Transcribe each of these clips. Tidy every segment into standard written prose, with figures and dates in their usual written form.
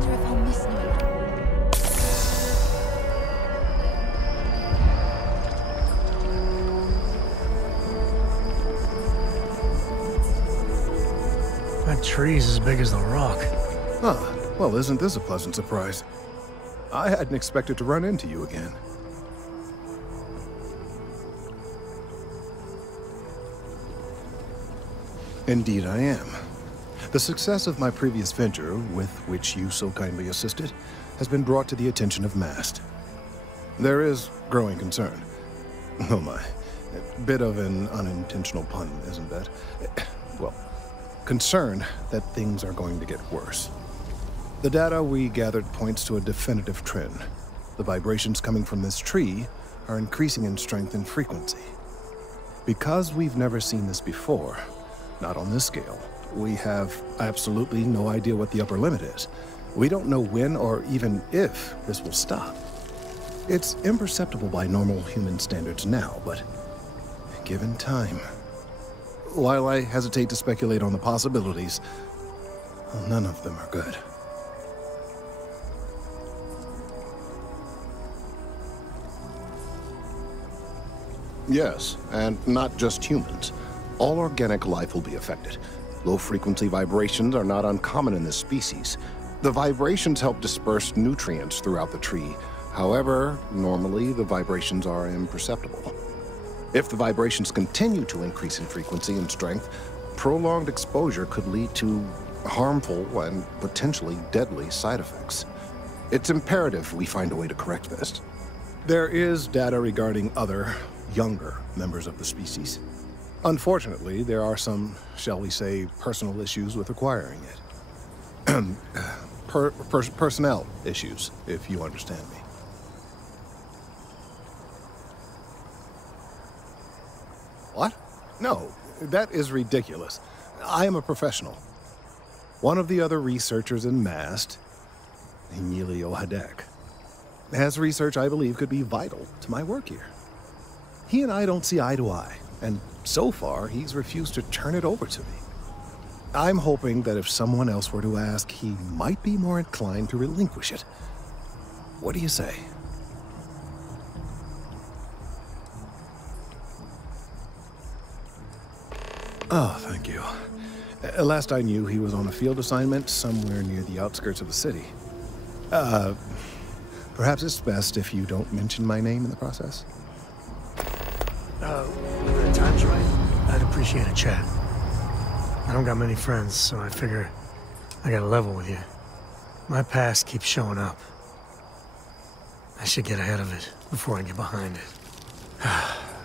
wonder if I'll miss New York. That tree's as big as the rock. Huh. Well, isn't this a pleasant surprise? I hadn't expected to run into you again. Indeed I am. The success of my previous venture, with which you so kindly assisted, has been brought to the attention of MAST. There is growing concern. Oh my. A bit of an unintentional pun, isn't that? Well, concern that things are going to get worse. The data we gathered points to a definitive trend. The vibrations coming from this tree are increasing in strength and frequency. Because we've never seen this before, not on this scale, we have absolutely no idea what the upper limit is. We don't know when or even if this will stop. It's imperceptible by normal human standards now, but given time. While I hesitate to speculate on the possibilities, well, none of them are good. Yes, and not just humans. All organic life will be affected. Low-frequency vibrations are not uncommon in this species. The vibrations help disperse nutrients throughout the tree. However, normally the vibrations are imperceptible. If the vibrations continue to increase in frequency and strength, prolonged exposure could lead to harmful and potentially deadly side effects. It's imperative we find a way to correct this. There is data regarding other, younger members of the species. Unfortunately, there are some, shall we say, personal issues with acquiring it. Personnel issues, if you understand me. What? No, that is ridiculous. I am a professional. One of the other researchers in MAST, Emilio Hadek, has research I believe could be vital to my work here. He and I don't see eye to eye, and so far he's refused to turn it over to me. I'm hoping that if someone else were to ask, he might be more inclined to relinquish it. What do you say? Oh, thank you. Last I knew, he was on a field assignment somewhere near the outskirts of the city. Perhaps it's best if you don't mention my name in the process? When the time's right, I'd appreciate a chat. I don't got many friends, so I figure I gotta level with you. My past keeps showing up. I should get ahead of it before I get behind it.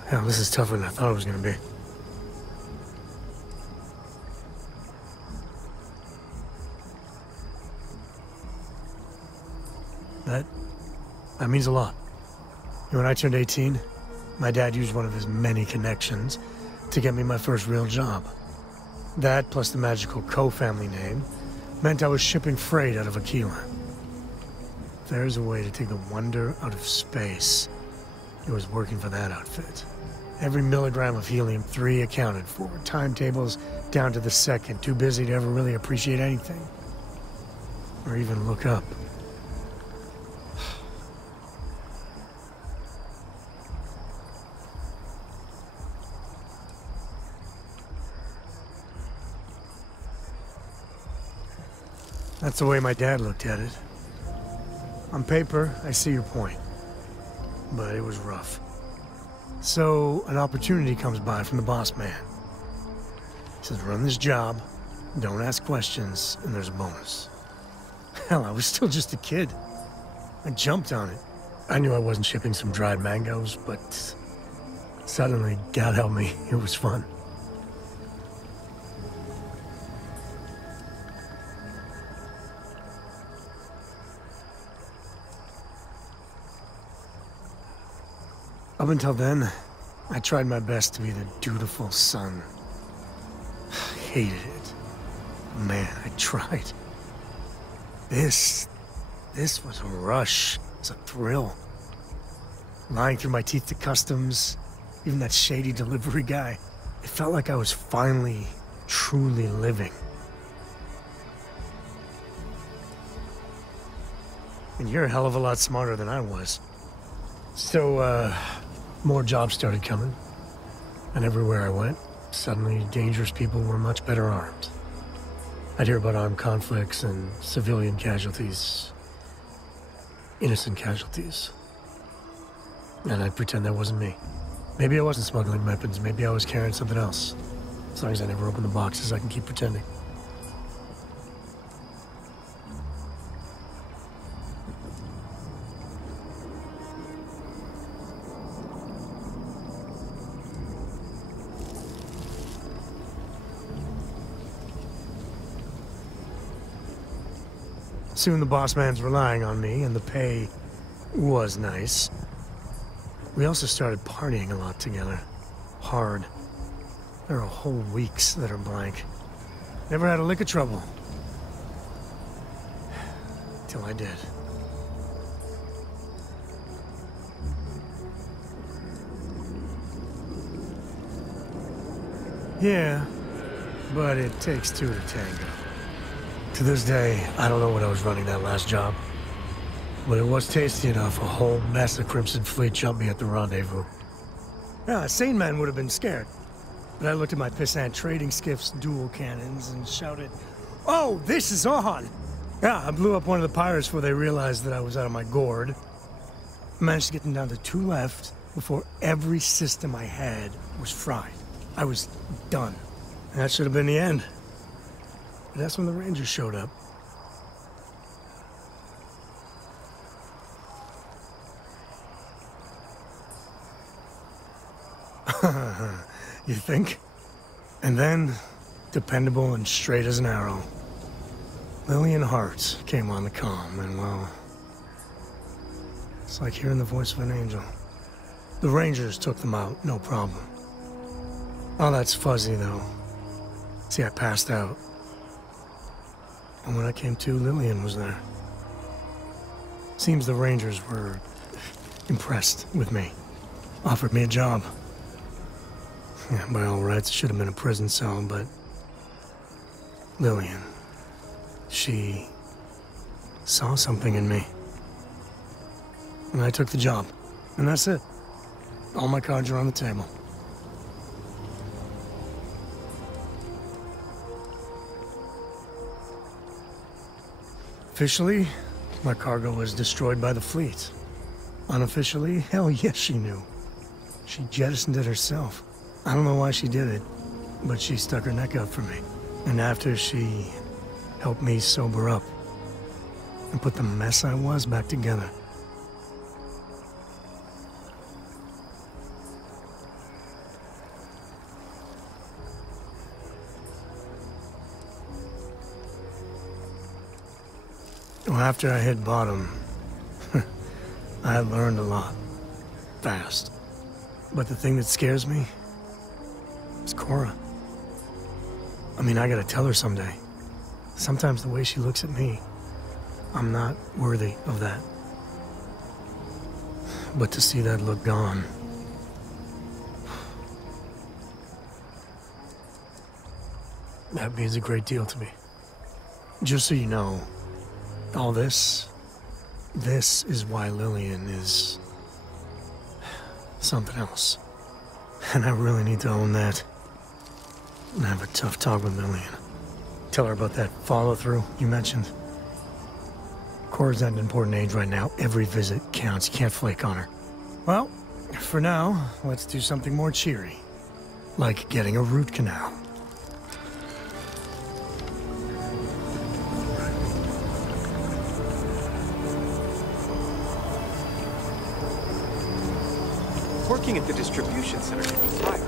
Hell, this is tougher than I thought it was gonna be. That means a lot. When I turned 18, my dad used one of his many connections to get me my first real job. That, plus the magical co-family name, meant I was shipping freight out of Aquila. If there's a way to take the wonder out of space, it was working for that outfit. Every milligram of helium-3 accounted for, timetables down to the second, too busy to ever really appreciate anything. Or even look up. That's the way my dad looked at it. On paper, I see your point. But it was rough. So, an opportunity comes by from the boss man. He says, run this job, don't ask questions, and there's a bonus. Hell, I was still just a kid. I jumped on it. I knew I wasn't shipping some dried mangoes, but suddenly, God help me, it was fun. Up until then, I tried my best to be the dutiful son. I hated it. Man, I tried. This was a rush. It was a thrill. Lying through my teeth to customs, even that shady delivery guy. It felt like I was finally, truly living. And you're a hell of a lot smarter than I was. So, more jobs started coming. And everywhere I went, suddenly dangerous people were much better armed. I'd hear about armed conflicts and civilian casualties. Innocent casualties. And I'd pretend that wasn't me. Maybe I wasn't smuggling weapons, maybe I was carrying something else. As long as I never open the boxes, I can keep pretending. Soon the boss man's relying on me, and the pay was nice. We also started partying a lot together. Hard. There are whole weeks that are blank. Never had a lick of trouble. Till I did. Yeah, but it takes two to tango. To this day, I don't know what I was running that last job. But it was tasty enough, a whole mess of Crimson Fleet jumped me at the rendezvous. Yeah, a sane man would have been scared. But I looked at my pissant trading skiff's dual cannons and shouted, "Oh, this is on!" Yeah, I blew up one of the pirates before they realized that I was out of my gourd. I managed to get them down to 2 left before every system I had was fried. I was done. And that should have been the end. But that's when the Rangers showed up. You think? And then, dependable and straight as an arrow, Lillian Hart came on the comm, and well, it's like hearing the voice of an angel. The Rangers took them out, no problem. Oh, that's fuzzy, though. See, I passed out. And when I came to, Lillian was there. Seems the Rangers were impressed with me. Offered me a job. Yeah, by all rights, it should have been a prison cell, but Lillian, she saw something in me. And I took the job. And that's it. All my cards are on the table. Officially, my cargo was destroyed by the fleet. Unofficially, hell yes, she knew. She jettisoned it herself. I don't know why she did it, but she stuck her neck out for me. And after she helped me sober up and put the mess I was back together. Well, after I hit bottom, I learned a lot. Fast. But the thing that scares me is Cora. I mean, I gotta tell her someday. Sometimes the way she looks at me, I'm not worthy of that. But to see that look gone... that means a great deal to me. Just so you know, all this is why Lillian is something else. And I really need to own that. And have a tough talk with Lillian. Tell her about that follow-through you mentioned. Cora's at an important age right now. Every visit counts. You can't flake on her. Well, for now, let's do something more cheery. Like getting a root canal. Working at the distribution center can be tiring.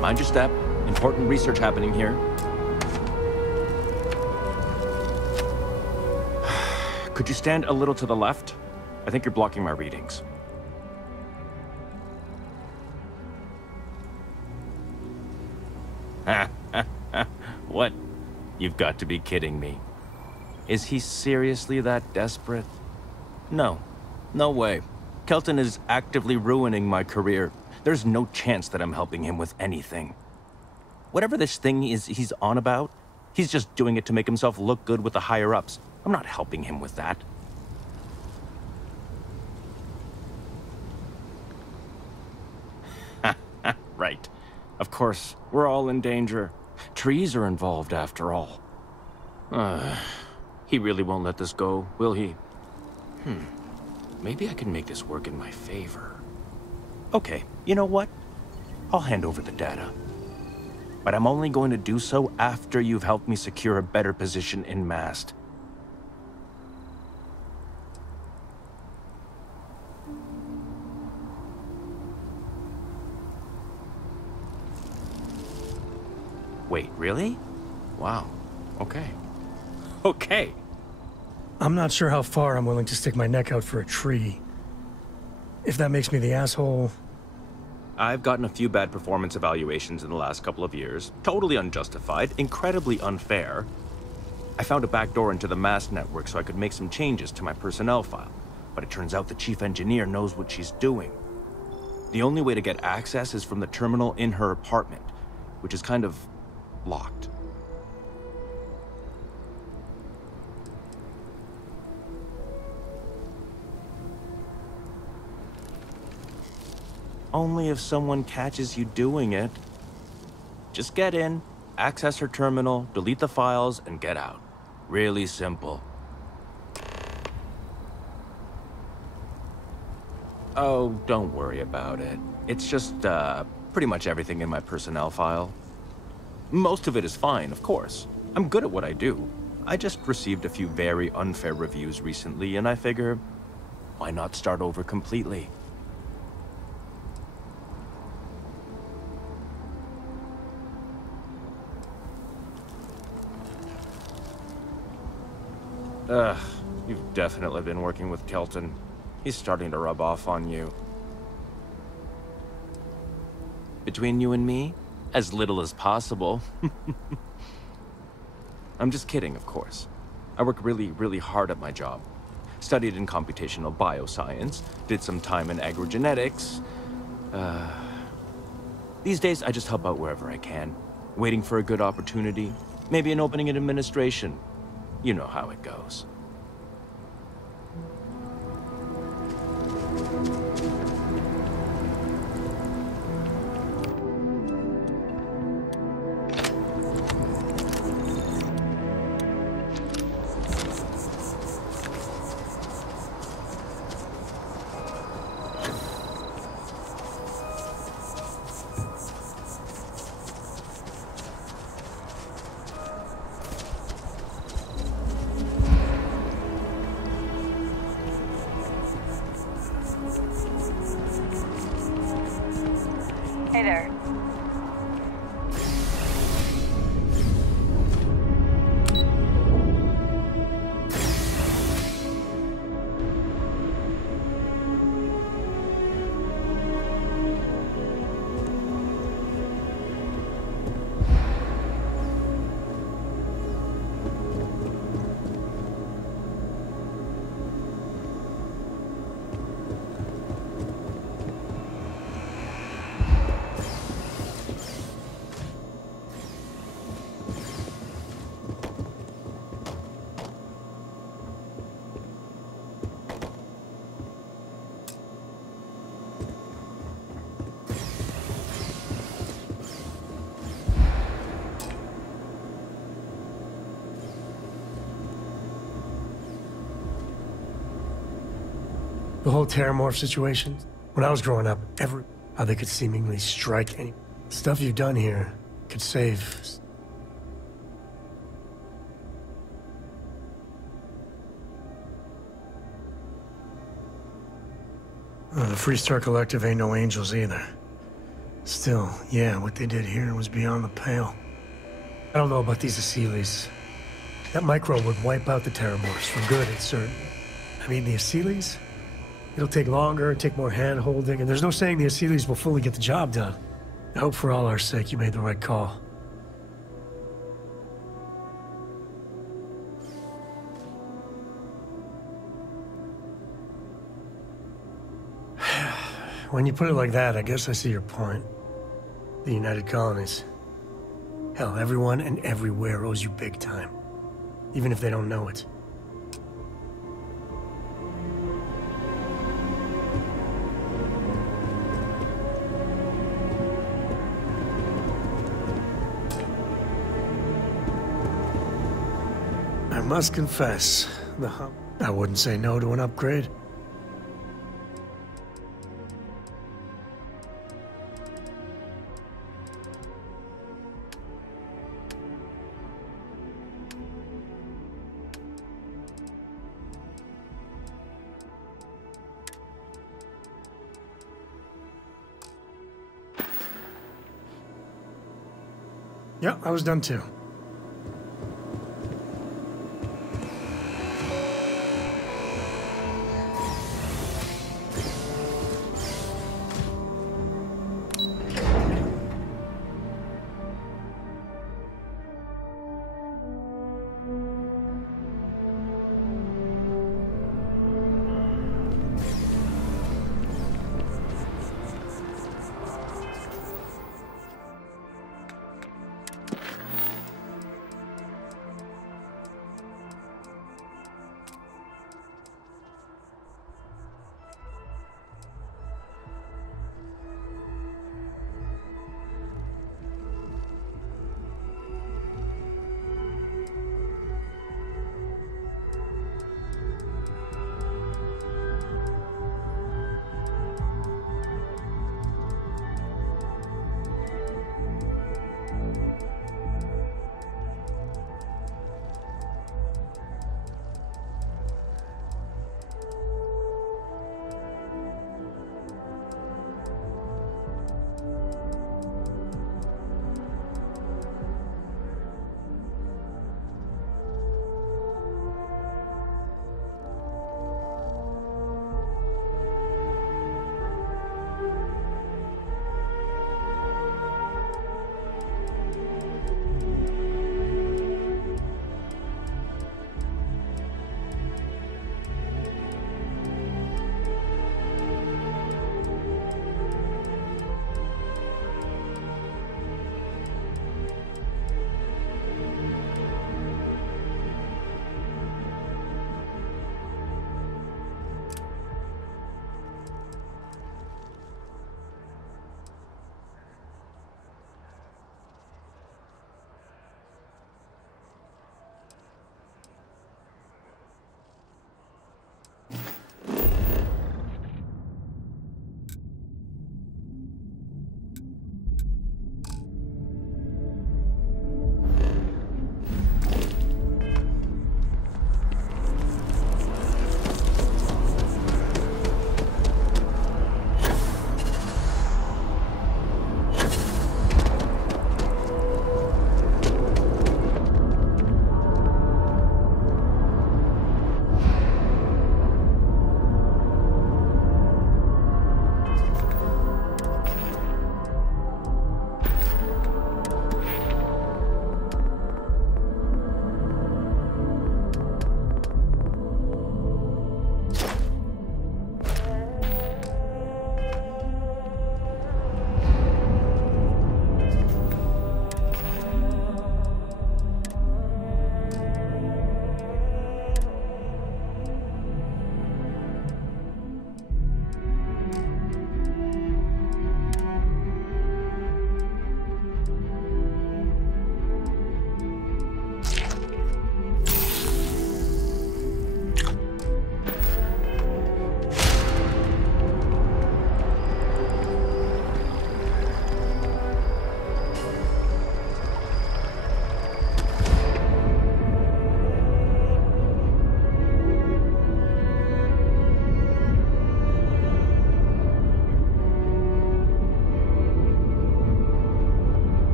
Mind your step. Important research happening here. Could you stand a little to the left? I think you're blocking my readings. What? You've got to be kidding me. Is he seriously that desperate? No. No way. Kelton is actively ruining my career. There's no chance that I'm helping him with anything. Whatever this thing is he's on about, he's just doing it to make himself look good with the higher-ups. I'm not helping him with that. Right. Of course, we're all in danger. Trees are involved after all. He really won't let this go, will he? Maybe I can make this work in my favor. Okay, you know what? I'll hand over the data. But I'm only going to do so after you've helped me secure a better position in MAST. Wait, really? Wow. Okay. Okay. I'm not sure how far I'm willing to stick my neck out for a tree. If that makes me the asshole... I've gotten a few bad performance evaluations in the last couple of years. Totally unjustified, incredibly unfair. I found a backdoor into the MAST network so I could make some changes to my personnel file. But it turns out the chief engineer knows what she's doing. The only way to get access is from the terminal in her apartment, which is kind of locked. Only if someone catches you doing it. Just get in, access her terminal, delete the files, and get out. Really simple. Oh, don't worry about it. It's just, pretty much everything in my personnel file. Most of it is fine, of course. I'm good at what I do. I just received a few very unfair reviews recently, and I figure, why not start over completely? You've definitely been working with Kelton. He's starting to rub off on you. Between you and me, as little as possible. I'm just kidding, of course. I work really, really hard at my job. Studied in computational bioscience, did some time in agrogenetics. These days, I just help out wherever I can. Waiting for a good opportunity. Maybe an opening in administration. You know how it goes. Hey there. The whole Terramorph situation. When I was growing up, how they could seemingly strike any... Stuff you've done here could save... The Freestar Collective ain't no angels either. Still, yeah, what they did here was beyond the pale. I don't know about these Asylees. That micro would wipe out the Terramorphs for good, it's certain. I mean, the Asylees? It'll take longer, take more hand-holding, and there's no saying the Asylees will fully get the job done. I hope for all our sake you made the right call. When you put it like that, I guess I see your point. The United Colonies. Hell, everyone and everywhere owes you big time. Even if they don't know it. I must confess, I wouldn't say no to an upgrade. Yeah, I was done too.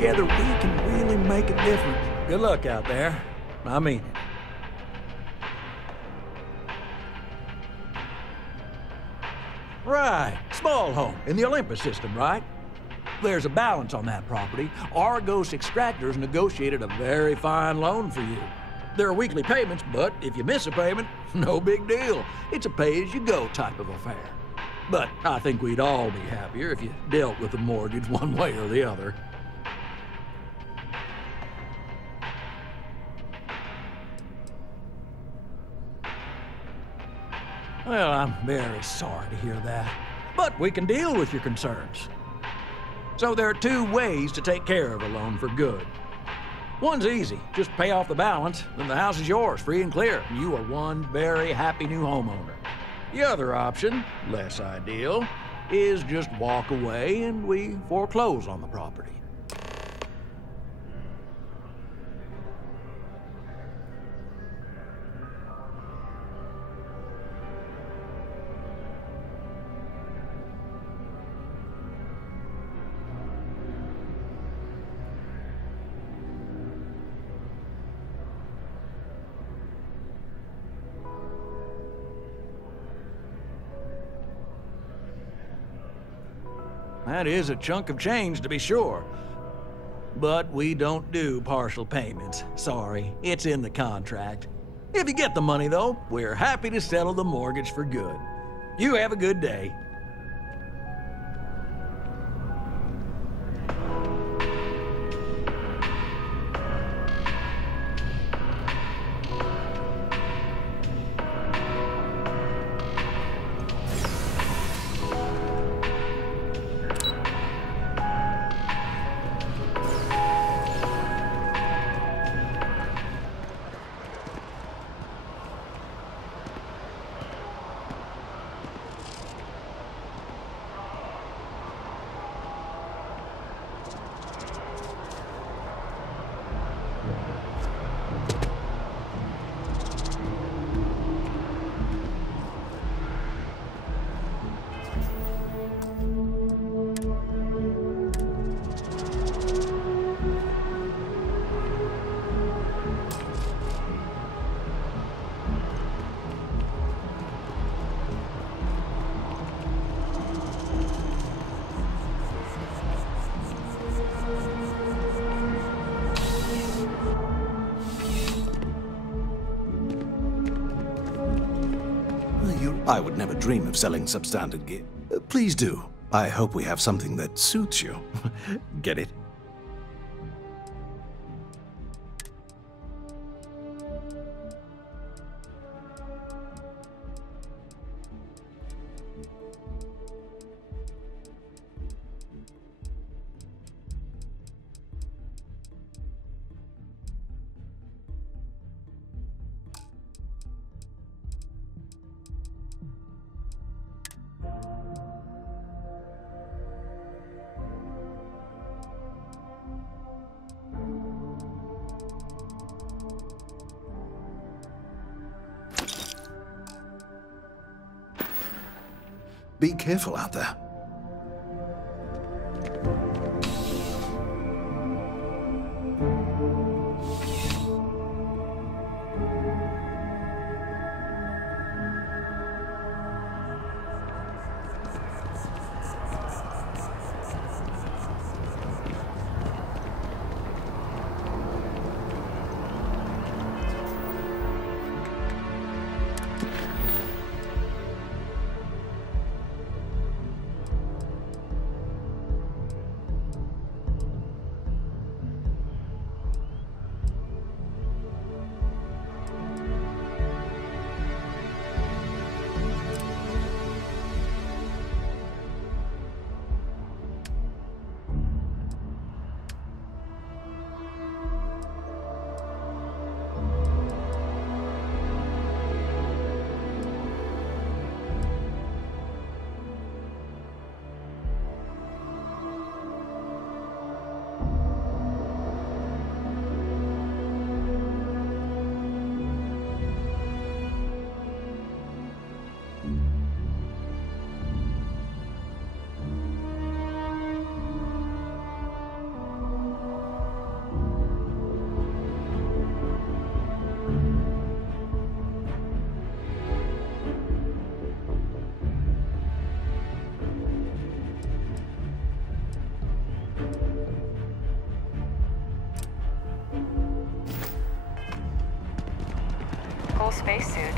together, we can really make a difference. Good luck out there. I mean it. Right, small home in the Olympus system, right? There's a balance on that property. Argos Extractors negotiated a very fine loan for you. There are weekly payments, but if you miss a payment, no big deal. It's a pay-as-you-go type of affair. But I think we'd all be happier if you dealt with the mortgage one way or the other. Well, I'm very sorry to hear that. But we can deal with your concerns. So there are two ways to take care of a loan for good. One's easy. Just pay off the balance, then the house is yours, free and clear. You are one very happy new homeowner. The other option, less ideal, is just walk away and we foreclose on the property. That is a chunk of change, to be sure. But we don't do partial payments. Sorry, it's in the contract. If you get the money, though, we're happy to settle the mortgage for good. You have a good day. I would never dream of selling substandard gear. Please do. I hope we have something that suits you. Get it? Be careful out there. full spacesuit.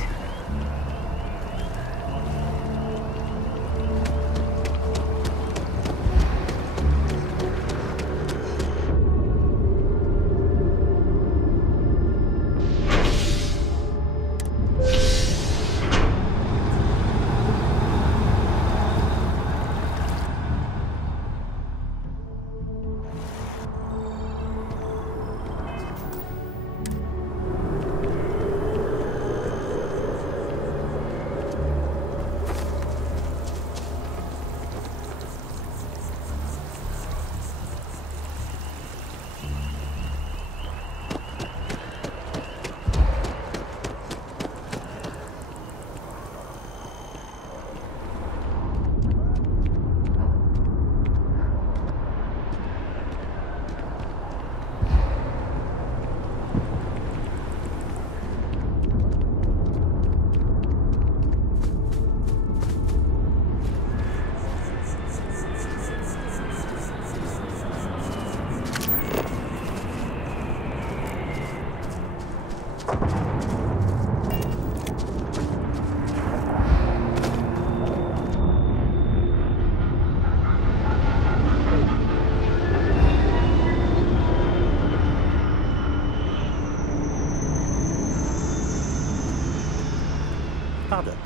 Pardon.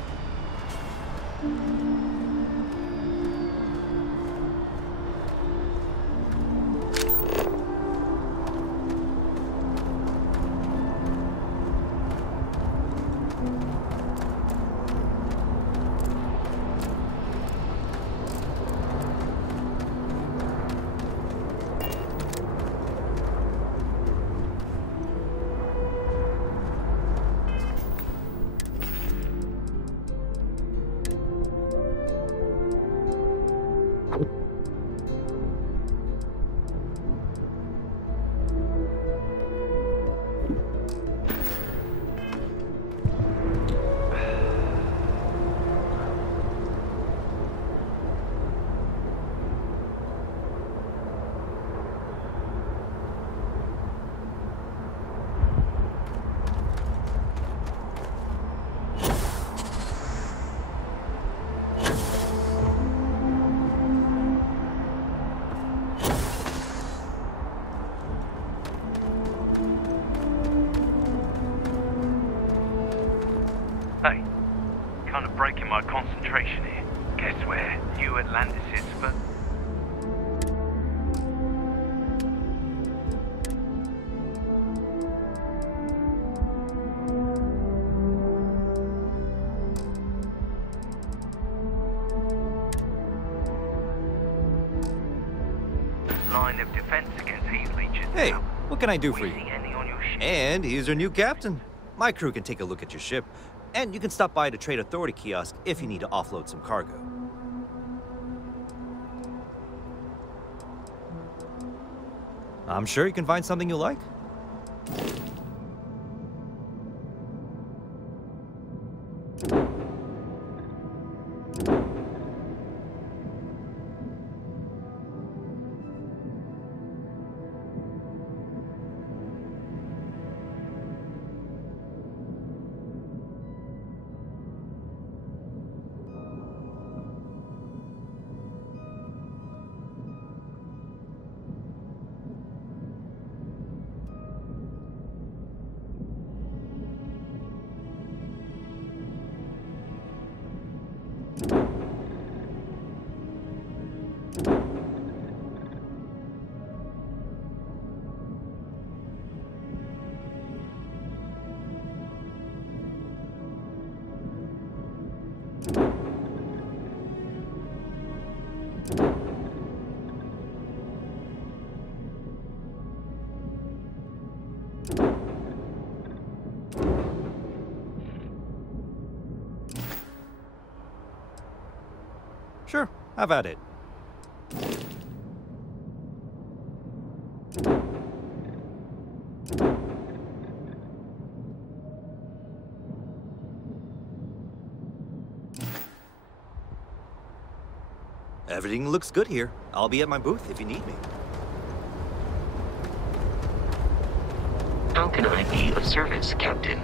Hey, kind of breaking my concentration here. Guess where? New Atlantis is, but... line of defense against heat leeches. Hey, what can I do for you? See any on your ship? And he's your new captain. My crew can take a look at your ship, and you can stop by the Trade Authority kiosk if you need to offload some cargo. I'm sure you can find something you like. Sure, have at it. Everything looks good here. I'll be at my booth if you need me. How can I be of service, Captain?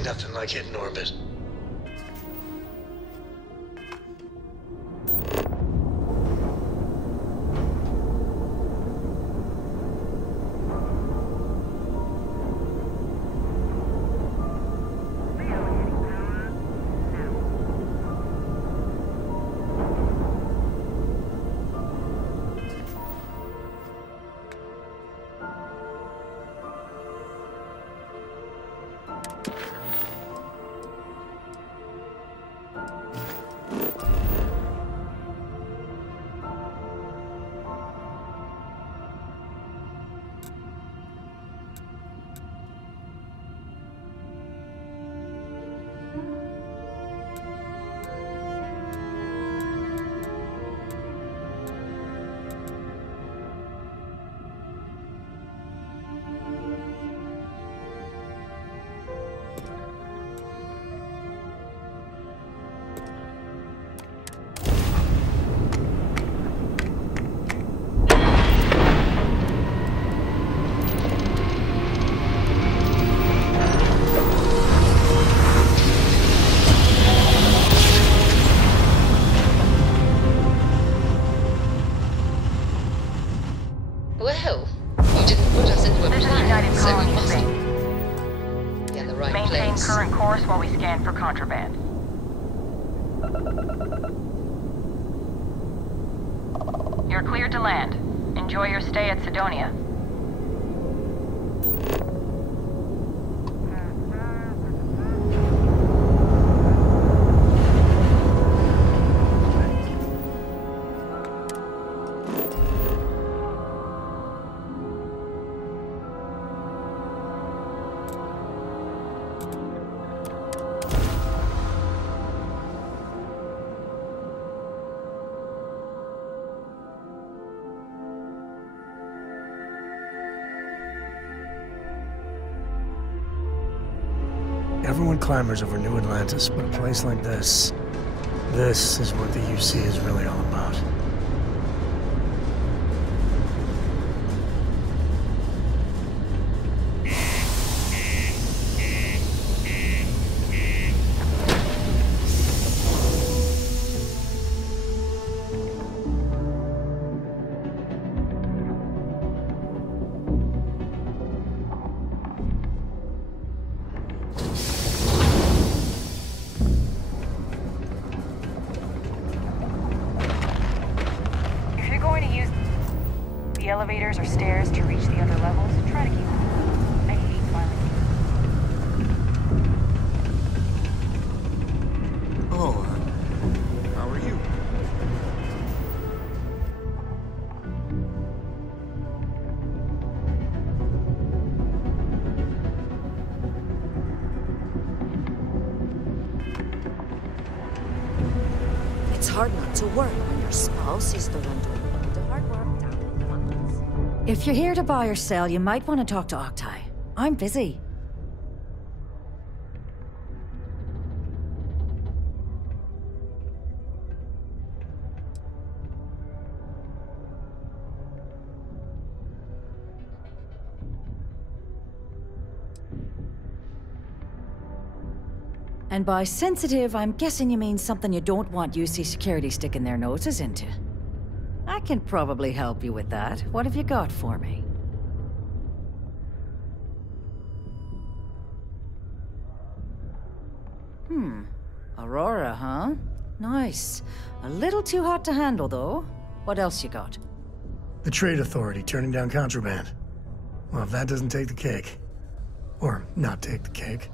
Nothing like hitting orbit. Well, you didn't put us into a This is plan, United so we Colony must Space. be in the right Maintain place. current course while we scan for contraband. You're cleared to land. Enjoy your stay at Sidonia. Everyone clamors over New Atlantis, but a place like this is what the UC is really all about. Elevators or stairs to reach the other levels. Try to keep them. I hate filing. Oh, how are you? It's hard not to work when your spouse is the one doing the hard work down in the mountains. If you're here to buy or sell, you might want to talk to Octai. I'm busy. And by sensitive, I'm guessing you mean something you don't want UC security sticking their noses into. I can probably help you with that. What have you got for me? Aurora, huh? Nice. A little too hot to handle, though. What else you got? The Trade Authority turning down contraband. Well, if that doesn't take the cake. Or not take the cake.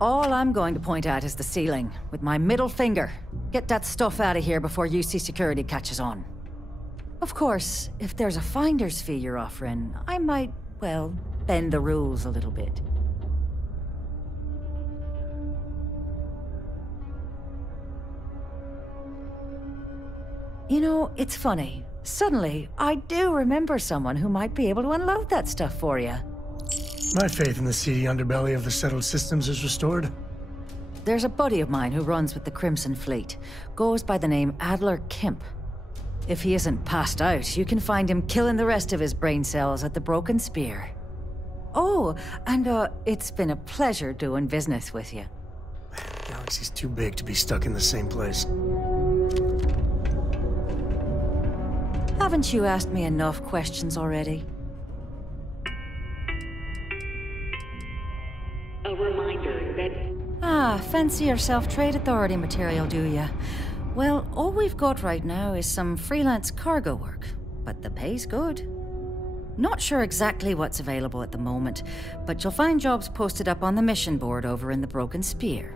All I'm going to point at is the ceiling, with my middle finger. Get that stuff out of here before UC security catches on. Of course, if there's a finder's fee you're offering, I might, well, bend the rules a little bit. You know, it's funny. Suddenly, I do remember someone who might be able to unload that stuff for you. My faith in the seedy underbelly of the settled systems is restored. There's a buddy of mine who runs with the Crimson Fleet. Goes by the name Adler Kemp. If he isn't passed out, you can find him killing the rest of his brain cells at the Broken Spear. Oh, and it's been a pleasure doing business with you. The galaxy's too big to be stuck in the same place. Haven't you asked me enough questions already? A reminder that... Ah, fancy yourself trade authority material, do ya? Well, all we've got right now is some freelance cargo work, but the pay's good. Not sure exactly what's available at the moment, but you'll find jobs posted up on the mission board over in the Broken Spear.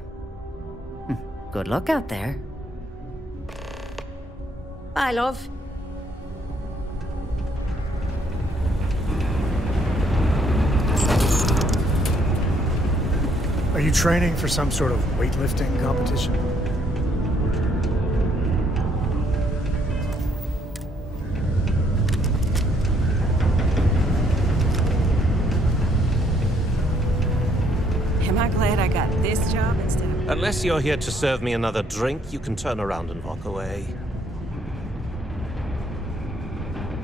Good luck out there. Bye, love. Are you training for some sort of weightlifting competition? Am I glad I got this job instead of... Unless you're here to serve me another drink, you can turn around and walk away.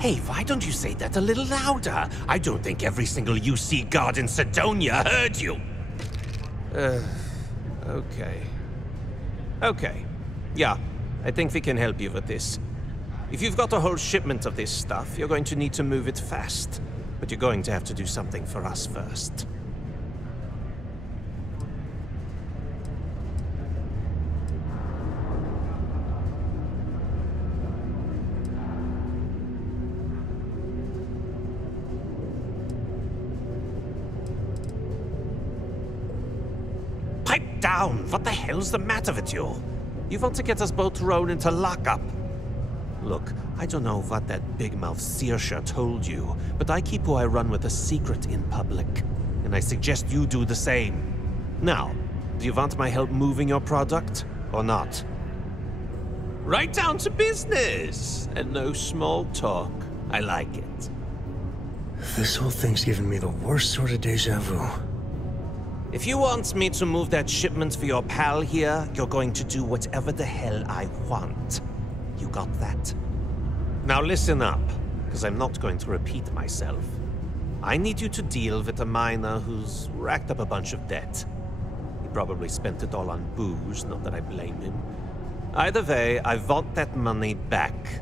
Hey, why don't you say that a little louder? I don't think every single UC guard in Sidonia heard you. Okay. Okay. Yeah, I think we can help you with this. If you've got a whole shipment of this stuff, you're going to need to move it fast. But you're going to have to do something for us first. Pipe down! What the hell's the matter with you? You want to get us both thrown into lockup? Look, I don't know what that big-mouth Saoirse told you, but I keep who I run with a secret in public, and I suggest you do the same. Now, do you want my help moving your product, or not? Right down to business, and no small talk. I like it. This whole thing's giving me the worst sort of déjà vu. If you want me to move that shipment for your pal here, you're going to do whatever the hell I want. You got that? Now listen up, because I'm not going to repeat myself. I need you to deal with a miner who's racked up a bunch of debt. He probably spent it all on booze, not that I blame him. Either way, I want that money back.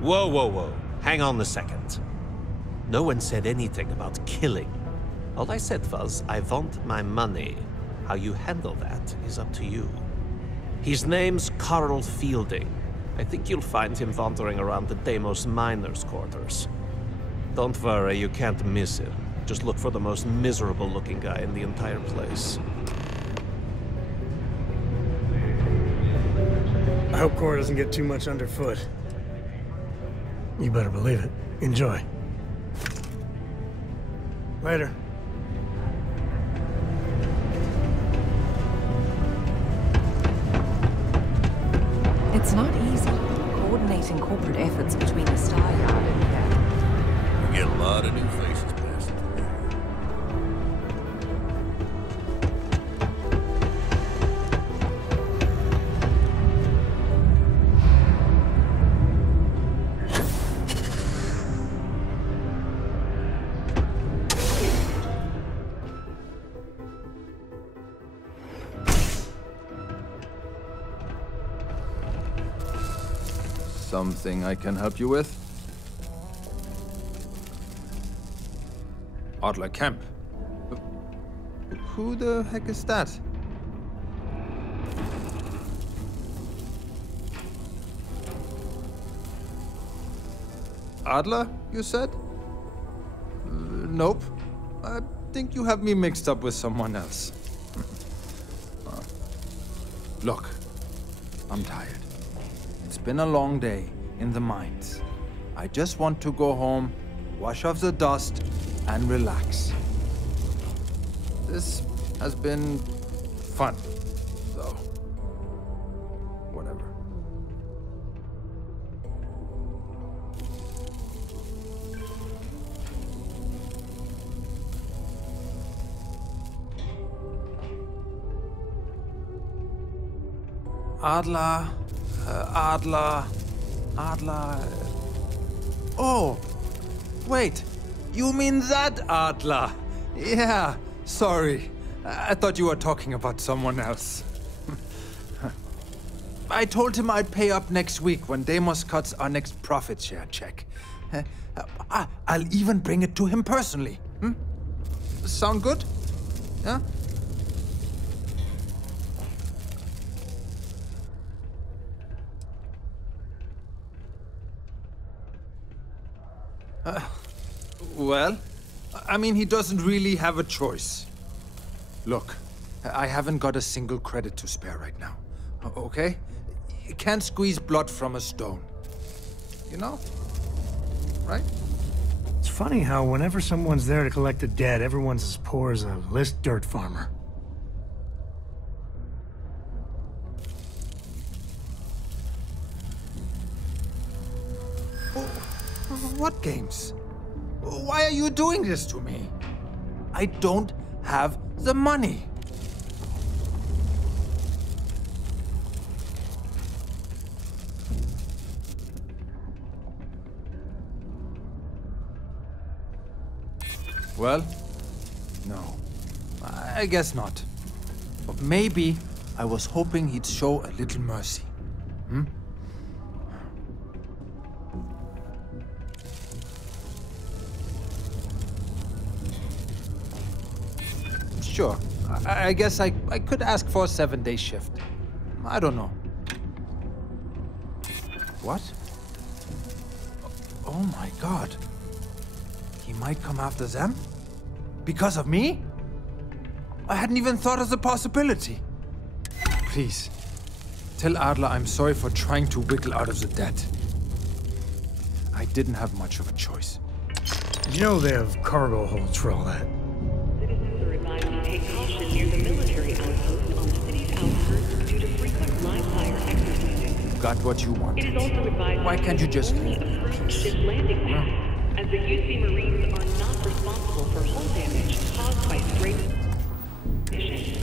Whoa, whoa, whoa. Hang on a second. No one said anything about killing. All I said was, I want my money. How you handle that is up to you. His name's Carl Fielding. I think you'll find him wandering around the Deimos miners' quarters. Don't worry, you can't miss him. Just look for the most miserable-looking guy in the entire place. I hope Cora doesn't get too much underfoot. You better believe it. Enjoy. Later. It's not easy coordinating corporate efforts between the Star Yard and the... We get a lot of new faces passing through. Something I can help you with? Adler Kemp. Who the heck is that? Adler, you said? Nope. I think you have me mixed up with someone else. Look, I'm tired. It's been a long day in the mines. I just want to go home wash off the dust, and relax. This has been fun, though. Whatever. Adler. Oh, wait. You mean that Adler? Yeah, sorry. I thought you were talking about someone else. I told him I'd pay up next week when Deimos cuts our next profit share check. I'll even bring it to him personally. Sound good? Yeah? Well, I mean, he doesn't really have a choice. Look, I haven't got a single credit to spare right now, okay? You can't squeeze blood from a stone. You know? Right? It's funny how whenever someone's there to collect a debt, everyone's as poor as a list dirt farmer. What games? Why are you doing this to me? I don't have the money. Well, no. I guess not. But maybe I was hoping he'd show a little mercy. Sure. I guess I could ask for a 7-day shift. I don't know. What? Oh my god. He might come after them? Because of me? I hadn't even thought of the possibility. Please, tell Adler I'm sorry for trying to wiggle out of the debt. I didn't have much of a choice. You know they have cargo holds for all that. Take caution near the military outpost on the city's outskirts due to frequent live fire exercises. Got what you want. It is also advised why can't you just leave? A first ship landing pad, as the UC Marines are not responsible for hull damage caused by stray missions.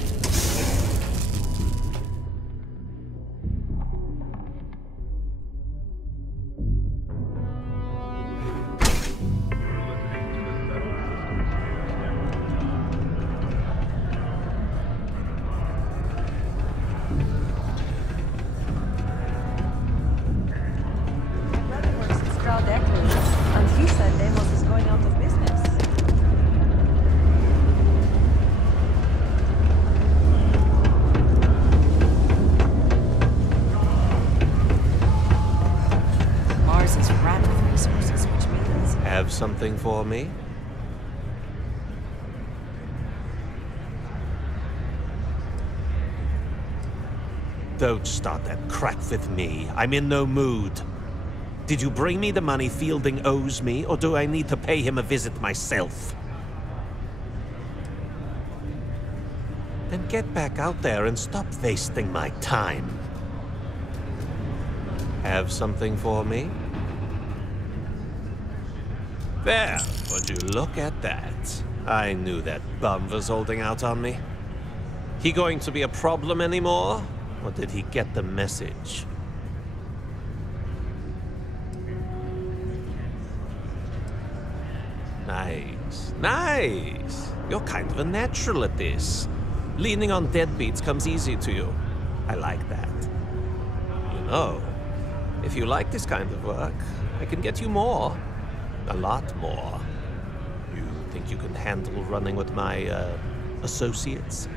Something for me? Don't start that crap with me. I'm in no mood. Did you bring me the money Fielding owes me, or do I need to pay him a visit myself? Then get back out there and stop wasting my time. Have something for me? There, would you look at that? I knew that bum was holding out on me. He going to be a problem anymore? Or did he get the message? Nice, nice. You're kind of a natural at this. Leaning on deadbeats comes easy to you. I like that. You know, if you like this kind of work, I can get you more. A lot more. You think you can handle running with my, associates?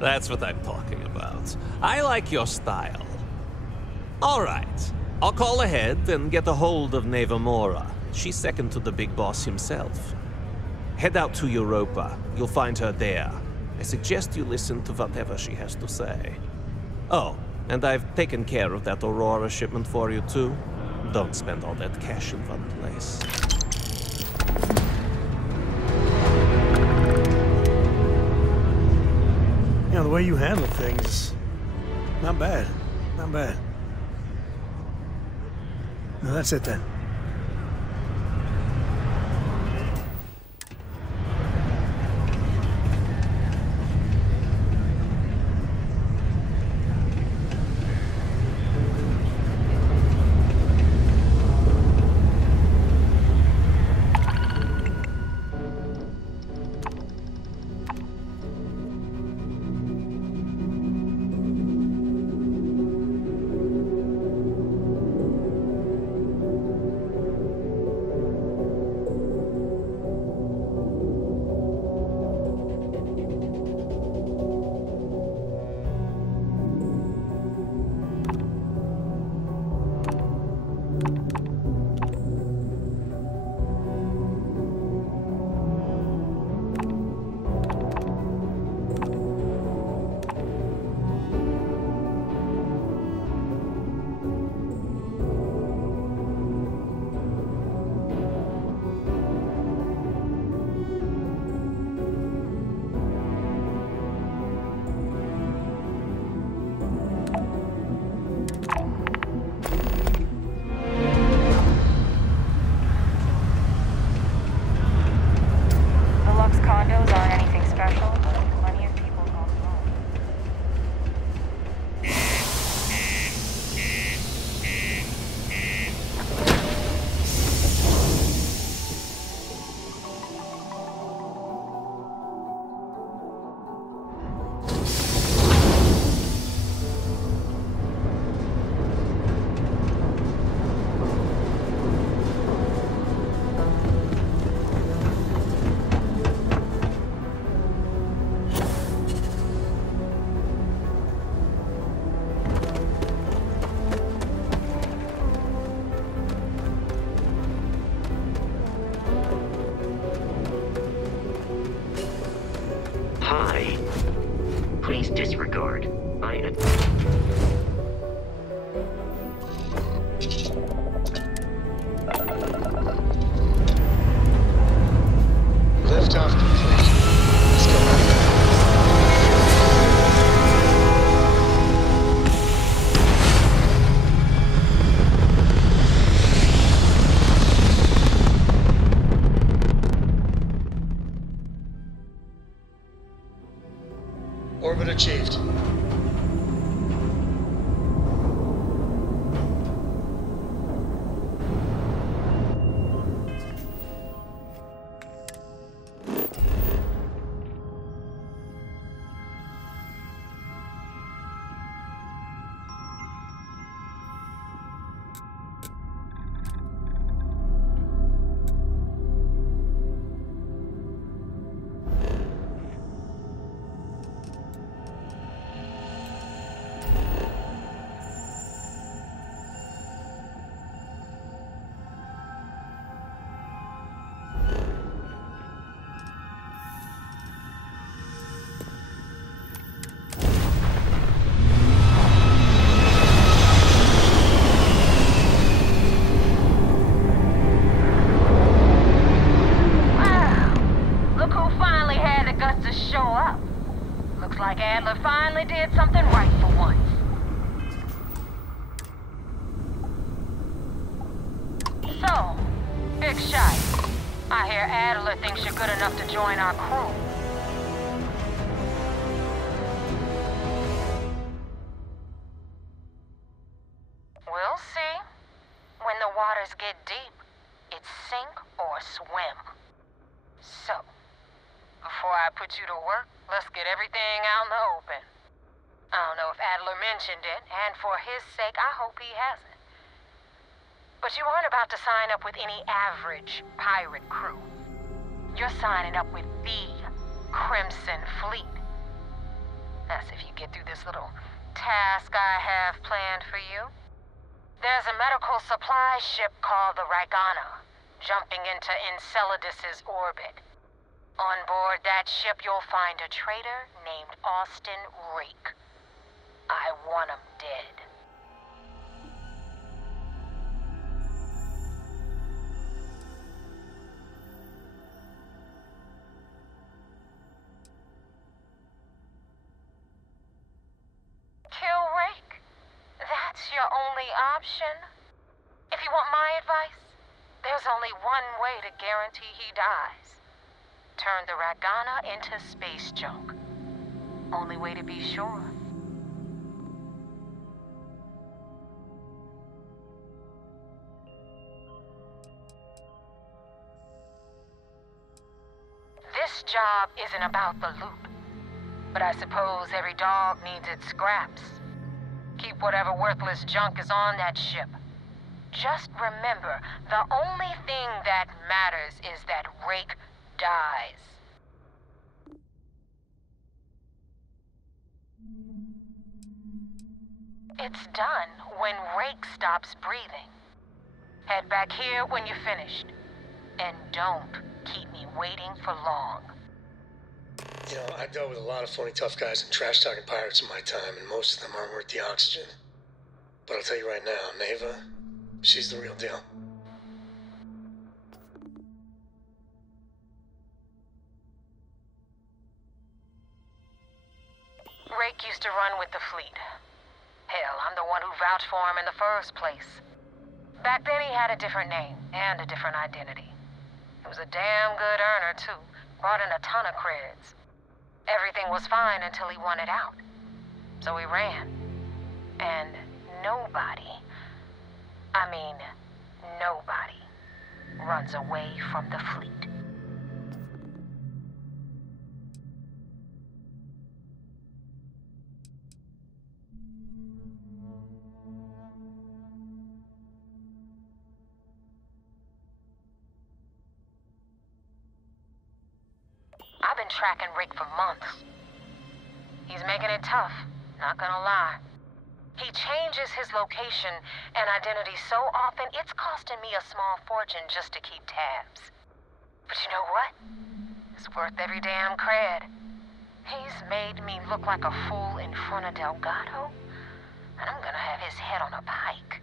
That's what I'm talking about. I like your style. All right. I'll call ahead and get a hold of Nevamora. She's second to the big boss himself. Head out to Europa. You'll find her there. I suggest you listen to whatever she has to say. Oh, and I've taken care of that Aurora shipment for you too. Don't spend all that cash in one place. You know, the way you handle things, not bad. Not bad. No, that's it then. Condos aren't anything special, but plenty of people call them home. Hi. Please disregard. Liftoff complete. Let's go. Orbit achieved. Like Adler finally did something right for once. So, big shot. I hear Adler thinks you're good enough to join our crew. We'll see. When the waters get deep, it's sink or swim. So, before I put you to work, let's get everything out in the open. I don't know if Adler mentioned it, and for his sake, I hope he hasn't. But you aren't about to sign up with any average pirate crew. You're signing up with the Crimson Fleet. That's if you get through this little task I have planned for you. There's a medical supply ship called the Ragana, jumping into Enceladus's orbit. On board that ship, you'll find a traitor named Austin Reek. I want him dead. Kill Rake? That's your only option? If you want my advice, there's only one way to guarantee he dies. Turn the Ragana into space junk. Only way to be sure. This job isn't about the loot, but I suppose every dog needs its scraps. Keep whatever worthless junk is on that ship. Just remember, the only thing that matters is that Rake dies. It's done when Rake stops breathing. Head back here when you're finished. And don't keep me waiting for long. You know, I've dealt with a lot of phony tough guys and trash-talking pirates in my time, and most of them aren't worth the oxygen. But I'll tell you right now, Neva, she's the real deal. Rake used to run with the fleet. Hell, I'm the one who vouched for him in the first place. Back then he had a different name and a different identity. He was a damn good earner, too. Brought in a ton of creds. Everything was fine until he wanted out. So he ran. And nobody, I mean, nobody, runs away from the fleet. I've been tracking Rick for months. He's making it tough, not gonna lie. He changes his location and identity so often, it's costing me a small fortune just to keep tabs. But you know what? It's worth every damn cred. He's made me look like a fool in front of Delgado, and I'm gonna have his head on a pike.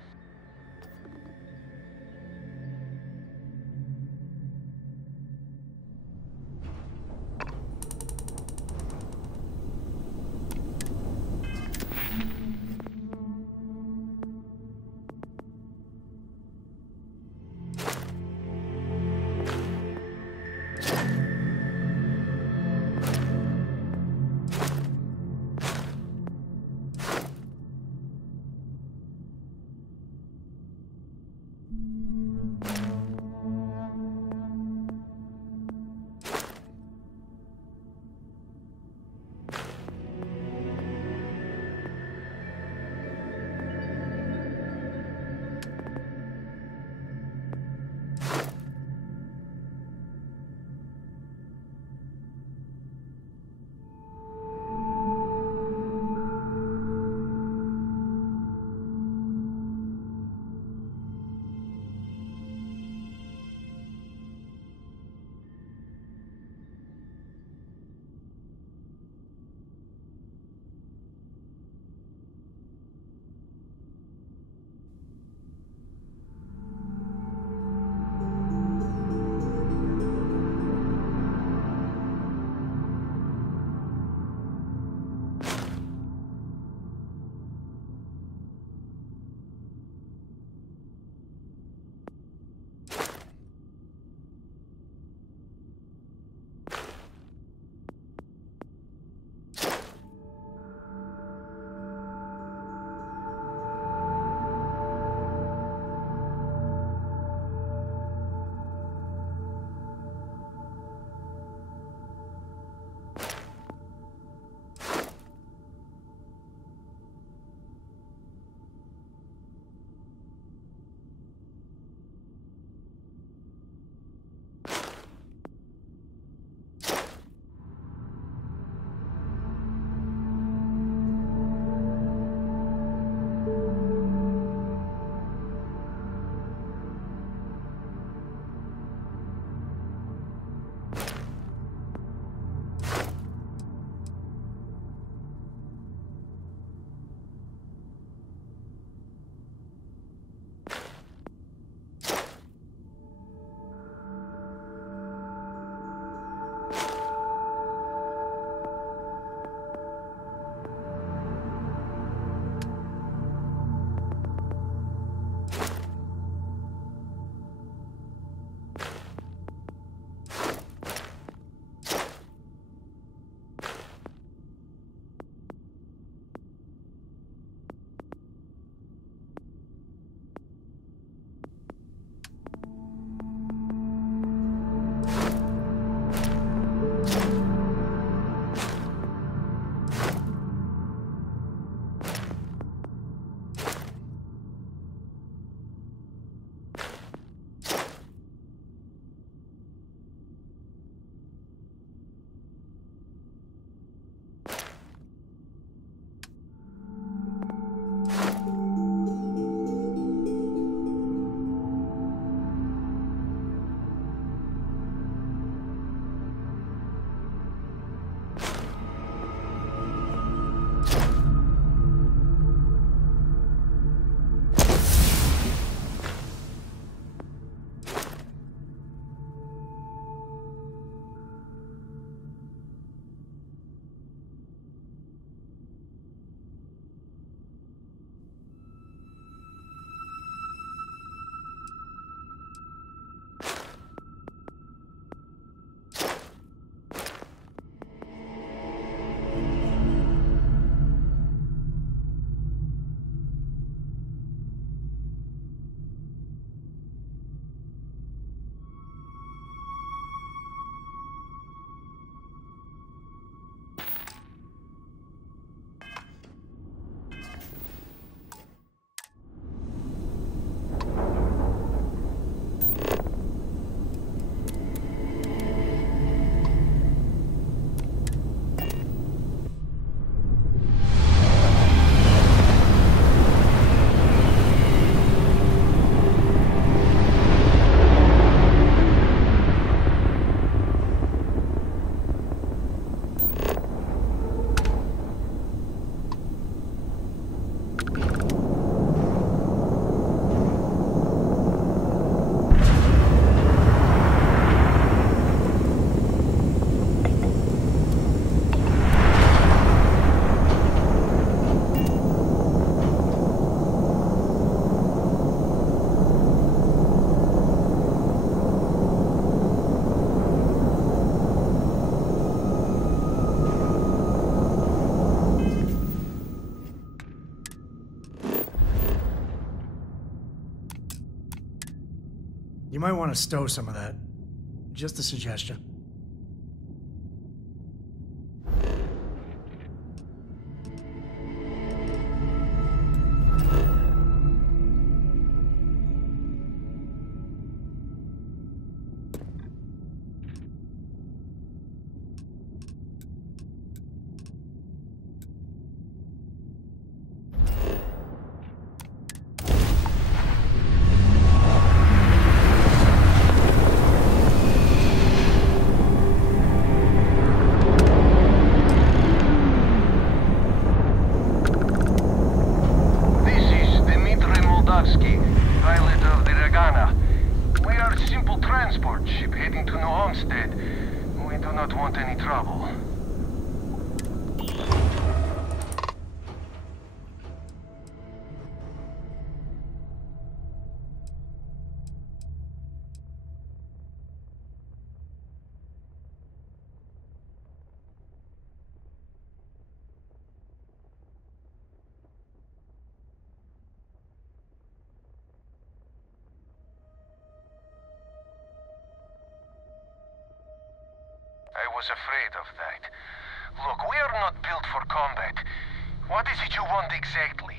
You might want to stow some of that. Just a suggestion. Pilot of the Regana. We are a simple transport ship heading to New Homestead. We do not want any trouble. I was afraid of that. Look, we are not built for combat. What is it you want exactly?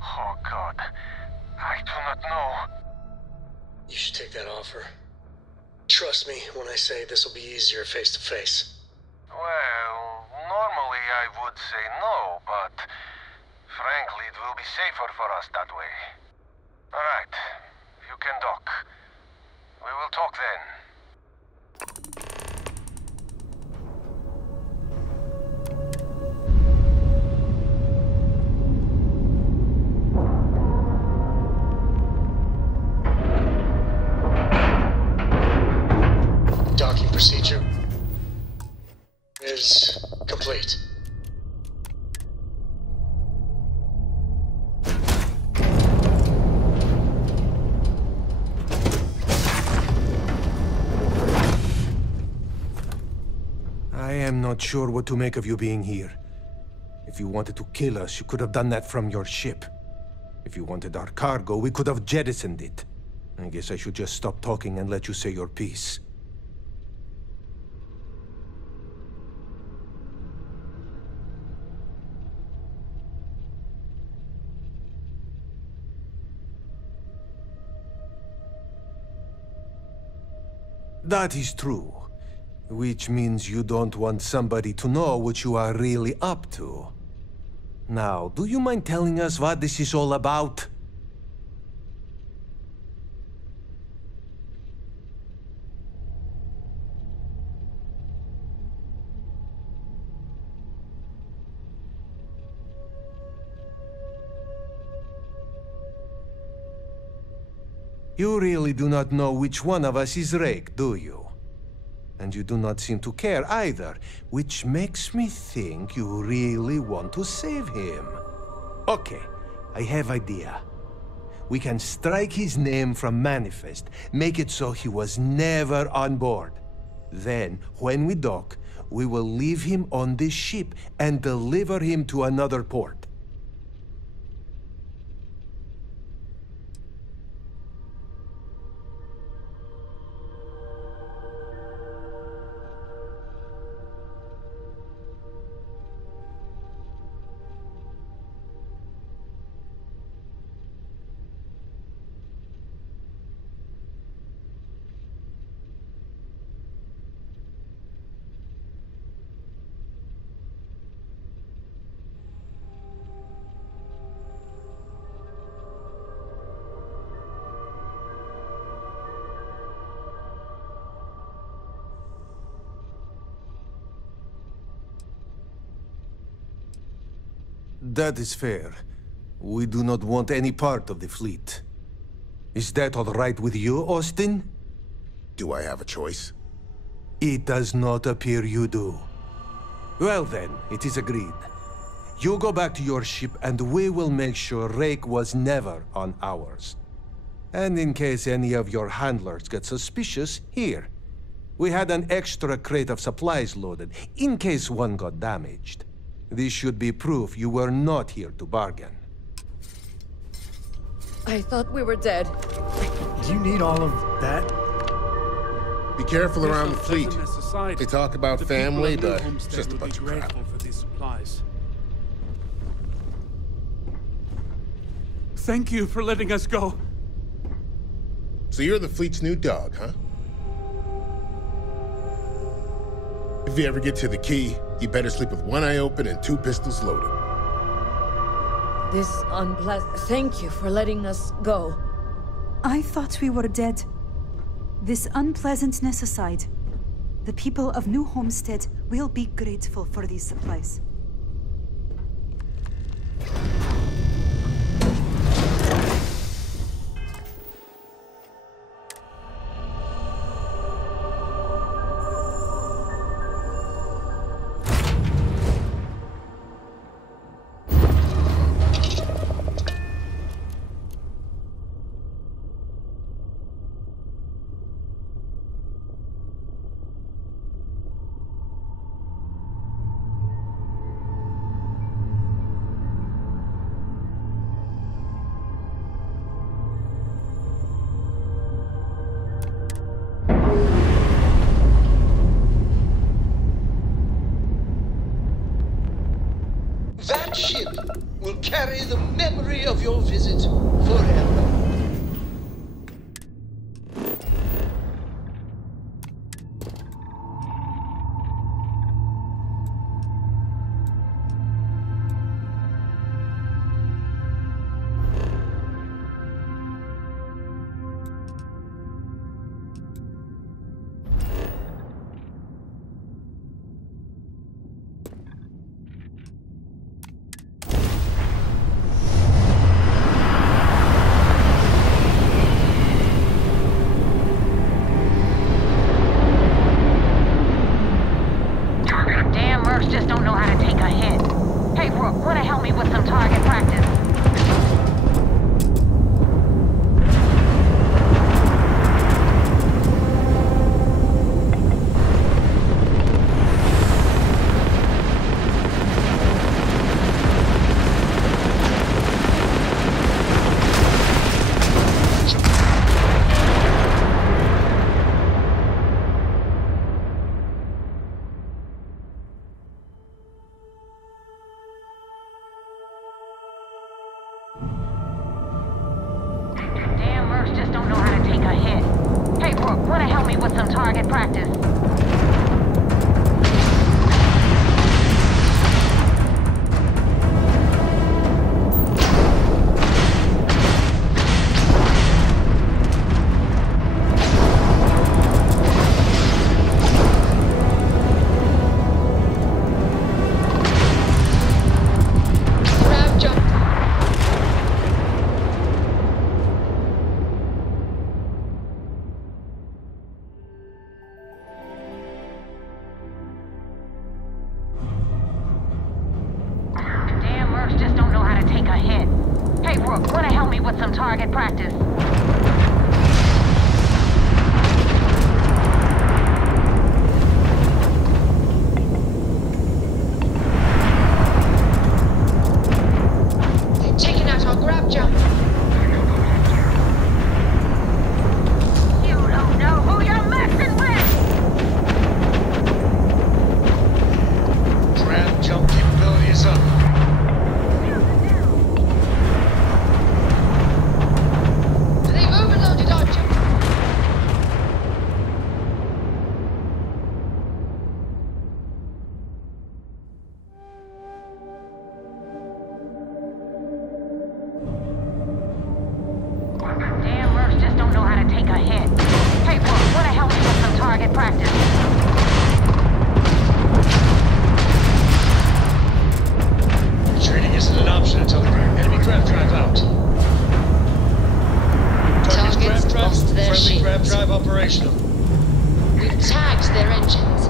Oh, God. I do not know. You should take that offer. Trust me when I say this will be easier face to face. Well, normally I would say no, but frankly it will be safer for us that way. Alright, you can dock. We will talk then. Docking procedure is complete. I am not sure what to make of you being here. If you wanted to kill us, you could have done that from your ship. If you wanted our cargo, we could have jettisoned it. I guess I should just stop talking and let you say your piece. That is true. Which means you don't want somebody to know what you are really up to. Now, do you mind telling us what this is all about? You really do not know which one of us is Rake, do you? And you do not seem to care either, which makes me think you really want to save him. Okay, I have idea. We can strike his name from Manifest, make it so he was never on board. Then, when we dock, we will leave him on this ship and deliver him to another port. That is fair. We do not want any part of the fleet. Is that all right with you, Austin? Do I have a choice? It does not appear you do. Well then, it is agreed. You go back to your ship and we will make sure Rake was never on ours. And in case any of your handlers get suspicious, here. We had an extra crate of supplies loaded, in case one got damaged. This should be proof you were not here to bargain. I thought we were dead. Do you need all of that? Be careful around the fleet. They talk about family, but it's just a bunch of crap. For these supplies. Thank you for letting us go. So you're the fleet's new dog, huh? If you ever get to the key, you better sleep with one eye open and 2 pistols loaded. This unpleasant... Thank you for letting us go. I thought we were dead. This unpleasantness aside, the people of New Homestead will be grateful for these supplies. That ship will carry the memory of your visit forever. Just don't know how to take a hit. Hey, Brooke, wanna help me with some target practice? Just don't know how to take a hit. Hey, Brooke, wanna help me with some target practice? Just don't know how to take a hit. Hey, Brooke, wanna help me with some target practice? They're taking out our grab jump. You don't know who you're messing with! Grab jump capability is up. Just don't know how to take a hit. Hey, Brooke, wanna help me with some target practice? Retreating isn't an option until the enemy grab drive out. Target's grab lost drive, their friendly shields. grab drive operational. We've tagged their engines.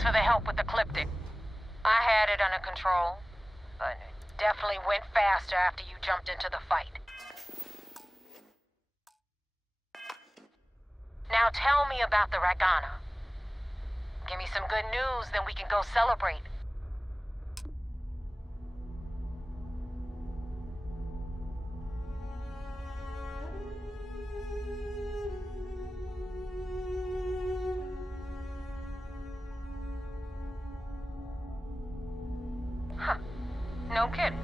Thanks for the help with the Ecliptic. I had it under control, but it definitely went faster after you jumped into the fight. Now tell me about the Ragana. Give me some good news, then we can go celebrate. Huh. No kidding.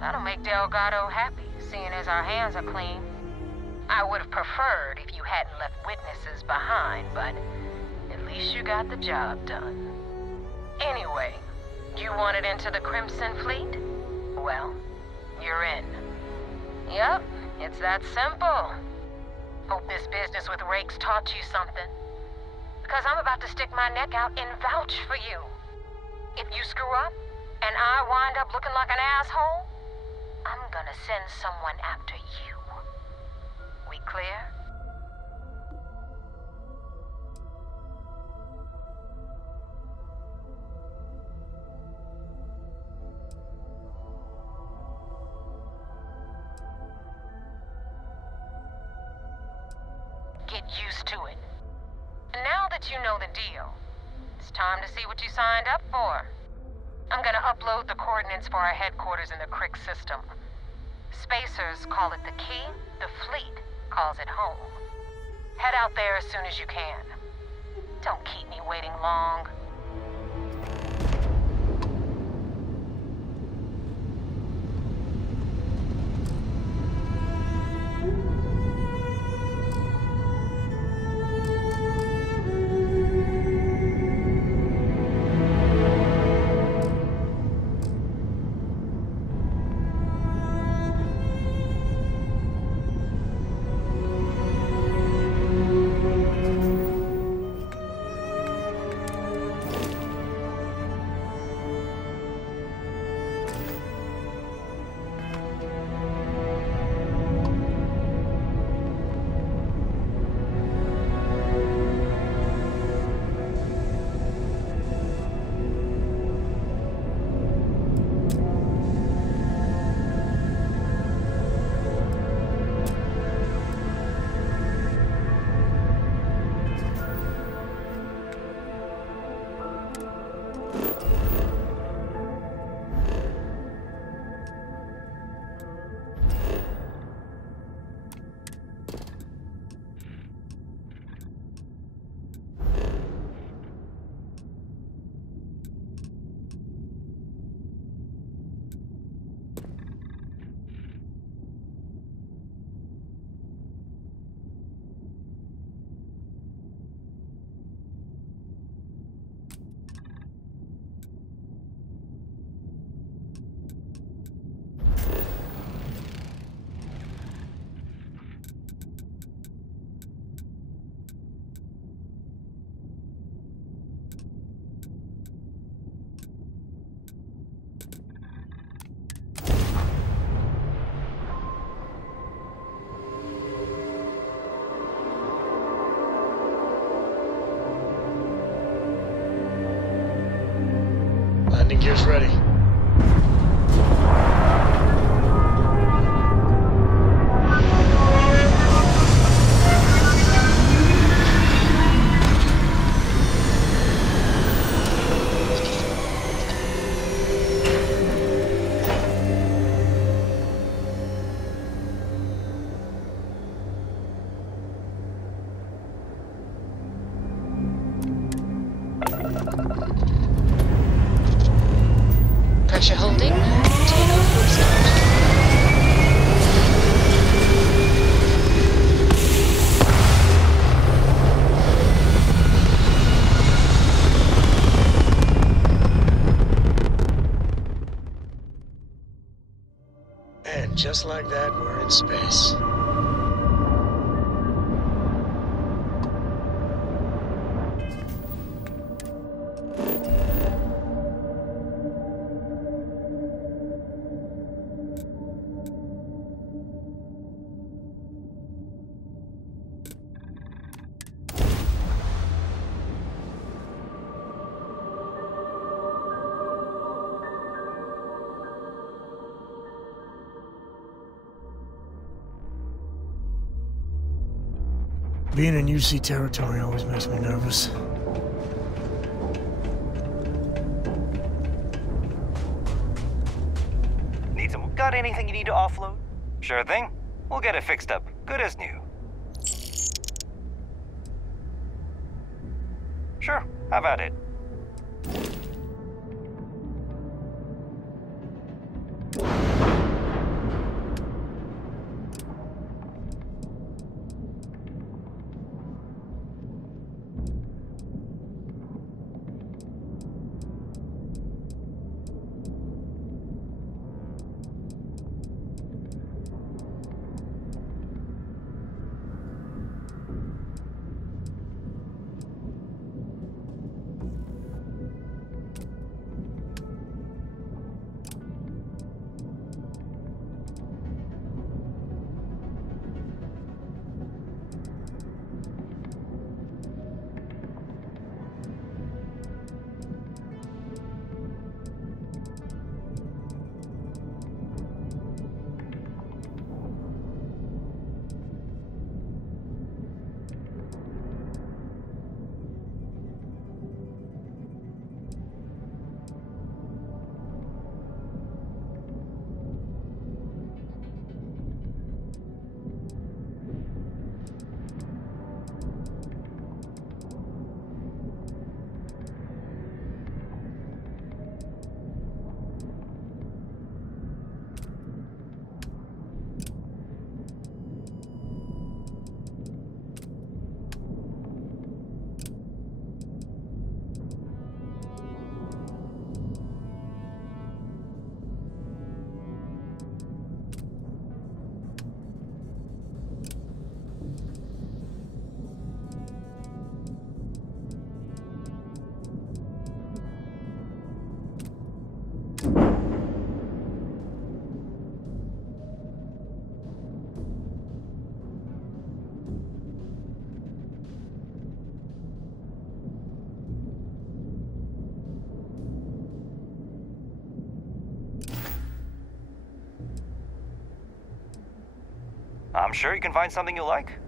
That'll make Delgado happy, seeing as our hands are clean. I would have preferred if you hadn't left witnesses behind, but at least you got the job done. Anyway, you wanted into the Crimson Fleet? Well, you're in. Yep, it's that simple. Hope this business with Rakes taught you something. Because I'm about to stick my neck out and vouch for you. If you screw up, and I wind up looking like an asshole, I'm gonna send someone after you. We clear? Get used to it. Now that you know the deal, it's time to see what you signed up for. I'm gonna upload the coordinates for our headquarters in the Crick system. Spacers call it the key, the fleet calls it home. Head out there as soon as you can. Don't keep me waiting long. Landing gear's ready. Pressure holding. Turn off full stop. And just like that, we're in space. Being in UC territory always makes me nervous. Got anything you need to offload? Sure thing. We'll get it fixed up. Good as new. Sure, have at it. I'm sure you can find something you like.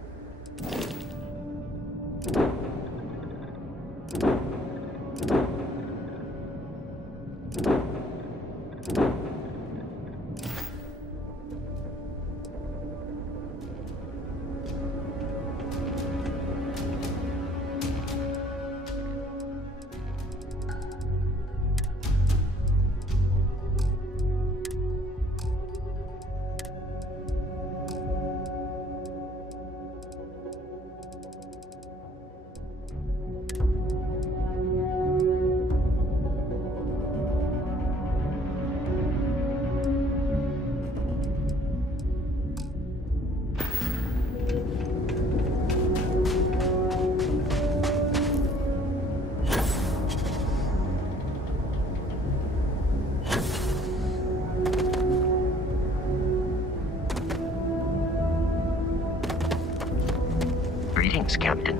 Greetings, Captain.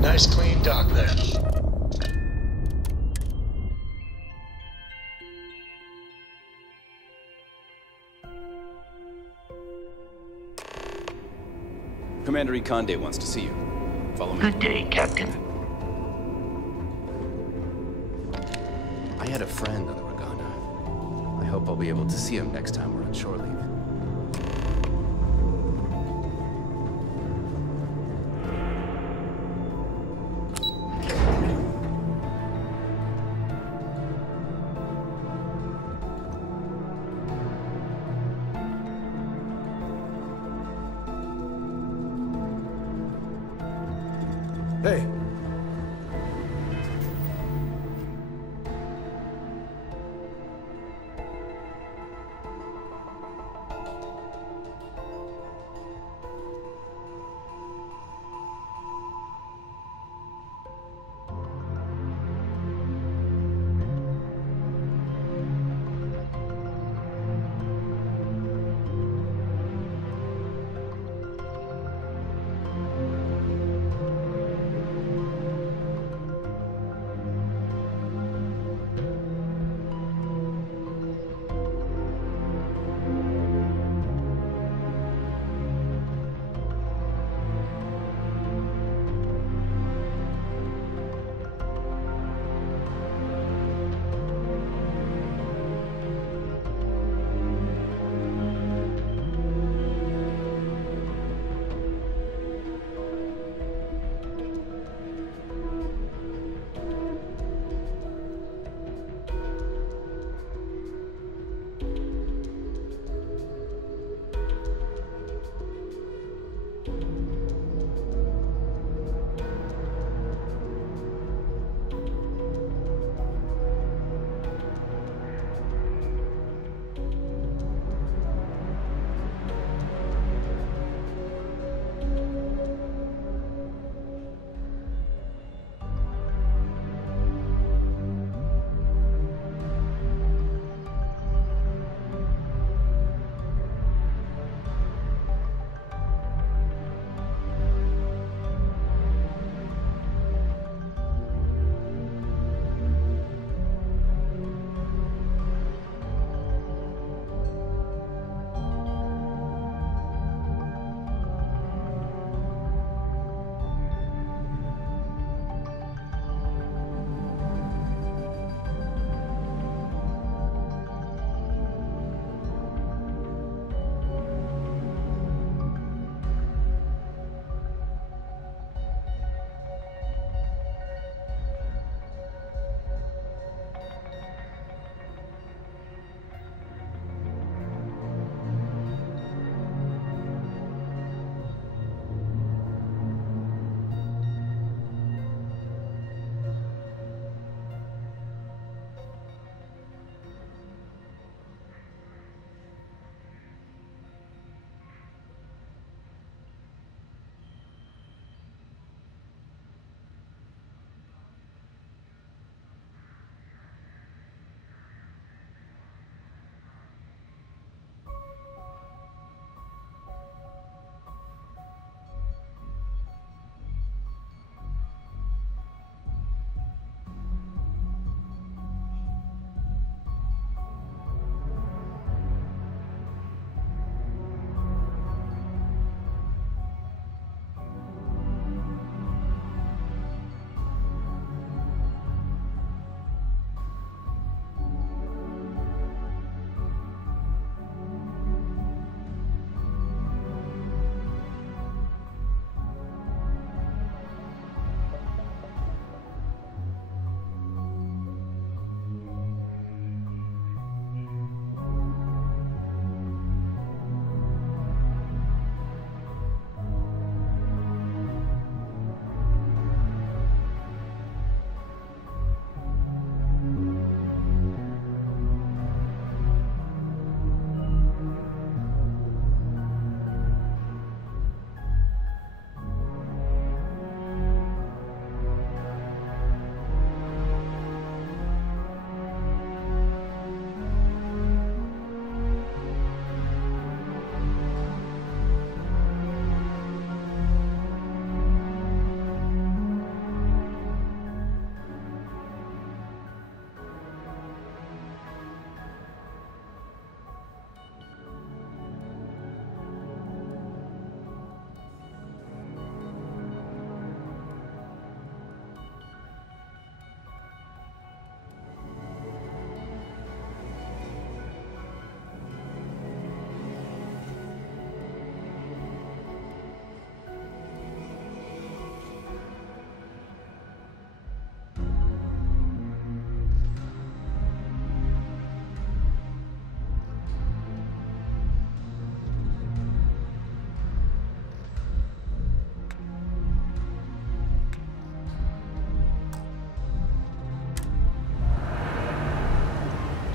Nice clean dock there. Commander Ikonde wants to see you. Follow me. Good day, Captain. I had a friend on the Regana. I hope I'll be able to see him next time we're on shore leave.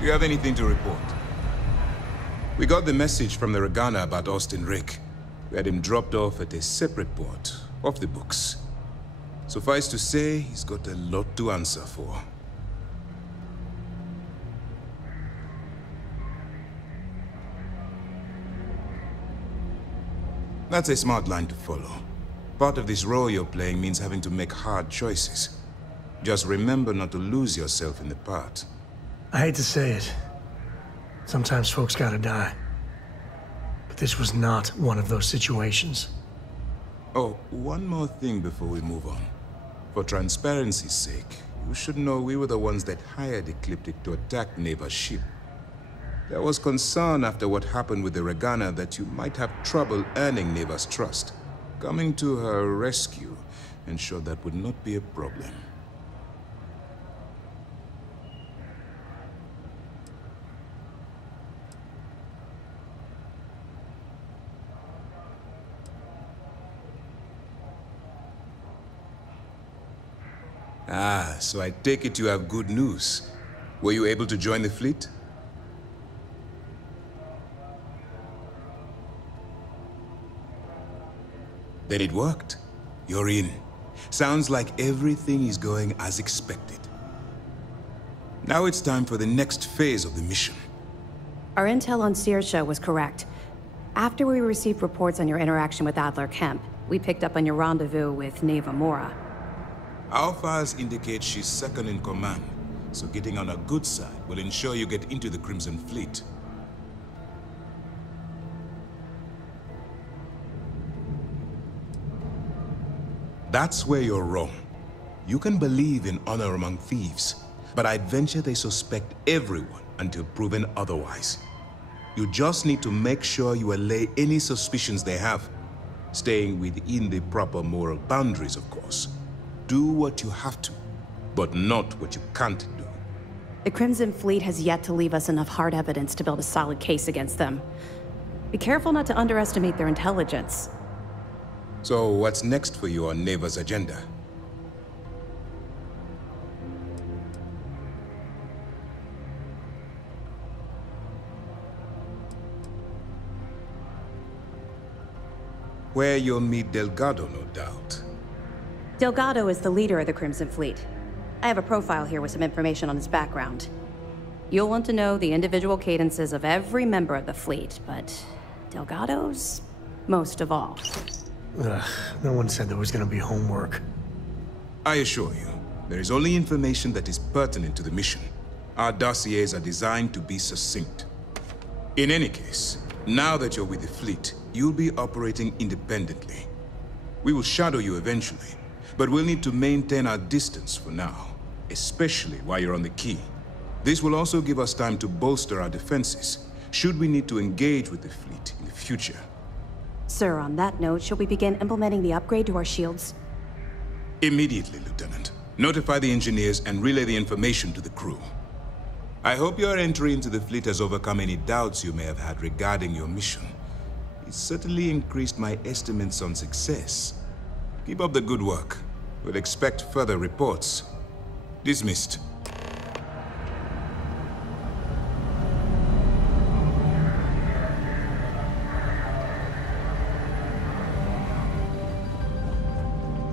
Do you have anything to report? We got the message from the Regana about Austin Rick. We had him dropped off at a separate port, off the books. Suffice to say, he's got a lot to answer for. That's a smart line to follow. Part of this role you're playing means having to make hard choices. Just remember not to lose yourself in the part. I hate to say it. Sometimes folks gotta die. But this was not one of those situations. Oh, one more thing before we move on. For transparency's sake, you should know we were the ones that hired Ecliptic to attack Neva's ship. There was concern after what happened with the Regana that you might have trouble earning Neva's trust. Coming to her rescue ensured that would not be a problem. Ah, so I take it you have good news. Were you able to join the fleet? Then it worked. You're in. Sounds like everything is going as expected. Now it's time for the next phase of the mission. Our intel on Saoirse was correct. After we received reports on your interaction with Adler Kemp, we picked up on your rendezvous with Neva Mora. Our files indicate she's second in command, so getting on her good side will ensure you get into the Crimson Fleet. That's where you're wrong. You can believe in honor among thieves, but I'd venture they suspect everyone until proven otherwise. You just need to make sure you allay any suspicions they have, staying within the proper moral boundaries, of course. Do what you have to, but not what you can't do. The Crimson Fleet has yet to leave us enough hard evidence to build a solid case against them. Be careful not to underestimate their intelligence. So what's next for you on Neva's agenda? Where you'll meet Delgado, no doubt. Delgado is the leader of the Crimson Fleet. I have a profile here with some information on his background. You'll want to know the individual cadences of every member of the fleet, but Delgado's most of all. Ugh, no one said there was gonna be homework. I assure you, there is only information that is pertinent to the mission. Our dossiers are designed to be succinct. In any case, now that you're with the fleet, you'll be operating independently. We will shadow you eventually, but we'll need to maintain our distance for now, especially while you're on the key. This will also give us time to bolster our defenses, should we need to engage with the fleet in the future. Sir, on that note, shall we begin implementing the upgrade to our shields? Immediately, Lieutenant. Notify the engineers and relay the information to the crew. I hope your entry into the fleet has overcome any doubts you may have had regarding your mission. It certainly increased my estimates on success. Keep up the good work. We'll expect further reports. Dismissed.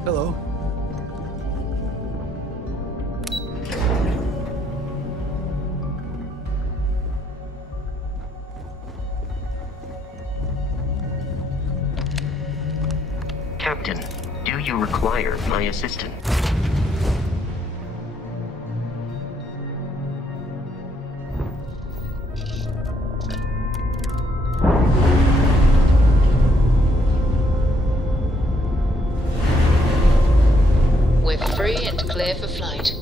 Hello. Captain, do you require my assistance? We're free and clear for flight.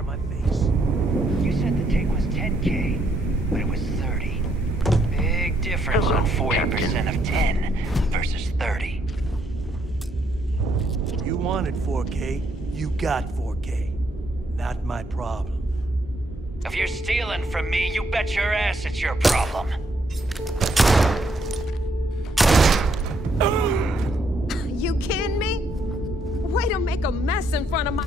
out of my face. You said the take was 10K, but it was 30. Big difference on 40% of 10 versus 30. You wanted 4K, you got 4K. Not my problem. If you're stealing from me, you bet your ass it's your problem. You kidding me? Way to make a mess in front of my...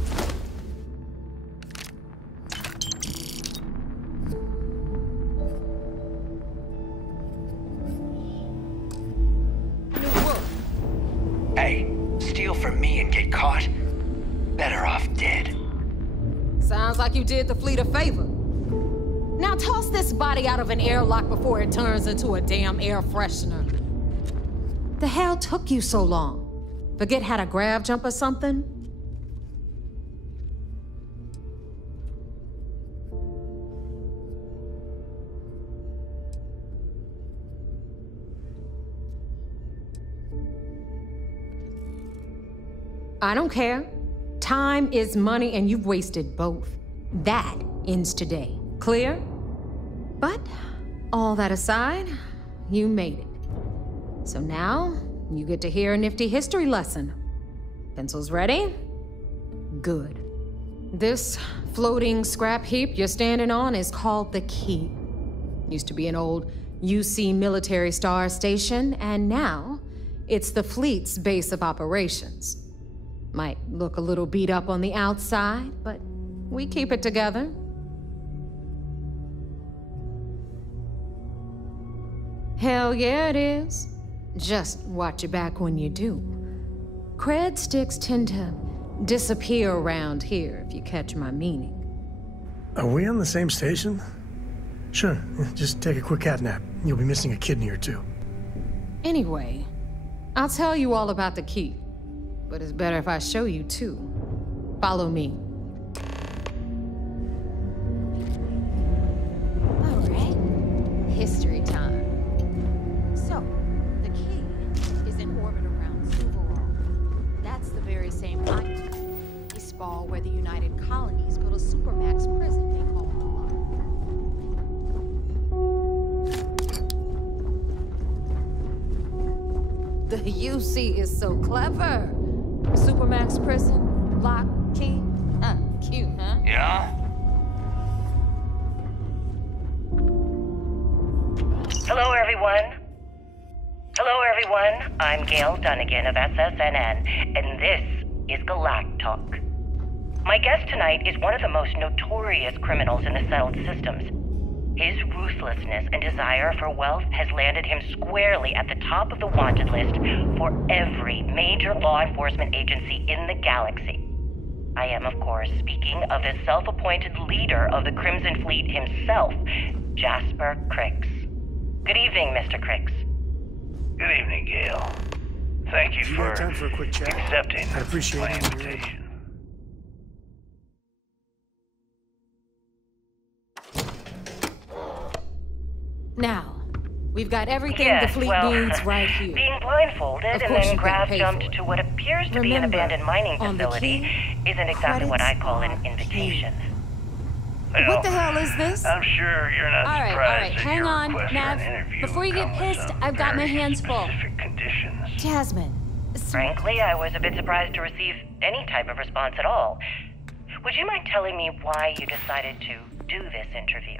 Hey, steal from me and get caught? Better off dead. Sounds like you did the fleet a favor. Now toss this body out of an airlock before it turns into a damn air freshener. The hell took you so long? Forget how to grav jump or something? I don't care. Time is money and you've wasted both. That ends today. Clear? But all that aside, you made it. So now, you get to hear a nifty history lesson. Pencils ready? Good. This floating scrap heap you're standing on is called the Key. Used to be an old UC military star station, and now it's the fleet's base of operations. Might look a little beat up on the outside, but we keep it together. Hell yeah, it is. Just watch your back when you do. Cred sticks tend to disappear around here, if you catch my meaning. Are we on the same station? Sure, just take a quick cat nap. You'll be missing a kidney or two. Anyway, I'll tell you all about the Key. But it's better if I show you too. Follow me. All right, history time. So, the Key is in orbit around Suvorov. That's the very same spall where the United Colonies built a supermax prison they call the UC is so clever. Supermax prison, lock, key. Cute, huh? Yeah? Hello, everyone. I'm Gail Dunnigan of SSNN, and this is Galactic Talk. My guest tonight is one of the most notorious criminals in the settled systems. His ruthlessness and desire for wealth has landed him squarely at the top of the wanted list for every major law enforcement agency in the galaxy. I am, of course, speaking of the self-appointed leader of the Crimson Fleet himself, Jasper Crix. Good evening, Mr. Crix. Good evening, Gail. Thank you for time for a quick chat? accepting I'd appreciate my it. invitation. Now, we've got everything Yes, the fleet needs right here. Being blindfolded and then grav jumped to what appears to be an Remember, abandoned mining on the facility Key, isn't exactly what I credits call an are invitation. What the hell is this? I'm sure you're not All right, surprised at hang your on, request for Nav. an interview Before you get come with pissed, some I've got my very hands full. specific conditions. Jasmine. Frankly, I was a bit surprised to receive any type of response at all. Would you mind telling me why you decided to do this interview?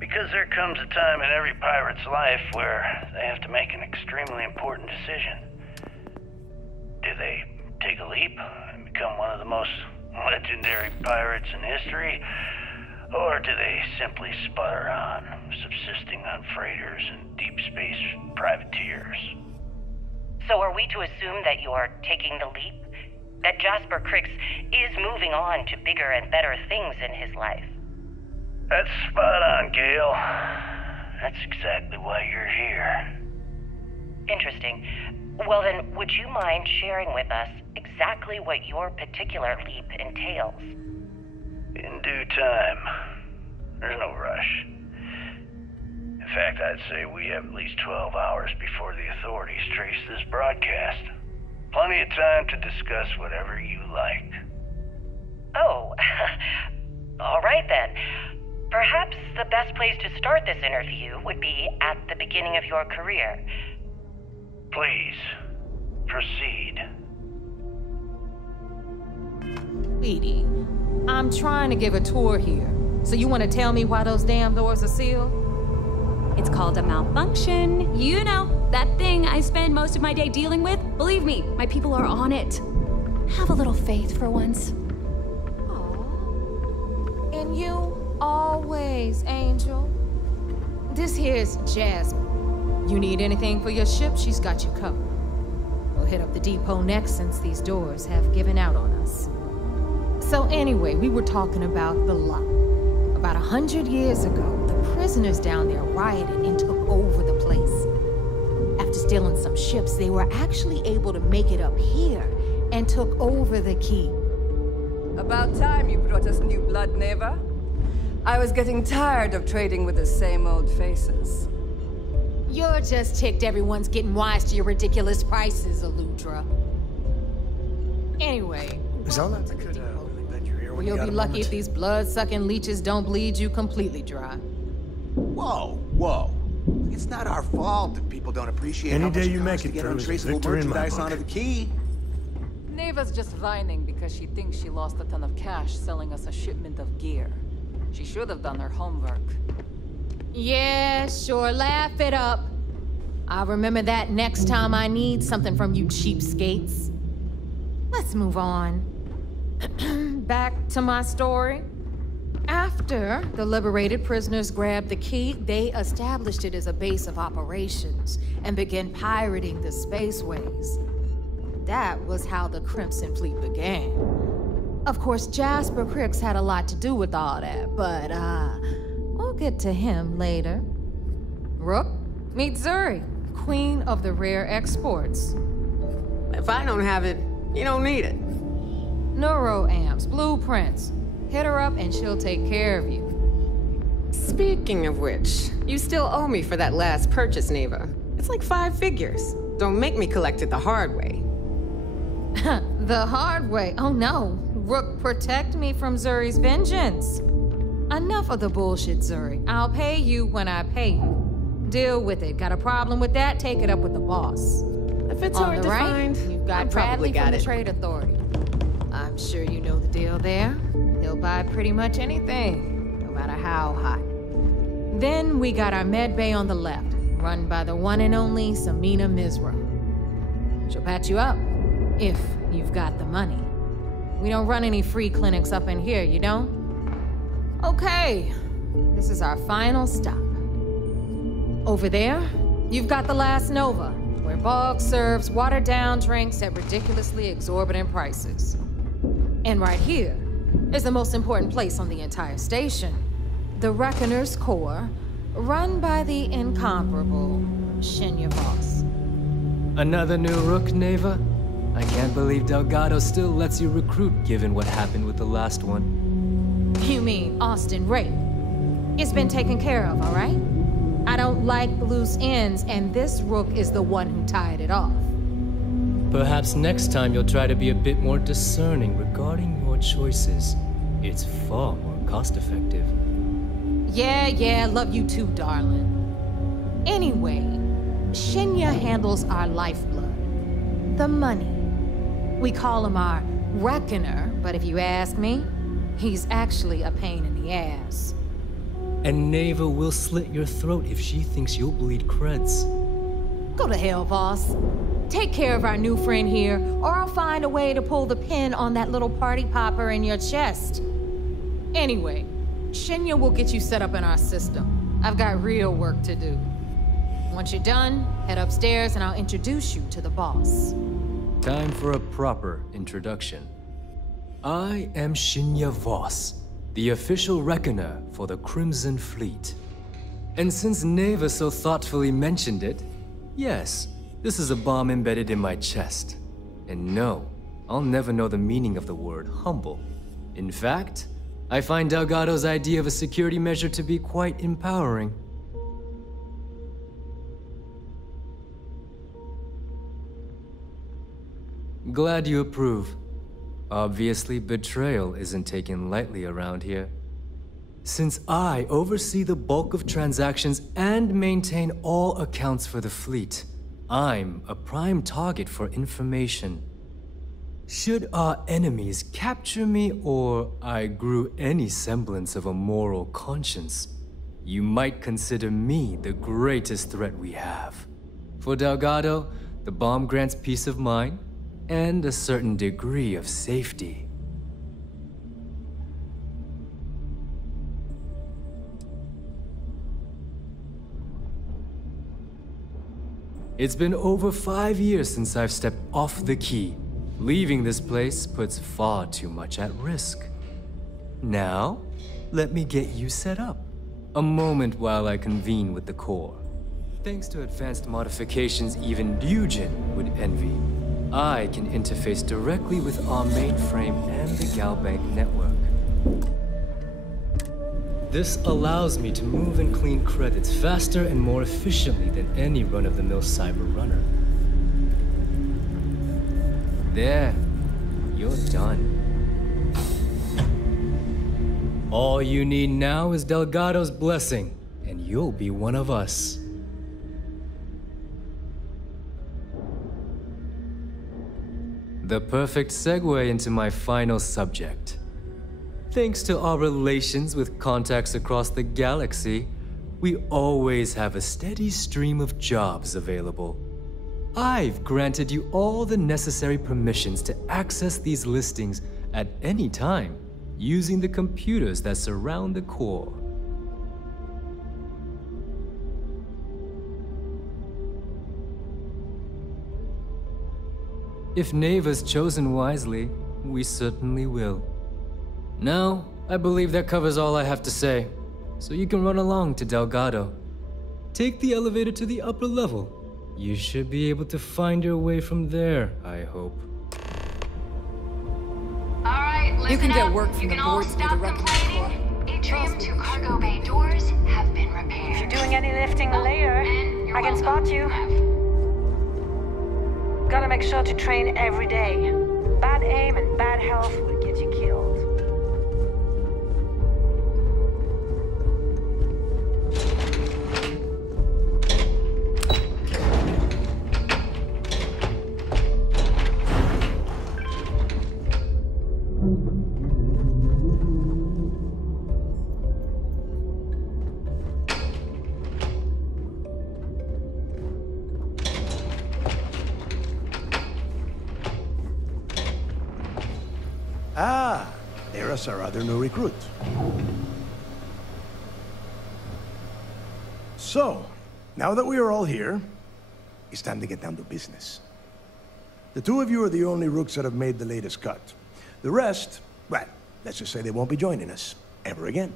Because there comes a time in every pirate's life where they have to make an extremely important decision. Do they take a leap and become one of the most legendary pirates in history? Or do they simply sputter on, subsisting on freighters and deep space privateers? So are we to assume that you are taking the leap? That Jasper Crix is moving on to bigger and better things in his life? That's spot on, Gail. That's exactly why you're here. Interesting. Well then, would you mind sharing with us exactly what your particular leap entails? In due time. There's no rush. In fact, I'd say we have at least 12 hours before the authorities trace this broadcast. Plenty of time to discuss whatever you like. Oh, best place to start this interview would be at the beginning of your career. Please, proceed. Sweetie, I'm trying to give a tour here. So you want to tell me why those damn doors are sealed? It's called a malfunction. You know, that thing I spend most of my day dealing with. Believe me, my people are on it. Have a little faith for once. And you always, Angel. This here's Jasmine. You need anything for your ship, she's got you covered. We'll hit up the depot next since these doors have given out on us. So anyway, we were talking about the lock. About 100 years ago, the prisoners down there rioted and took over the place. After stealing some ships, they were actually able to make it up here and took over the key. About time you brought us new blood, Neva. I was getting tired of trading with the same old faces. You're just ticked everyone's getting wise to your ridiculous prices, Aludra. Anyway... Is all that the good really bend your ear when you You'll got be a lucky moment? if these blood-sucking leeches don't bleed you completely dry. Whoa, whoa. It's not our fault that people don't appreciate Any how much day you it make costs to it, get Drew, is a untraceable victory in my merchandise book. onto the key. Neva's just whining because she thinks she lost a ton of cash selling us a shipment of gear. She should have done her homework. Yeah, sure, laugh it up. I'll remember that next time I need something from you cheapskates. Let's move on. Back to my story. After the liberated prisoners grabbed the key, they established it as a base of operations and began pirating the spaceways. That was how the Crimson Fleet began. Of course, Jasper Cricks had a lot to do with all that, but we'll get to him later. Rook, meet Zuri, queen of the rare exports. If I don't have it, you don't need it. Neuroamps, blueprints. Hit her up and she'll take care of you. Speaking of which, you still owe me for that last purchase, Neva. It's like 5 figures. Don't make me collect it the hard way. The hard way? Oh no. Rook, protect me from Zuri's vengeance. Enough of the bullshit, Zuri. I'll pay you when I pay you. Deal with it. Got a problem with that? Take it up with the boss. If it's On hard the to right, find, you've got I probably Bradley got from the it. Trade Authority. I'm sure you know the deal there. He'll buy pretty much anything, no matter how hot. Then we got our med bay on the left, run by the one and only Samina Mizra. She'll patch you up, if you've got the money. We don't run any free clinics up in here, you don't? Okay, this is our final stop. Over there, you've got the Last Nova, where Bog serves watered-down drinks at ridiculously exorbitant prices. And right here is the most important place on the entire station, the Reckoner's Core, run by the incomparable Shinya Voss. Another new Rook, Neva? I can't believe Delgado still lets you recruit given what happened with the last one. You mean Austin Ray? It's been taken care of, all right? I don't like loose ends, and this Rook is the one who tied it off. Perhaps next time you'll try to be a bit more discerning regarding your choices. It's far more cost-effective. Yeah, love you too, darling. Anyway, Shinya handles our lifeblood. The money. We call him our Reckoner, but if you ask me, he's actually a pain in the ass. And Neva will slit your throat if she thinks you'll bleed creds. Go to hell, boss. Take care of our new friend here, or I'll find a way to pull the pin on that little party popper in your chest. Anyway, Shinya will get you set up in our system. I've got real work to do. Once you're done, head upstairs and I'll introduce you to the boss. Time for a proper introduction. I am Shinya Voss, the official reckoner for the Crimson Fleet. And since Neva so thoughtfully mentioned it, yes, this is a bomb embedded in my chest. And no, I'll never know the meaning of the word humble. In fact, I find Delgado's idea of a security measure to be quite empowering. Glad you approve. Obviously, betrayal isn't taken lightly around here. Since I oversee the bulk of transactions and maintain all accounts for the fleet, I'm a prime target for information. Should our enemies capture me or I grew any semblance of a moral conscience, you might consider me the greatest threat we have. For Delgado, the bomb grants peace of mind and a certain degree of safety. It's been over 5 years since I've stepped off the key. Leaving this place puts far too much at risk. Now, let me get you set up. A moment while I convene with the core. Thanks to advanced modifications even Ryujin would envy, I can interface directly with our mainframe and the Galbank network. This allows me to move and clean credits faster and more efficiently than any run-of-the-mill cyber runner. There, you're done. All you need now is Delgado's blessing, and you'll be one of us. The perfect segue into my final subject. Thanks to our relations with contacts across the galaxy, we always have a steady stream of jobs available. I've granted you all the necessary permissions to access these listings at any time, using the computers that surround the core. If Neva's chosen wisely, we certainly will. Now, I believe that covers all I have to say, so you can run along to Delgado. Take the elevator to the upper level. You should be able to find your way from there, I hope. Alright, listen You can get up. work from You the can all boards near stop the Reckoning Core. Atrium to cargo bay doors have been repaired. If you're doing any lifting later, I can spot you. Gotta make sure to train every day. Bad aim and bad health will get you killed. Ah, there's our other new recruit. So, now that we are all here, it's time to get down to business. The two of you are the only rooks that have made the latest cut. The rest, well, let's just say they won't be joining us ever again.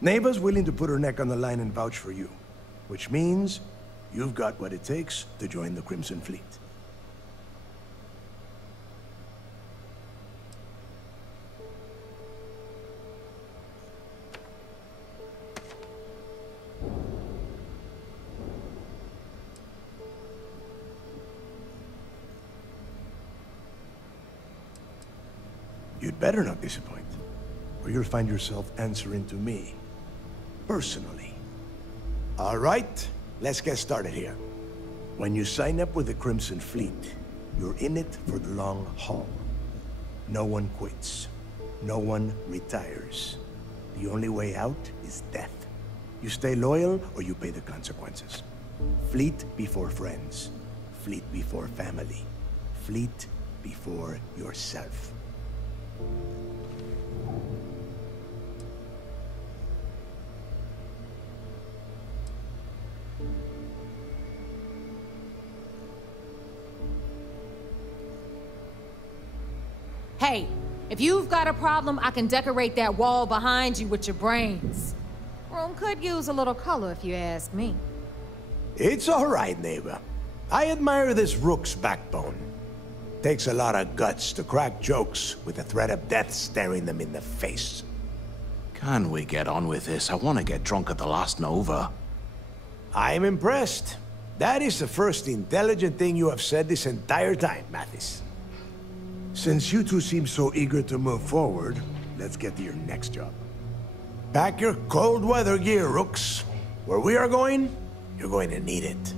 Neva's willing to put her neck on the line and vouch for you, which means you've got what it takes to join the Crimson Fleet. You'd better not disappoint, or you'll find yourself answering to me, personally. All right, let's get started here. When you sign up with the Crimson Fleet, you're in it for the long haul. No one quits. No one retires. The only way out is death. You stay loyal, or you pay the consequences. Fleet before friends. Fleet before family. Fleet before yourself. Hey, if you've got a problem, I can decorate that wall behind you with your brains. Room could use a little color if you ask me. It's all right, neighbor. I admire this rook's backbone. Takes a lot of guts to crack jokes with the threat of death staring them in the face. Can we get on with this? I want to get drunk at the last Nova. I'm impressed. That is the first intelligent thing you have said this entire time, Mathis. Since you two seem so eager to move forward, let's get to your next job. Pack your cold weather gear, Rooks. Where we are going, you're going to need it.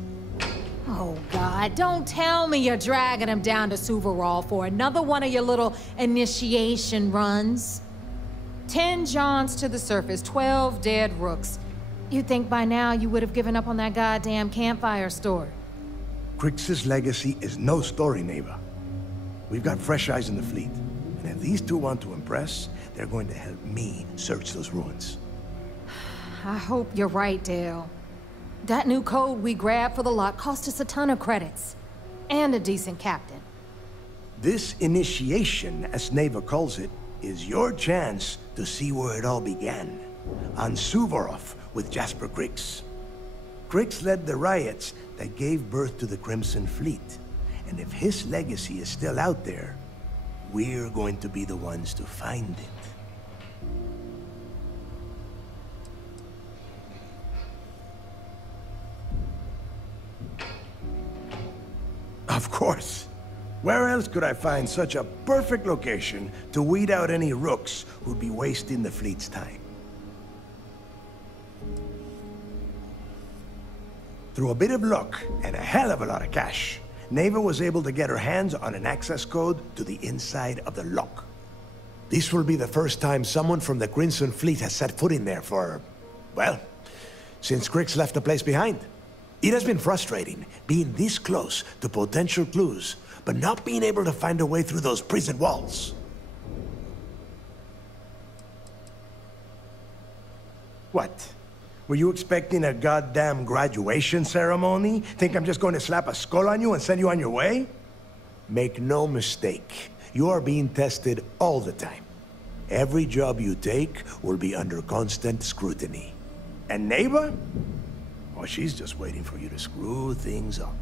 Oh, God, don't tell me you're dragging him down to Suvarol for another one of your little initiation runs. 10 Johns to the surface, 12 dead Rooks. You'd think by now you would have given up on that goddamn campfire story. Crix's legacy is no story, Neva. We've got fresh eyes in the fleet. And if these two want to impress, they're going to help me search those ruins. I hope you're right, Dale. That new code we grabbed for the lot cost us a ton of credits. And a decent captain. This initiation, as Neva calls it, is your chance to see where it all began. On Suvorov with Jasper Crix. Crix led the riots that gave birth to the Crimson Fleet. And if his legacy is still out there, we're going to be the ones to find it. Of course. Where else could I find such a perfect location to weed out any rooks who'd be wasting the fleet's time? Through a bit of luck and a hell of a lot of cash, Neva was able to get her hands on an access code to the inside of the lock. This will be the first time someone from the Crimson Fleet has set foot in there for, well, since Crix left the place behind. It has been frustrating, being this close to potential clues, but not being able to find a way through those prison walls. What? Were you expecting a goddamn graduation ceremony? Think I'm just going to slap a skull on you and send you on your way? Make no mistake, you are being tested all the time. Every job you take will be under constant scrutiny. And Neva? Well, she's just waiting for you to screw things up.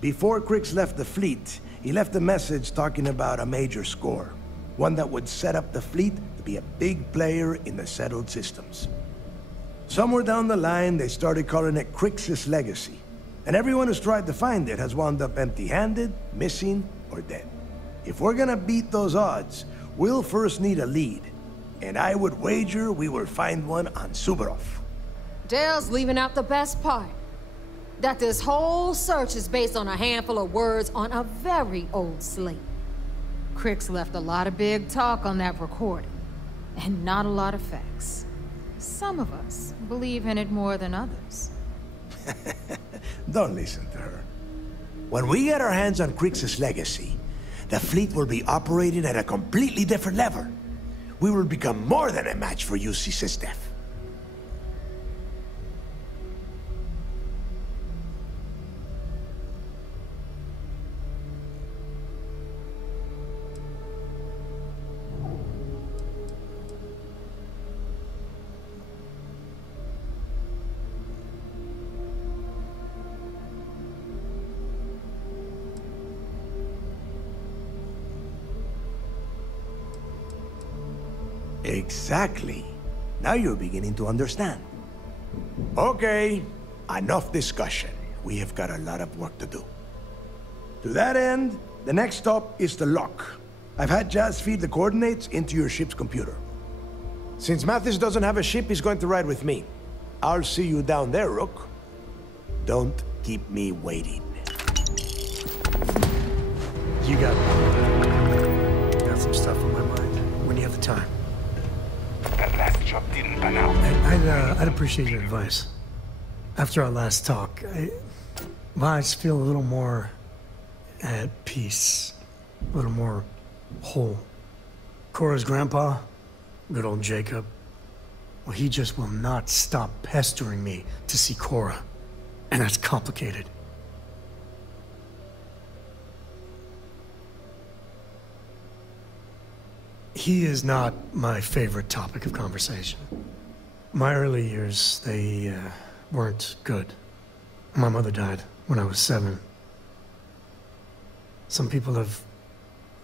Before Crix left the fleet, he left a message talking about a major score. One that would set up the fleet to be a big player in the settled systems. Somewhere down the line, they started calling it Crix's legacy. And everyone who's tried to find it has wound up empty-handed, missing, or dead. If we're gonna beat those odds, we'll first need a lead. And I would wager we will find one on Suvorov. Dale's leaving out the best part. That this whole search is based on a handful of words on a very old slate. Crix left a lot of big talk on that recording, and not a lot of facts. Some of us believe in it more than others. Don't listen to her. When we get our hands on Crix's legacy, the fleet will be operating at a completely different level. We will become more than a match for UC Systef. Exactly. Now you're beginning to understand. Okay, enough discussion. We have got a lot of work to do. To that end, the next stop is the lock. I've had Jazz feed the coordinates into your ship's computer. Since Mathis doesn't have a ship, he's going to ride with me. I'll see you down there, Rook. Don't keep me waiting. You got some stuff on my mind when you have the time. That last job didn't pan out. I'd appreciate your advice. After our last talk, I just feel a little more at peace, a little more whole. Cora's grandpa, good old Jacob, well, he just will not stop pestering me to see Cora, and that's complicated. He is not my favorite topic of conversation. My early years, they weren't good. My mother died when I was 7. Some people have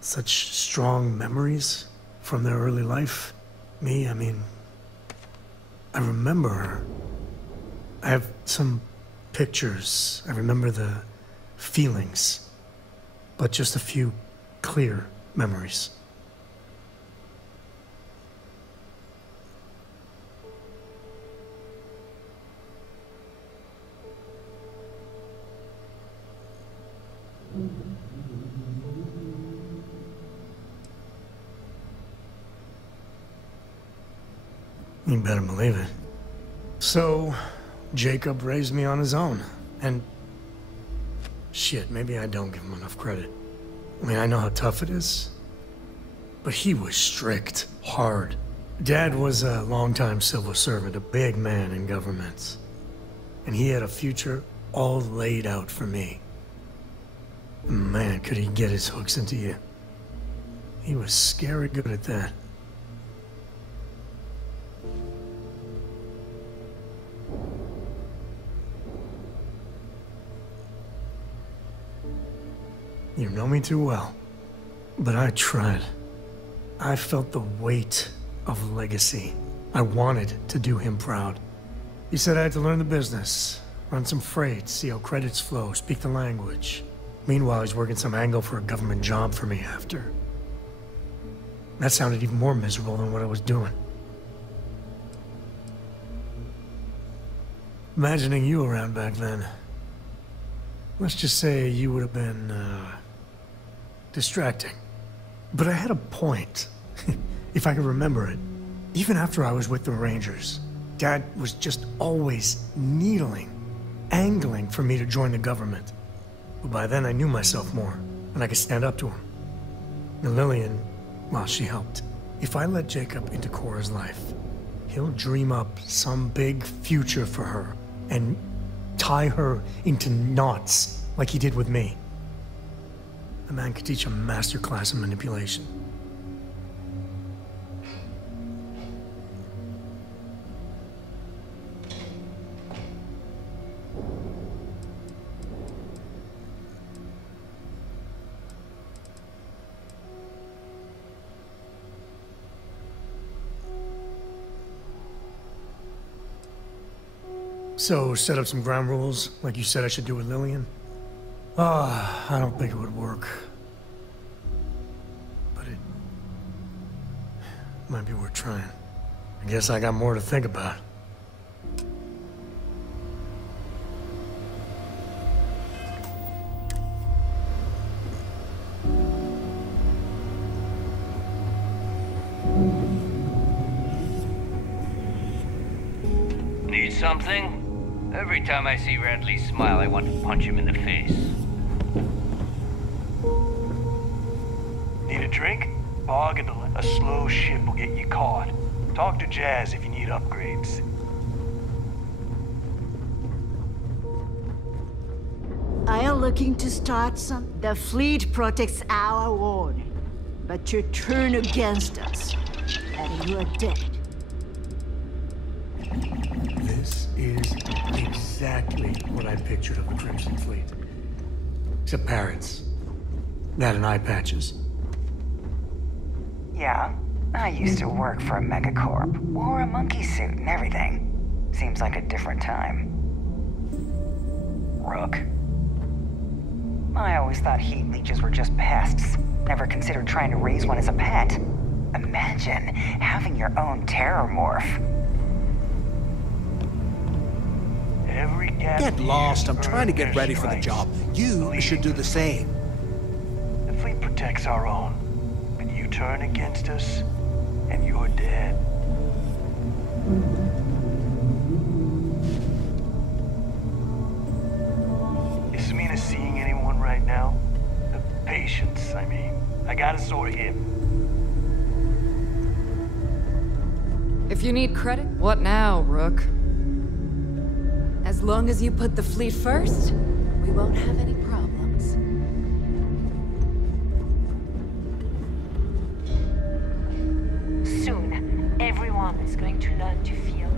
such strong memories from their early life. Me, I mean, I remember her. I have some pictures. I remember the feelings, but just a few clear memories. You better believe it. So, Jacob raised me on his own, and... shit, maybe I don't give him enough credit. I mean, I know how tough it is, but he was strict, hard. Dad was a longtime civil servant, a big man in government, and he had a future all laid out for me. Man, could he get his hooks into you. He was scary good at that. You know me too well, but I tried. I felt the weight of legacy. I wanted to do him proud. He said I had to learn the business, run some freight, see how credits flow, speak the language. Meanwhile, he's working some angle for a government job for me after. That sounded even more miserable than what I was doing. Imagining you around back then. Let's just say you would have been, distracting. But I had a point, if I could remember it. Even after I was with the Rangers, Dad was just always needling, angling for me to join the government. But by then I knew myself more, and I could stand up to him. And Lillian, well, she helped. If I let Jacob into Cora's life, he'll dream up some big future for her, and tie her into knots like he did with me. A man could teach a master class in manipulation. So, set up some ground rules, like you said I should do with Lillian? I don't think it would work. But it might be worth trying. I guess I got more to think about. Need something? Every time I see Radley smile, I want to punch him in the face. Need a drink? Bargain. A slow ship will get you caught. Talk to Jazz if you need upgrades. Are you looking to start some? The fleet protects our ward, but you turn against us, and you are dead. This is exactly what I pictured of the Crimson Fleet. Except parrots. That and eye patches. Yeah, I used to work for a megacorp. Wore a monkey suit and everything. Seems like a different time. Rook. I always thought heat leeches were just pests. Never considered trying to raise one as a pet. Imagine having your own terror morph. Get lost. I'm trying to get ready for the job. You should do the same. The fleet protects our own, but you turn against us, and you're dead. Is Mina seeing anyone right now? The patients, I mean. I gotta sort him. If you need credit, what now, Rook? As long as you put the fleet first, we won't have any problems. Soon, everyone is going to learn to feel it.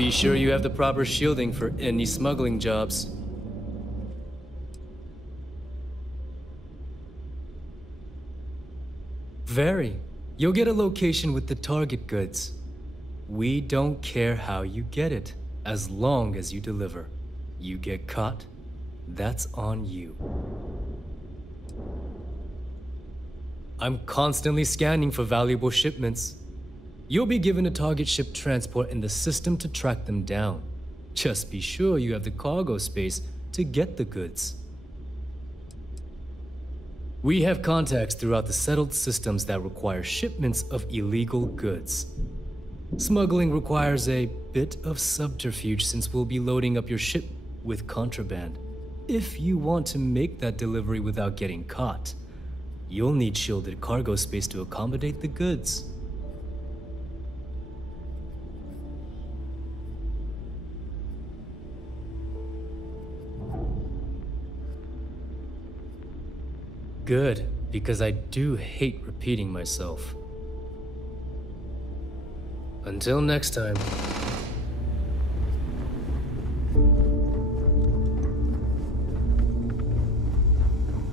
Be sure you have the proper shielding for any smuggling jobs. Very. You'll get a location with the target goods. We don't care how you get it, as long as you deliver. You get caught, that's on you. I'm constantly scanning for valuable shipments. You'll be given a target ship transport in the system to track them down. Just be sure you have the cargo space to get the goods. We have contacts throughout the settled systems that require shipments of illegal goods. Smuggling requires a bit of subterfuge since we'll be loading up your ship with contraband. If you want to make that delivery without getting caught, you'll need shielded cargo space to accommodate the goods. Good, because I do hate repeating myself. Until next time.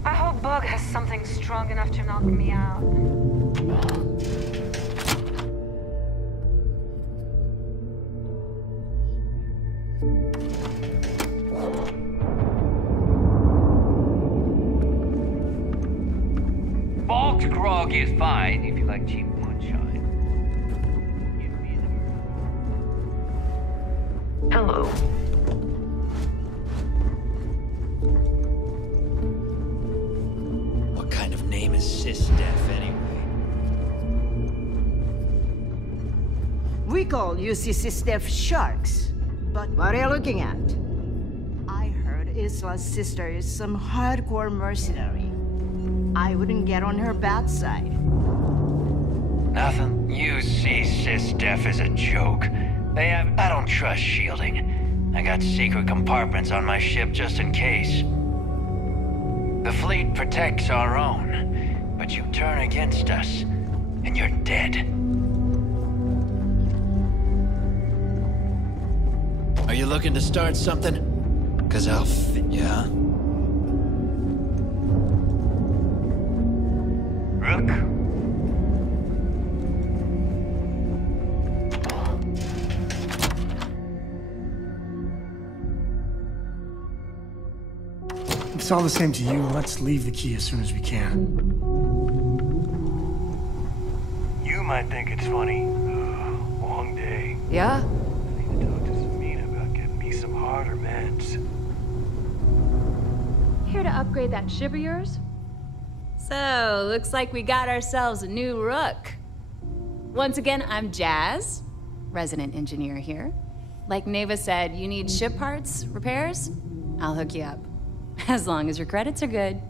I hope Bug has something strong enough to knock me out. Bulk's grog is fine if you like cheap moonshine. Hello. What kind of name is SysDef anyway? We call UC-SysDef sharks. But what are you looking at? I heard Isla's sister is some hardcore mercenary. I wouldn't get on her bad side. Nothing. You see, SysDef is a joke. I don't trust shielding. I got secret compartments on my ship just in case. The fleet protects our own, but you turn against us, and you're dead. Are you looking to start something? 'Cause I'll fit ya, huh? Rook? If it's all the same to you, let's leave the key as soon as we can. You might think it's funny. Long day. Yeah? I need to talk to Samina about getting me some harder meds. Here to upgrade that ship of yours? So, looks like we got ourselves a new rook. Once again, I'm Jazz, resident engineer here. Like Neva said, you need ship parts, repairs? I'll hook you up. As long as your credits are good.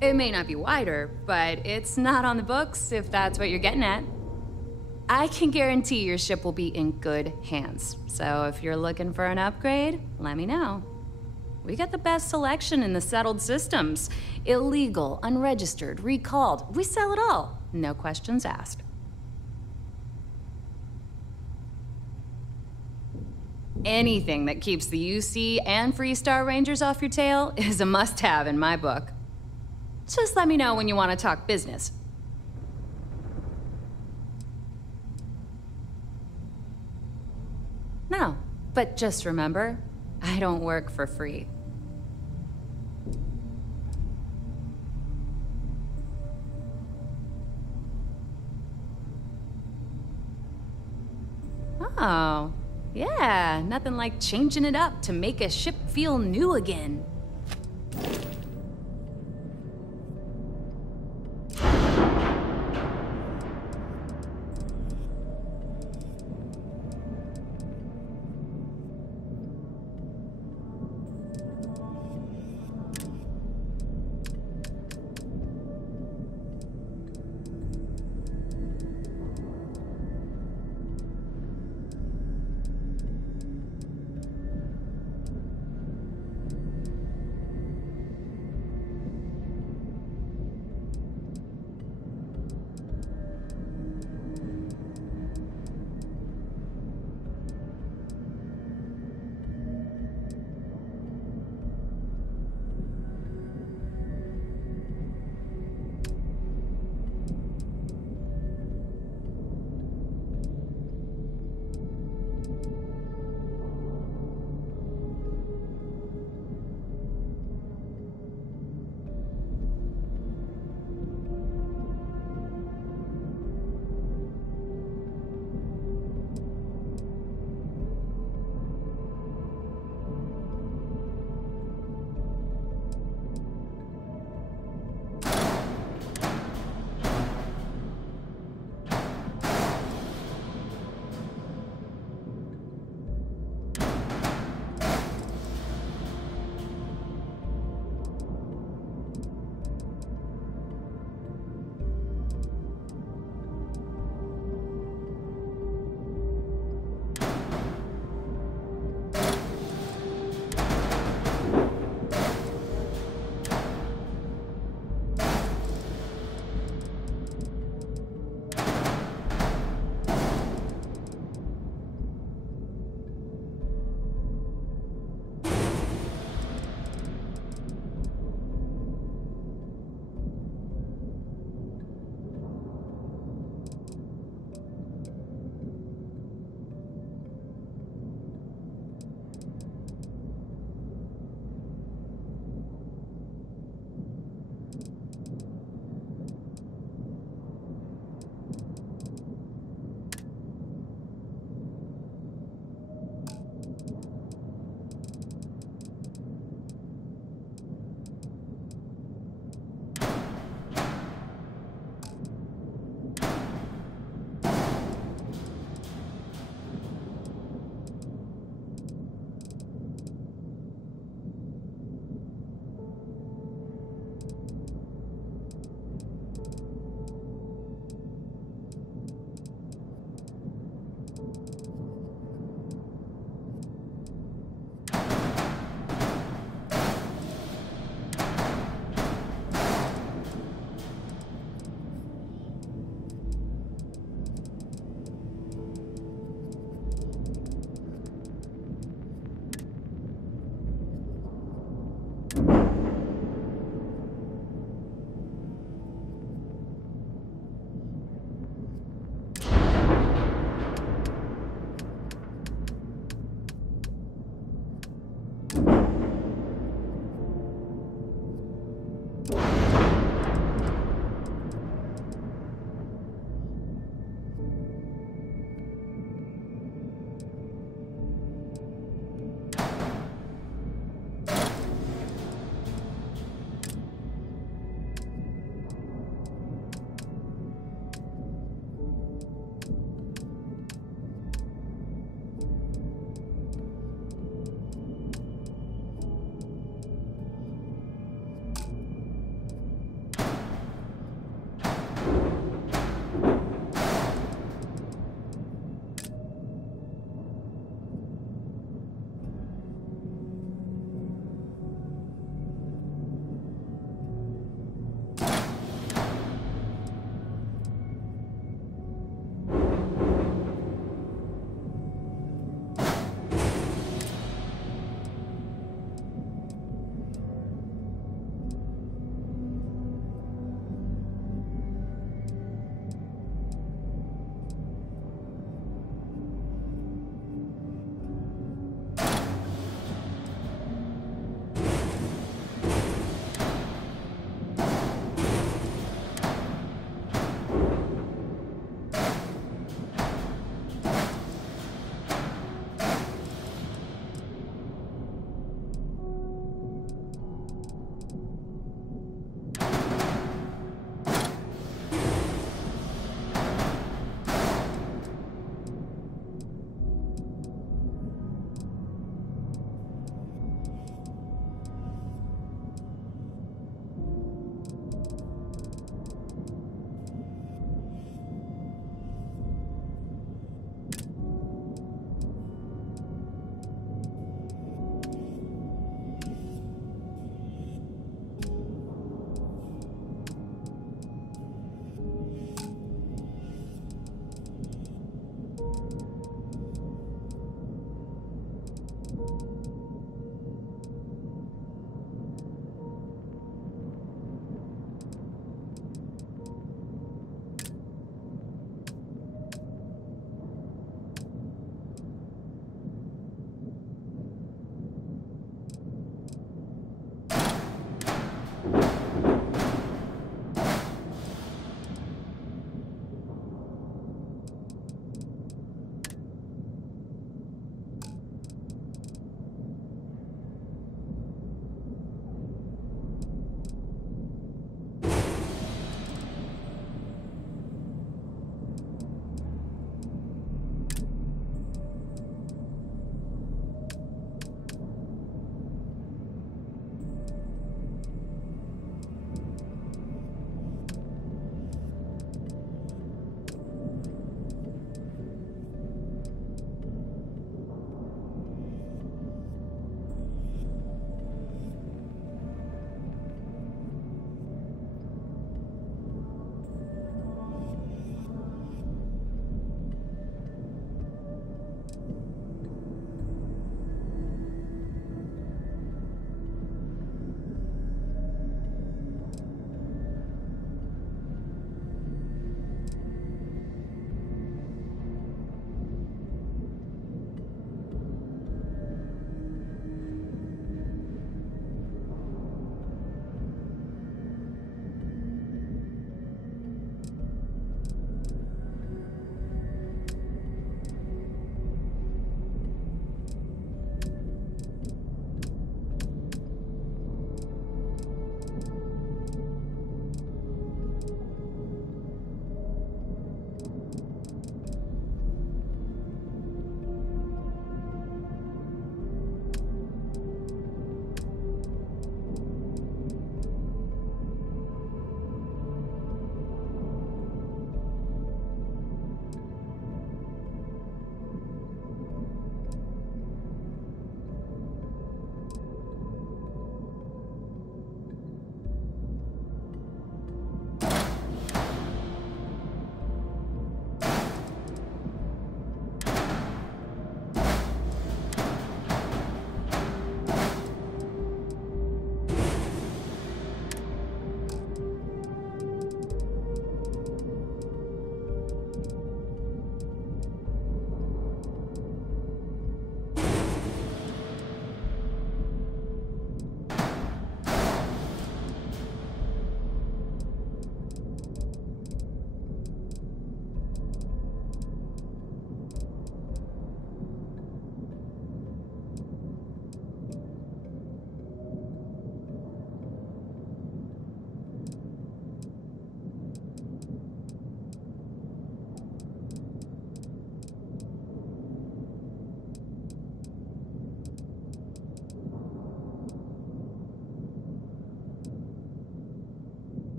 It may not be wider, but it's not on the books if that's what you're getting at. I can guarantee your ship will be in good hands. So if you're looking for an upgrade, let me know. We got the best selection in the settled systems. Illegal, unregistered, recalled. We sell it all. No questions asked. Anything that keeps the UC and Freestar Rangers off your tail is a must-have in my book. Just let me know when you want to talk business. No, but just remember, I don't work for free. Oh, yeah, nothing like changing it up to make a ship feel new again.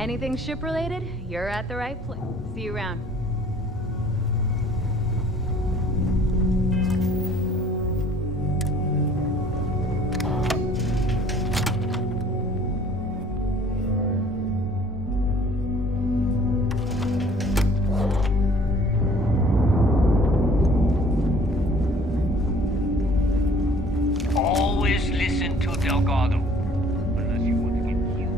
Anything ship-related, you're at the right place. See you around. Always listen to Delgado. Unless you want to get killed.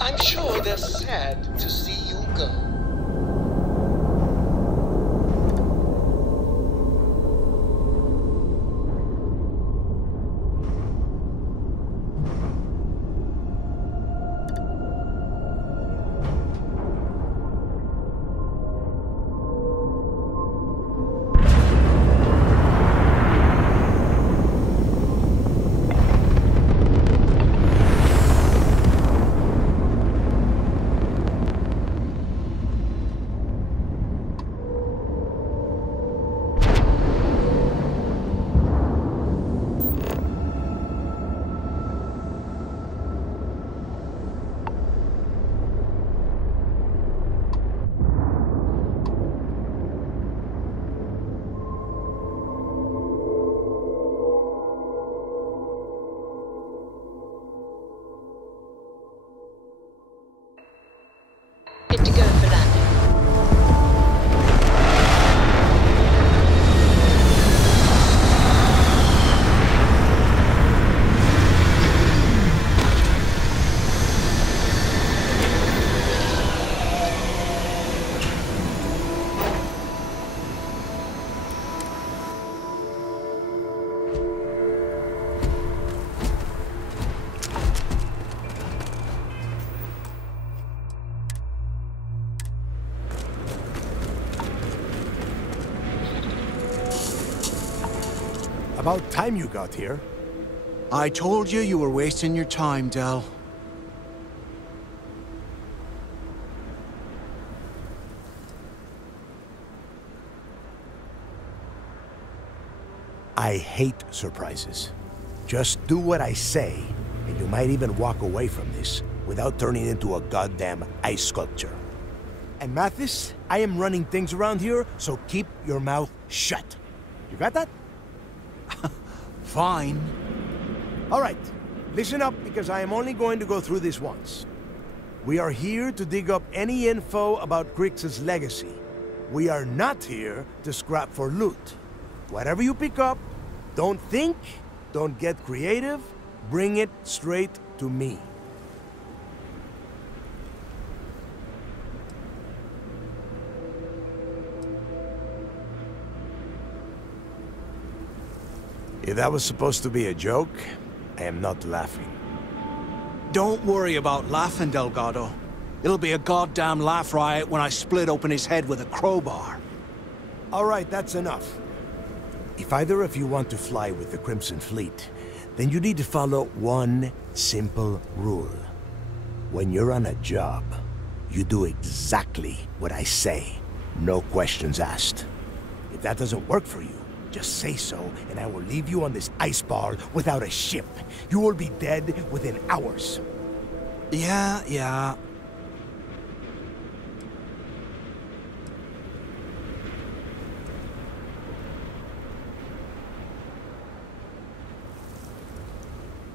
I'm sure they're sad to see you go. Good to go for landing. About time you got here. I told you you were wasting your time, Del. I hate surprises. Just do what I say, and you might even walk away from this without turning into a goddamn ice sculpture. And Mathis, I am running things around here, so keep your mouth shut. You got that? Fine. All right, listen up because I am only going to go through this once. We are here to dig up any info about Grix's legacy. We are not here to scrap for loot. Whatever you pick up, don't think, don't get creative, bring it straight to me. If that was supposed to be a joke, I am not laughing. Don't worry about laughing, Delgado. It'll be a goddamn laugh riot when I split open his head with a crowbar. All right, that's enough. If either of you want to fly with the Crimson Fleet, then you need to follow one simple rule. When you're on a job, you do exactly what I say. No questions asked. If that doesn't work for you, just say so, and I will leave you on this ice ball without a ship. You will be dead within hours. Yeah.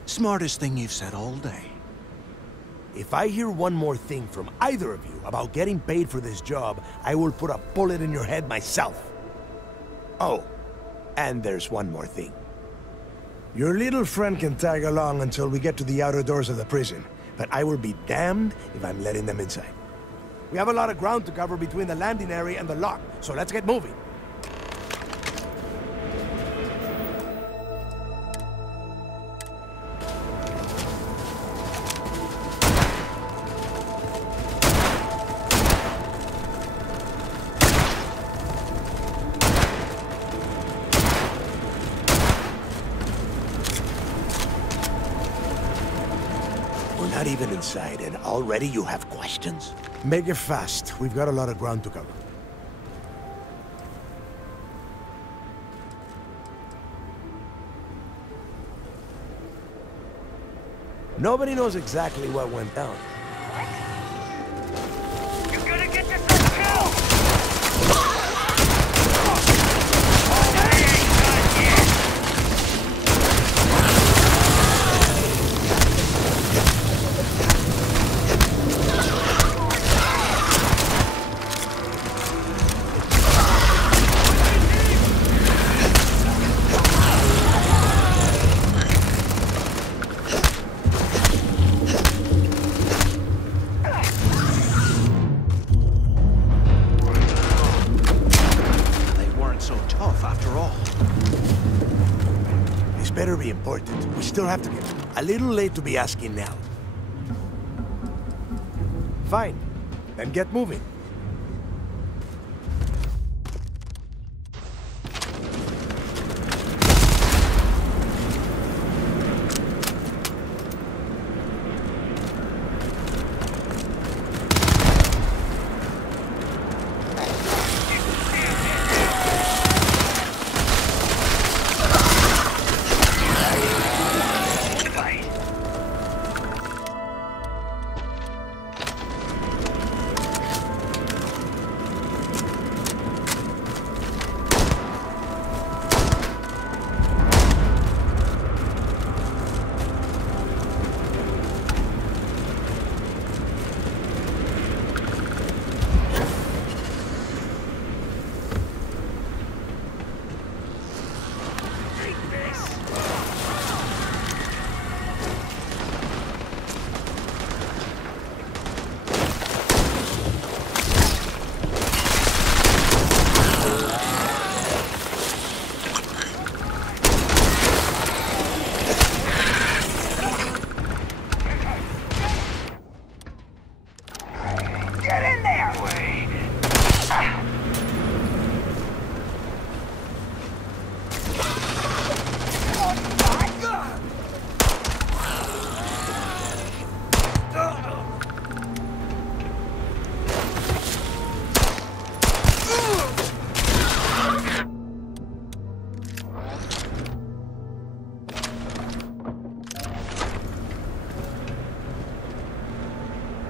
Smartest thing you've said all day. If I hear one more thing from either of you about getting paid for this job, I will put a bullet in your head myself. Oh. And there's one more thing. Your little friend can tag along until we get to the outer doors of the prison, but I will be damned if I'm letting them inside. We have a lot of ground to cover between the landing area and the lock, so let's get moving. not even inside, and already you have questions? Make it fast. We've got a lot of ground to cover. Nobody knows exactly what went down. You're gonna get yourself killed! Better be important. We still have to get a little late to be asking now. Fine. Then get moving.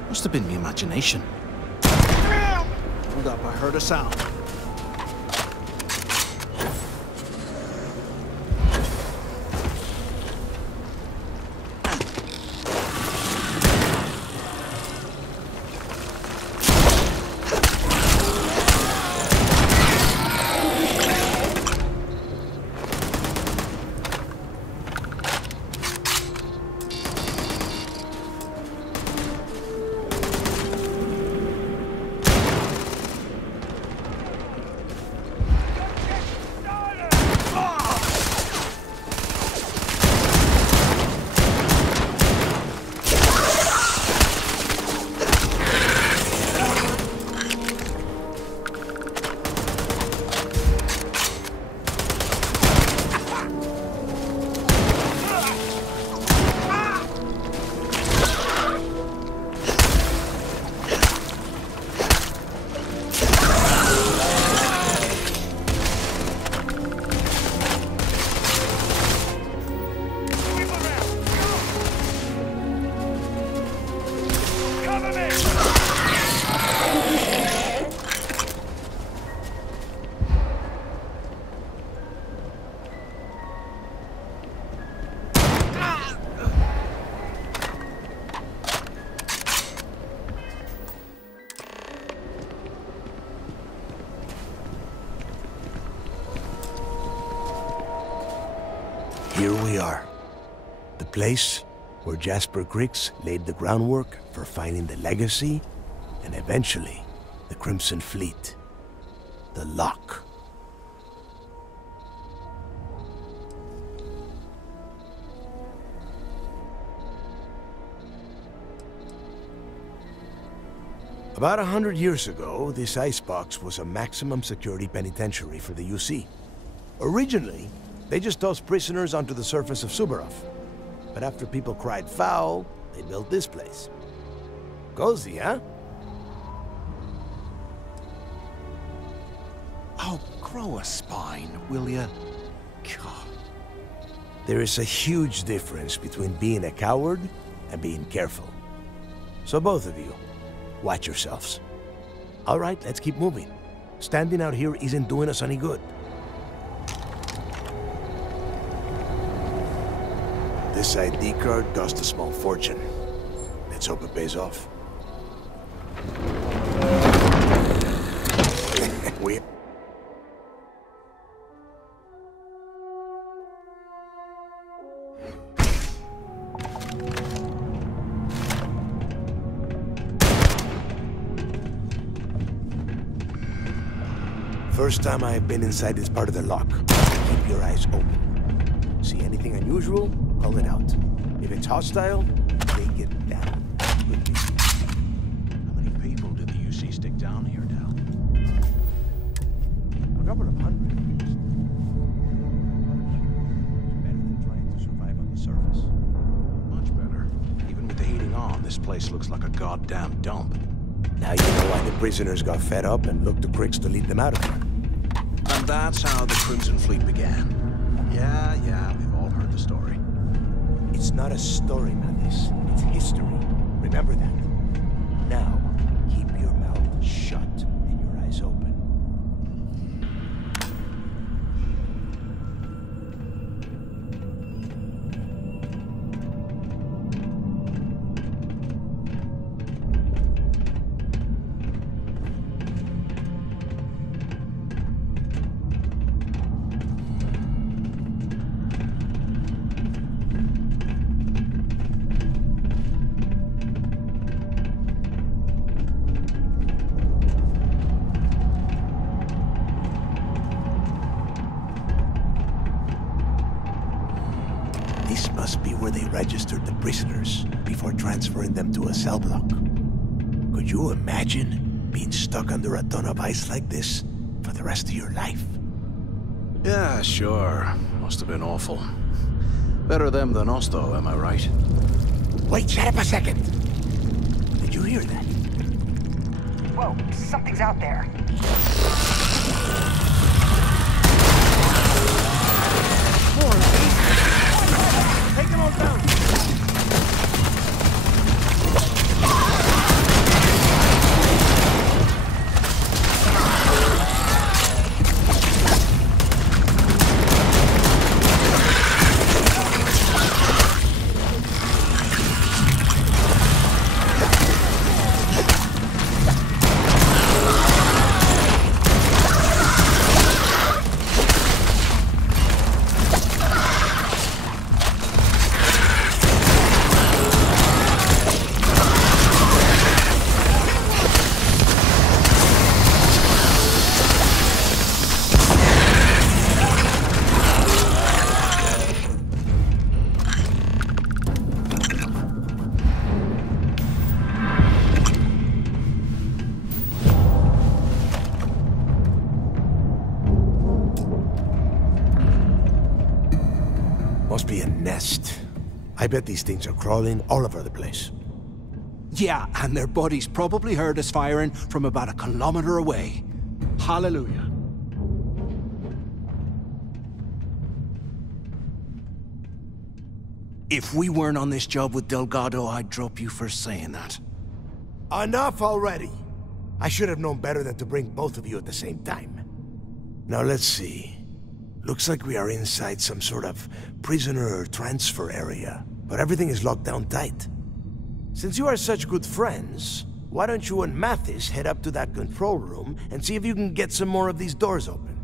Must have been the imagination. Hold up, I heard a sound. Here we are. The place where Jasper Griggs laid the groundwork for finding the legacy and eventually the Crimson Fleet. The Lock. About 100 years ago, this icebox was a maximum security penitentiary for the UC. Originally, they just tossed prisoners onto the surface of Suvorov. But after people cried foul, they built this place. Cozy, huh? Oh, grow a spine, will ya? God. There is a huge difference between being a coward and being careful. So both of you, watch yourselves. All right, let's keep moving. Standing out here isn't doing us any good. This ID card cost a small fortune. Let's hope it pays off. We... First time I've been inside this part of the lock. Keep your eyes open. See anything unusual? Call it out. If it's hostile, take it down. How many people did the UC stick down here now? A couple of hundred. Better than trying to survive on the surface. Much better. Even with the heating on, this place looks like a goddamn dump. Now you know why the prisoners got fed up and looked to Cricks to lead them out of there. And that's how the Crimson Fleet began. Yeah, we've all heard the story. It's not a story, Mattis. It's history. Remember that. Now, keep your mouth shut and your eyes open. This must be where they registered the prisoners before transferring them to a cell block. Could you imagine being stuck under a ton of ice like this for the rest of your life? Yeah, sure. Must have been awful. Better them than us, though, am I right? Wait, shut up a second. Did you hear that? Whoa, something's out there. Take them all down! Must be a nest. I bet these things are crawling all over the place. Yeah, and their buddies probably heard us firing from about 1 kilometer away. Hallelujah. If we weren't on this job with Delgado, I'd drop you for saying that. Enough already! I should have known better than to bring both of you at the same time. Now let's see. Looks like we are inside some sort of prisoner transfer area, but everything is locked down tight. Since you are such good friends, why don't you and Mathis head up to that control room and see if you can get some more of these doors open?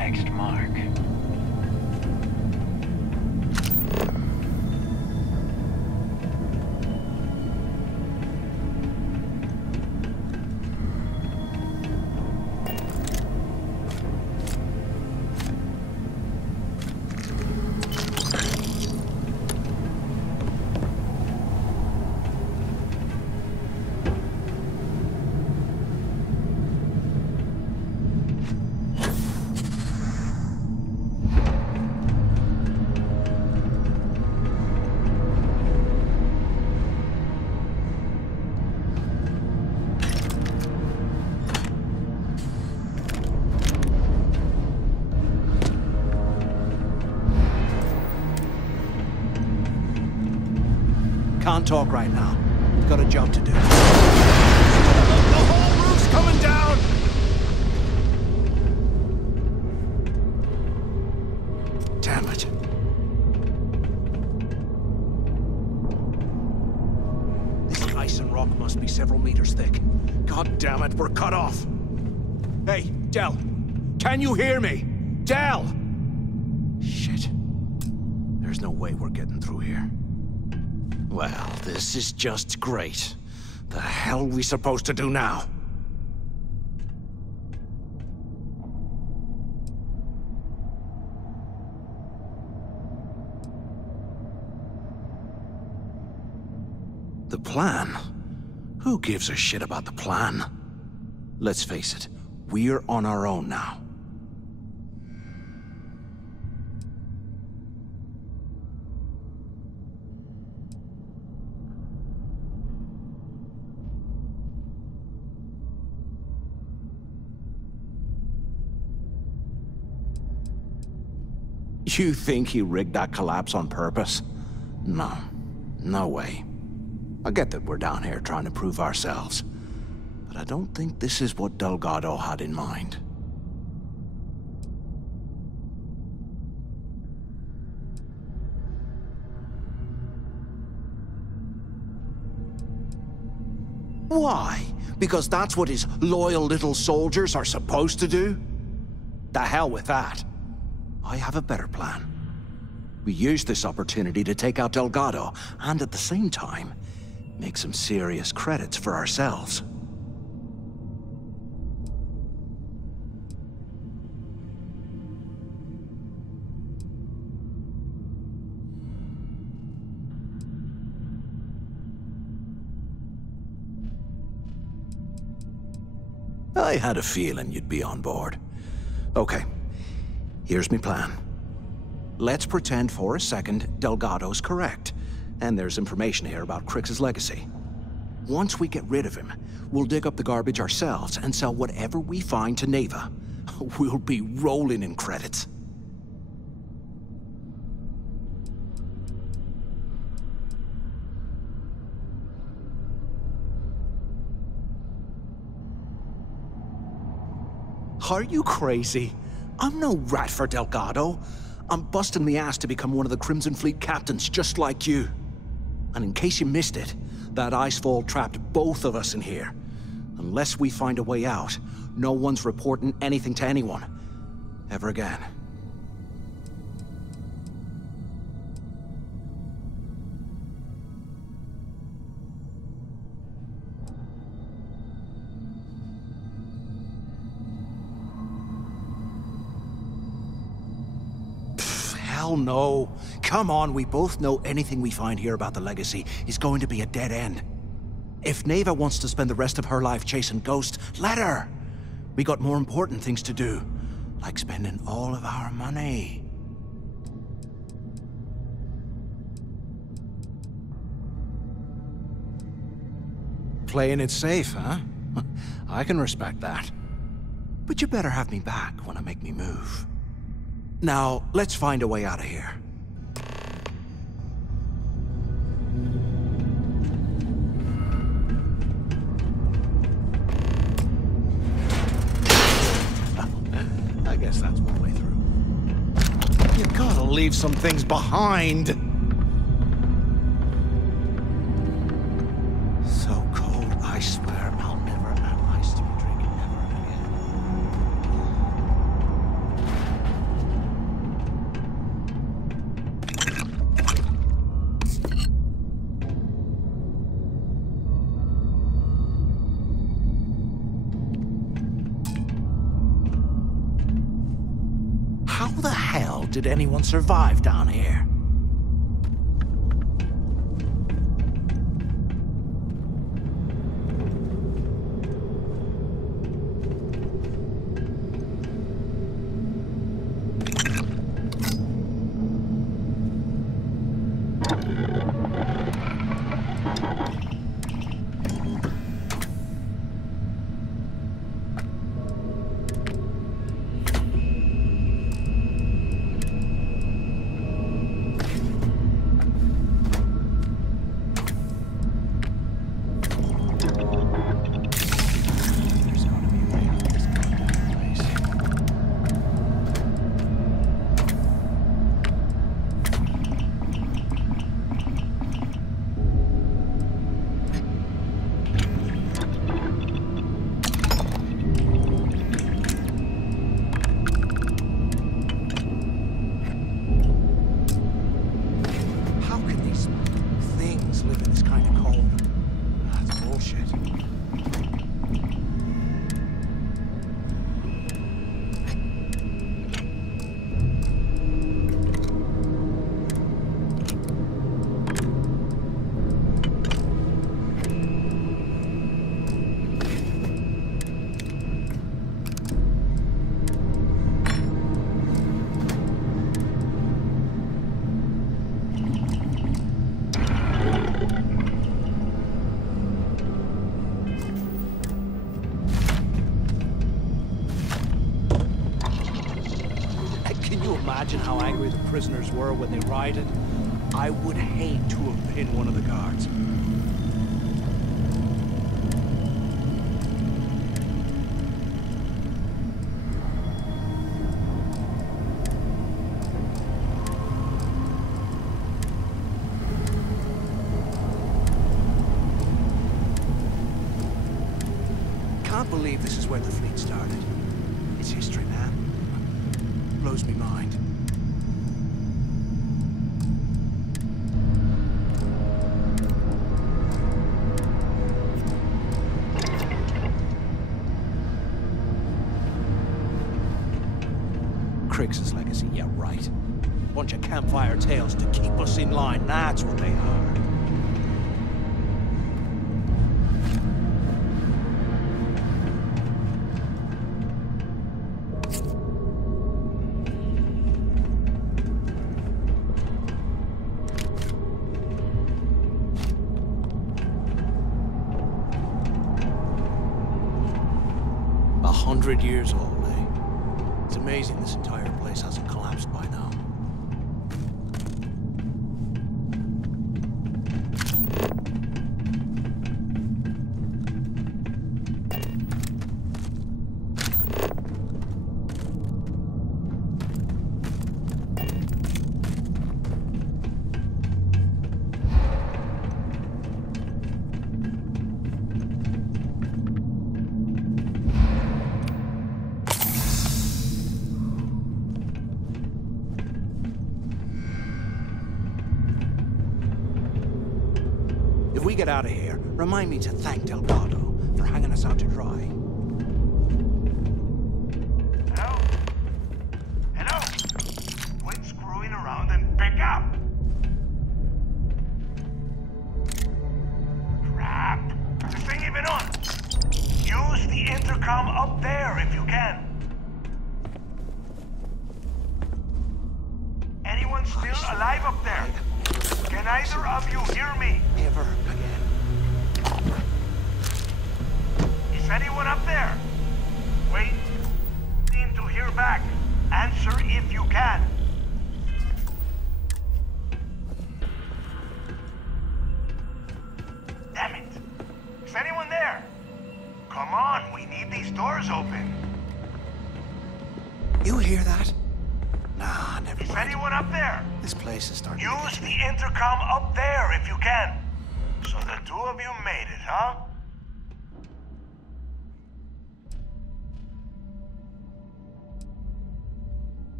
next mark. Can't talk right now. Got a job to do. The whole roof's coming down! Damn it. This ice and rock must be several meters thick. God damn it, we're cut off. Hey, Del. Can you hear me? Del! Shit. There's no way we're getting through here. Well, this is just great. The hell are we supposed to do now? The plan? Who gives a shit about the plan? Let's face it, we're on our own now. You think he rigged that collapse on purpose? No. No way. I get that we're down here trying to prove ourselves, but I don't think this is what Delgado had in mind. Why? Because that's what his loyal little soldiers are supposed to do? The hell with that. I have a better plan. We use this opportunity to take out Delgado, and at the same time, make some serious credits for ourselves. I had a feeling you'd be on board. Okay. Here's my plan. Let's pretend for a second Delgado's correct, and there's information here about Crix's legacy. Once we get rid of him, we'll dig up the garbage ourselves and sell whatever we find to Neva. We'll be rolling in credits. Are you crazy? I'm no rat for Delgado. I'm busting the ass to become one of the Crimson Fleet captains, just like you. And in case you missed it, that icefall trapped both of us in here. Unless we find a way out, no one's reporting anything to anyone. Ever again. Hell no. Come on, we both know anything we find here about the legacy is going to be a dead end. If Neva wants to spend the rest of her life chasing ghosts, let her. We got more important things to do, like spending all of our money. Playing it safe, huh? I can respect that. But you better have me back when I make me move. Now, let's find a way out of here. I guess that's one way through. You gotta leave some things behind. So cold, I swear I'll never have ice to be drinking ever again. heck did anyone survive down here? Imagine how angry the prisoners were when they rioted. I would hate to have been one of the guards. Can't believe this is where the fleet started. It's history, man. Blows me mind. Crix's legacy, yeah, right. Bunch of campfire tales to keep us in line, that's what they are. Years old, eh? It's amazing this entire place hasn't collapsed by now. If we get out of here, remind me to thank Delgado for hanging us out to dry. Hello? Hello? Quit screwing around and pick up! Crap! Is this thing even on? Use the intercom up there if you can. Anyone still alive up there? Can either of you hear me? Never again. Is anyone up there? Wait. Need to hear back. Answer if you can. Damn it. Is anyone there? Come on, we need these doors open. You hear that? Nah, never mind. Is anyone up there? This place is starting Use the intercom up there if you can. So the two of you made it, huh?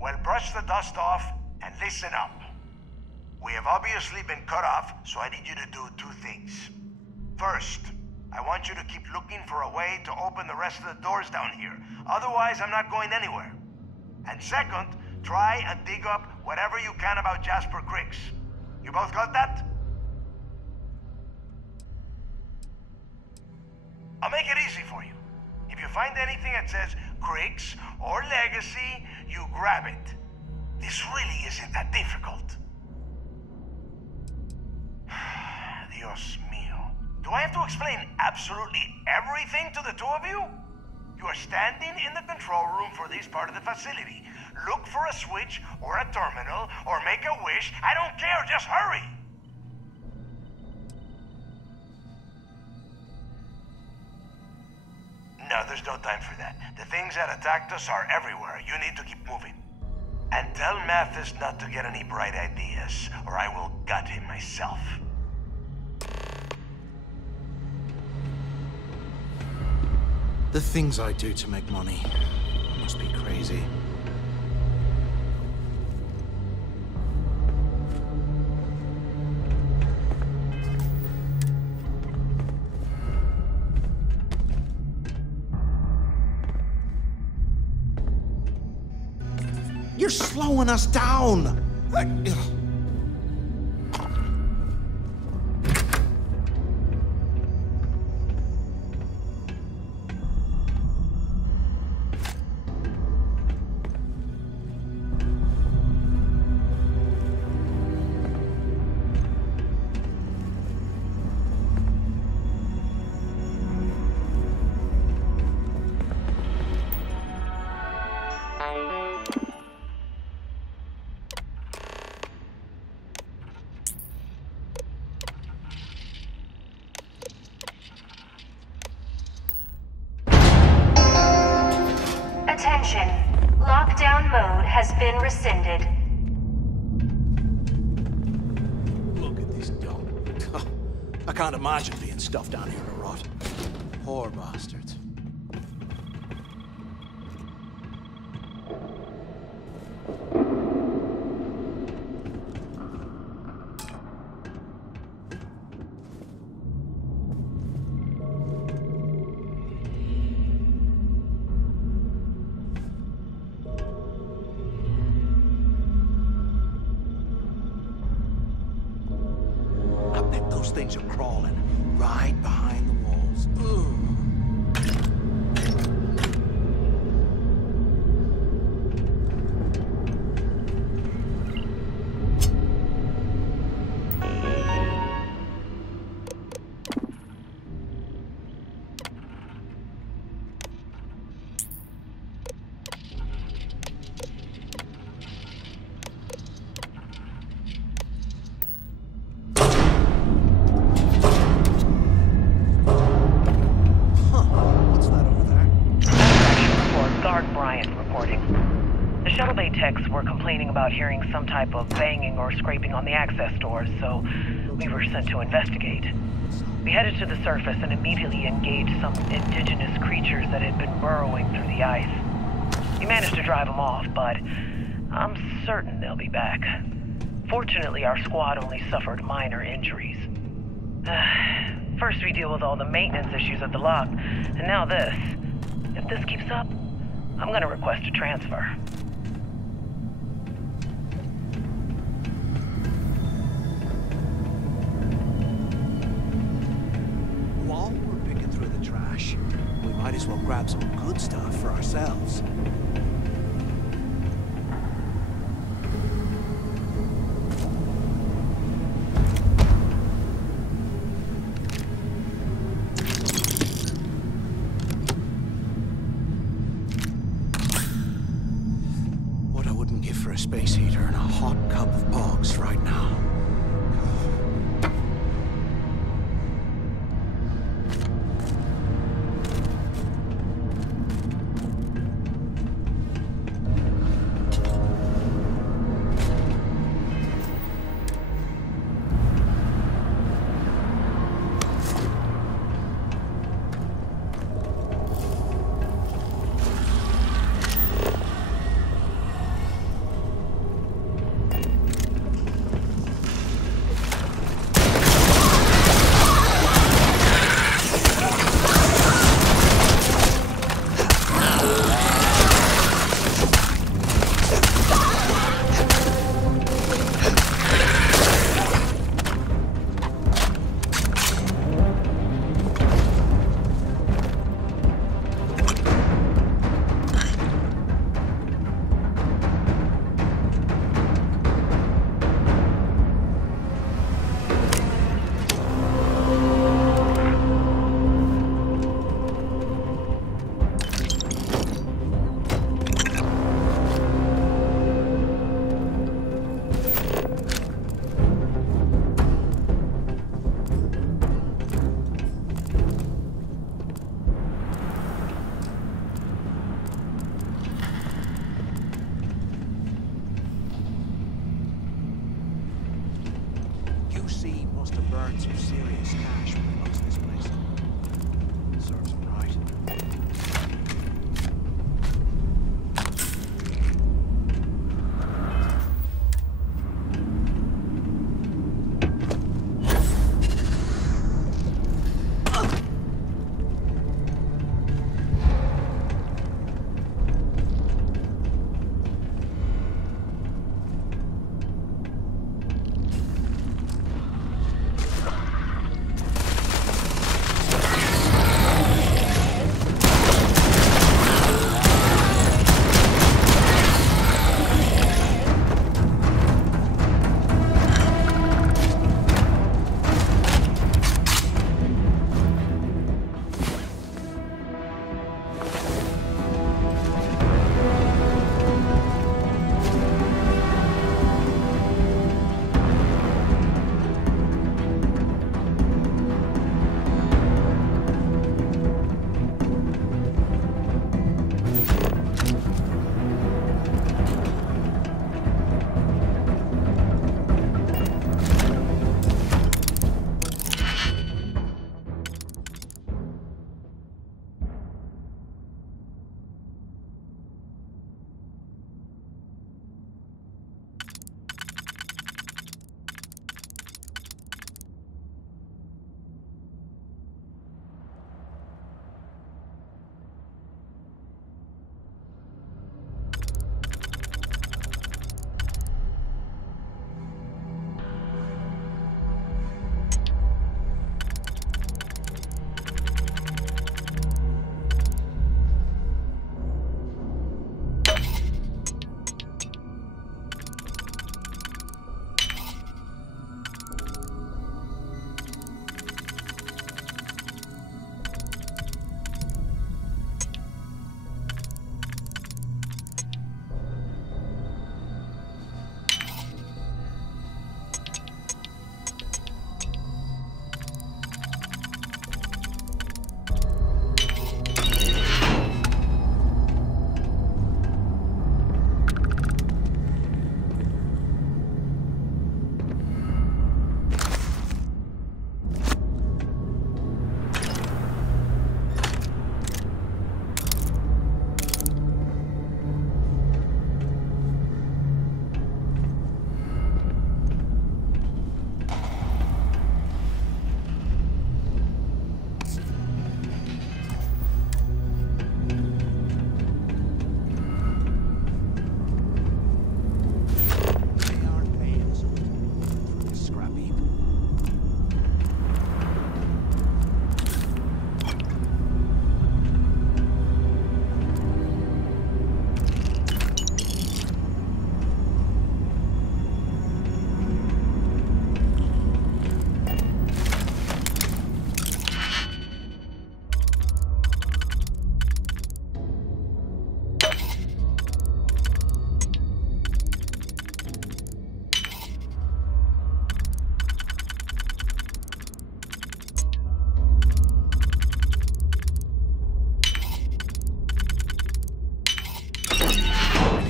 Well, brush the dust off and listen up. We have obviously been cut off, so I need you to do two things. First, I want you to keep looking for a way to open the rest of the doors down here. Otherwise, I'm not going anywhere. And second, try and dig up whatever you can about Jasper Creeks. You both got that? I'll make it easy for you. If you find anything that says Creeks or Legacy, you grab it. This really isn't that difficult. Dios mío. Do I have to explain absolutely everything to the two of you? You are standing in the control room for this part of the facility. Look for a switch or a terminal or make a wish. I don't care, just hurry! No, there's no time for that. The things that attacked us are everywhere. You need to keep moving. And tell Mathis not to get any bright ideas, or I will gut him myself. The things I do to make money. I must be crazy. You're slowing us down! Attention. Lockdown mode has been rescinded. Look at this dump. I can't imagine being stuffed down here to rot. Poor bastards. Those things are crawling right behind the walls. Ugh. Techs were complaining about hearing some type of banging or scraping on the access doors, so we were sent to investigate. We headed to the surface and immediately engaged some indigenous creatures that had been burrowing through the ice. We managed to drive them off, but I'm certain they'll be back. Fortunately, our squad only suffered minor injuries. First we deal with all the maintenance issues at the lock, and now this. If this keeps up, I'm gonna request a transfer. While we're picking through the trash, we might as well grab some good stuff for ourselves. What I wouldn't give for a space heater and a hot cup of bogs right now. burned some serious cash when I lost this place. Serves him right.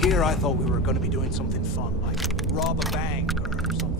Here I thought we were going to be doing something fun, like rob a bank or something.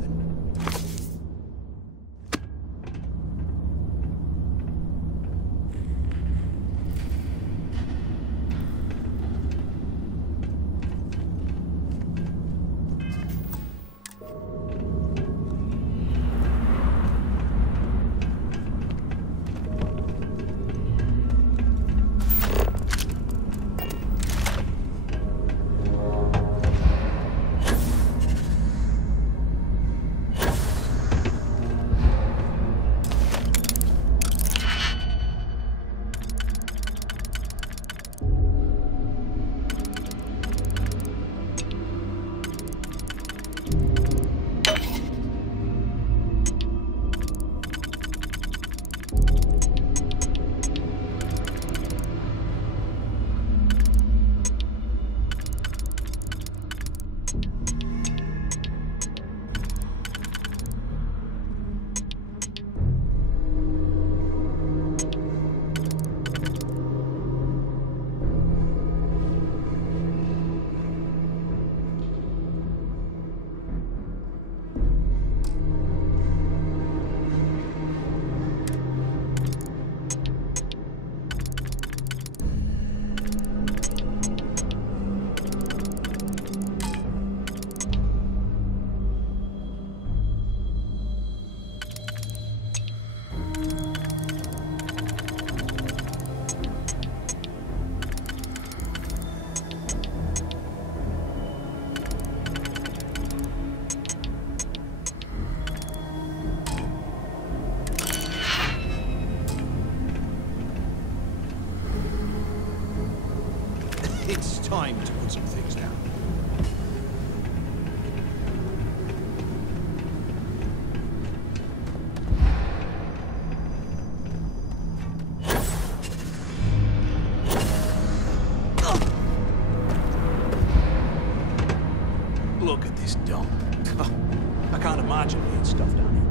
It's time to put some things down. Look at this dump. I can't imagine being stuff down here.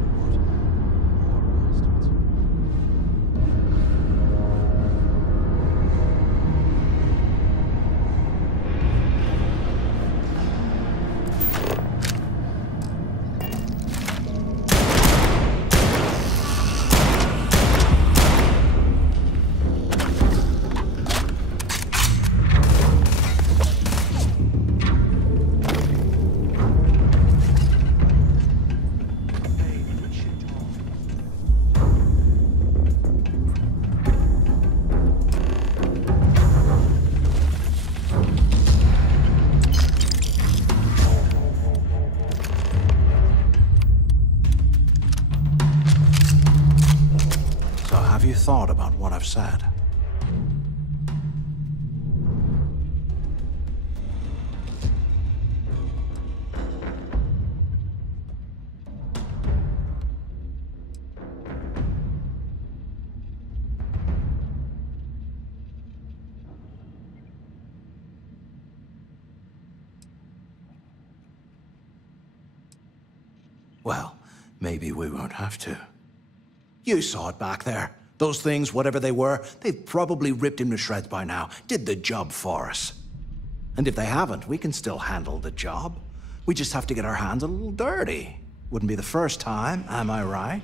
Thought about what I've said. Well, maybe we won't have to. You saw it back there. Those things, whatever they were, they've probably ripped him to shreds by now. Did the job for us. And if they haven't, we can still handle the job. We just have to get our hands a little dirty. Wouldn't be the first time, am I right?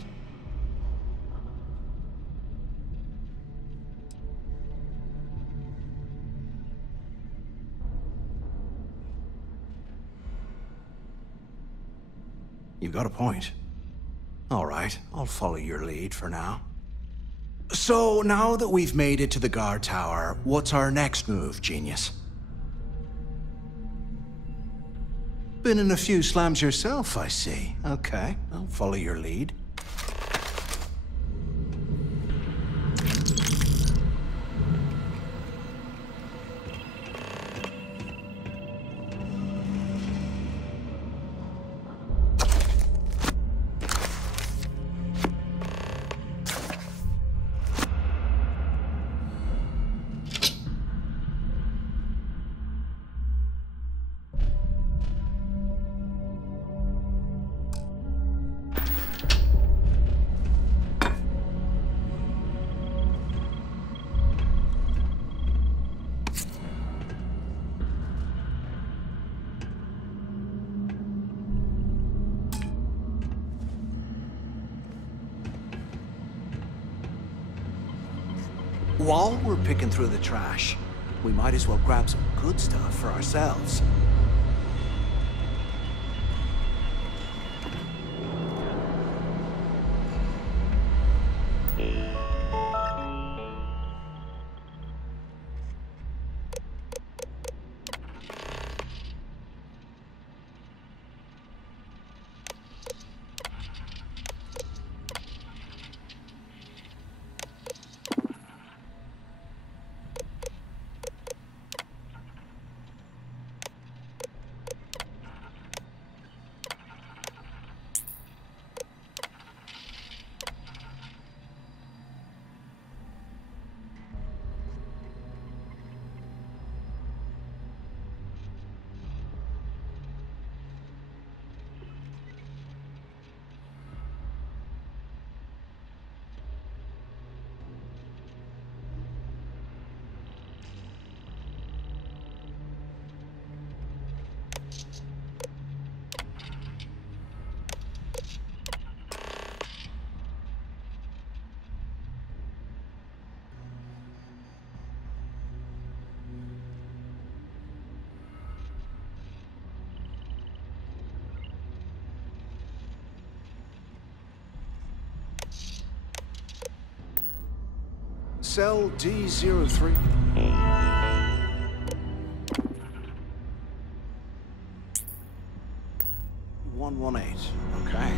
You've got a point. All right, I'll follow your lead for now. So, now that we've made it to the guard tower, what's our next move, genius? Been in a few slams yourself, I see. Okay, I'll follow your lead. While we're picking through the trash, we might as well grab some good stuff for ourselves. Cell D03. 118. Okay.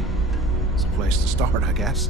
It's a place to start, I guess.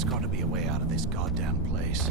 There's got to be a way out of this goddamn place.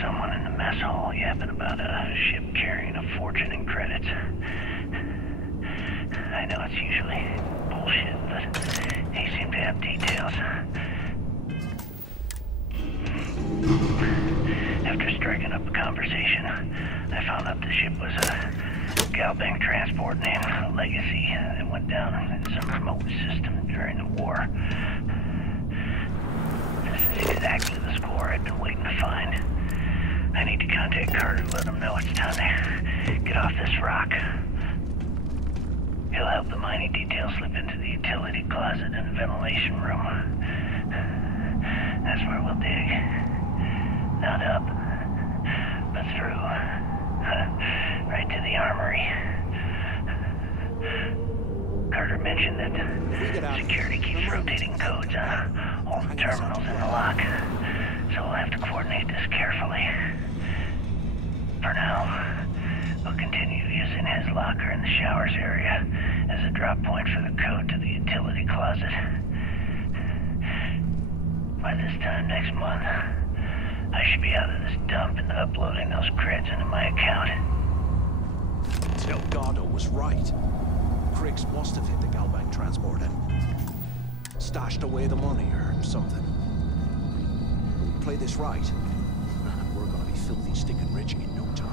someone in the mess hall yapping about a ship carrying a fortune in credits. I know it's usually bullshit, but he seemed to have details. After striking up a conversation, I found out the ship was a Galbank transport named Legacy that went down in some remote system during the war. This is exactly the score I've been waiting to find. I need to contact Carter to let him know it's time to get off this rock. He'll help the mining detail slip into the utility closet in the ventilation room. That's where we'll dig. Not up, but through. Right to the armory. Carter mentioned that security keeps rotating codes on all the terminals in the lock, so we'll have to coordinate this carefully. For now, we'll continue using his locker in the showers area as a drop point for the code to the utility closet. By this time next month, I should be out of this dump and uploading those creds into my account. Delgado was right. Criggs must have hit the Galbank transport and stashed away the money or something. We play this right, and we're gonna be filthy stinking rich in no time.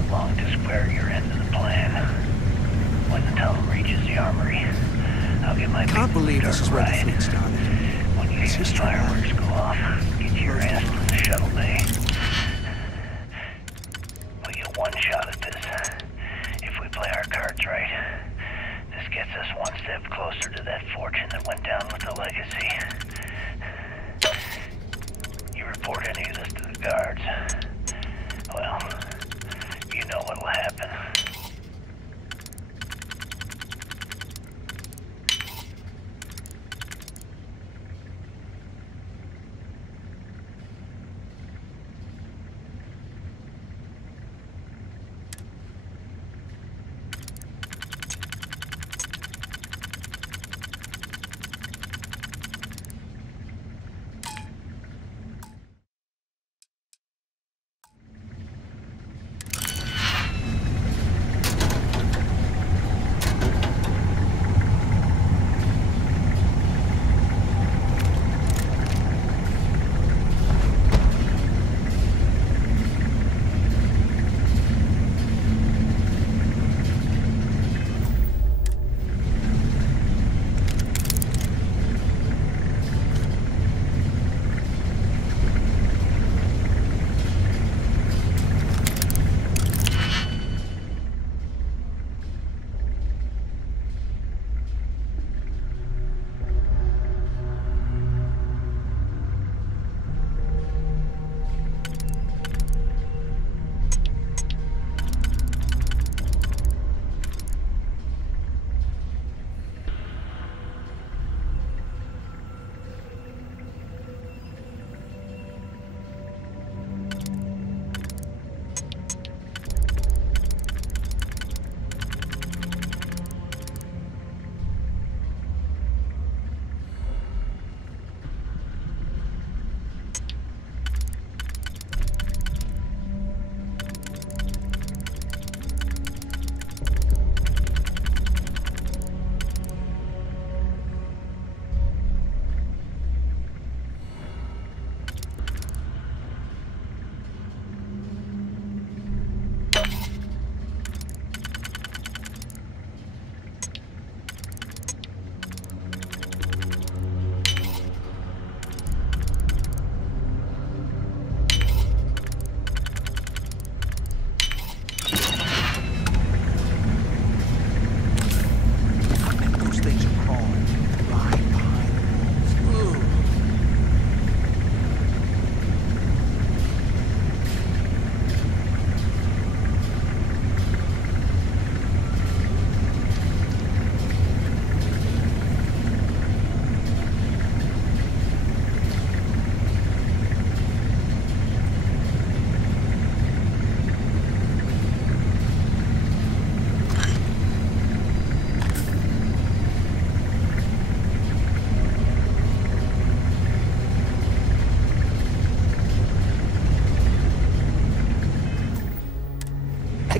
that long to square your end of the plan. When the tunnel reaches the armory, I'll get my Can't believe this is where the fleet started. When you hear the fireworks go off, get your ass to the shuttle bay. We get one shot at this. If we play our cards right, this gets us one step closer to that fortune that went down with the legacy. You report any of this to the guards, well, you know what'll happen.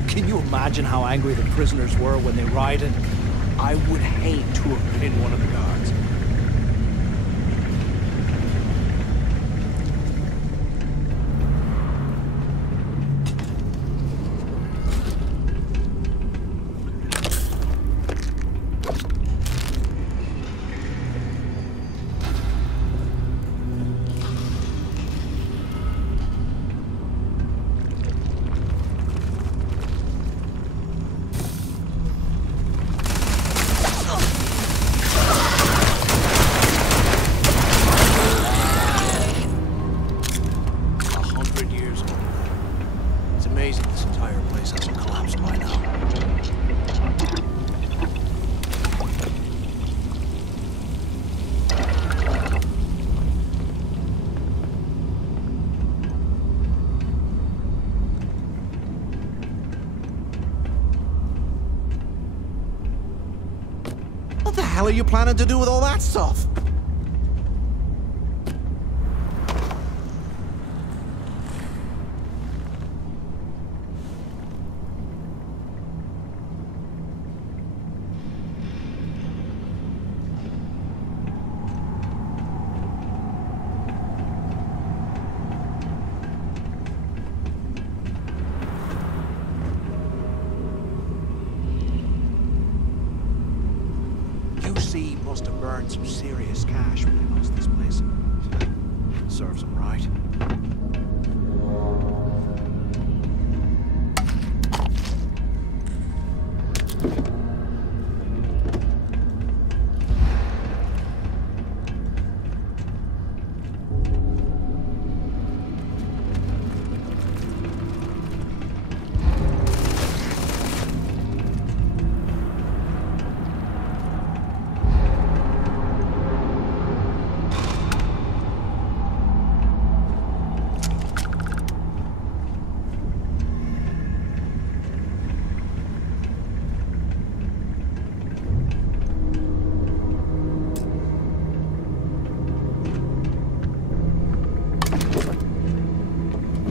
Can you imagine how angry the prisoners were when they rioted? I would hate to have been one of the guards. What the hell are you planning to do with all that stuff? must have burned some serious cash when they lost this place. Serves them right.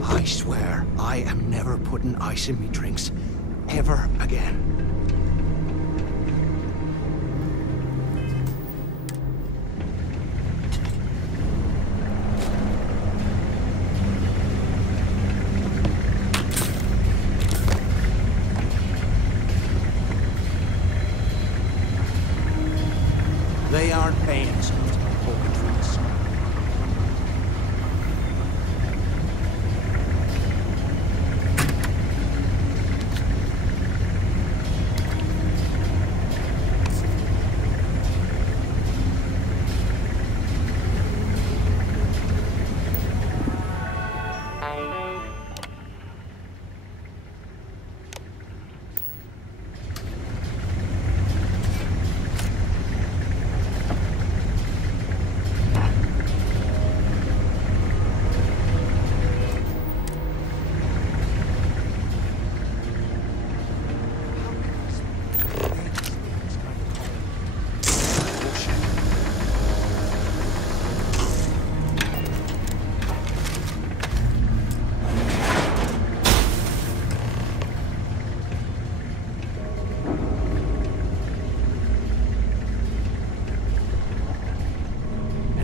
I swear, I am never putting ice in me drinks. Ever again. They aren't paying us enough to go poking through the snow.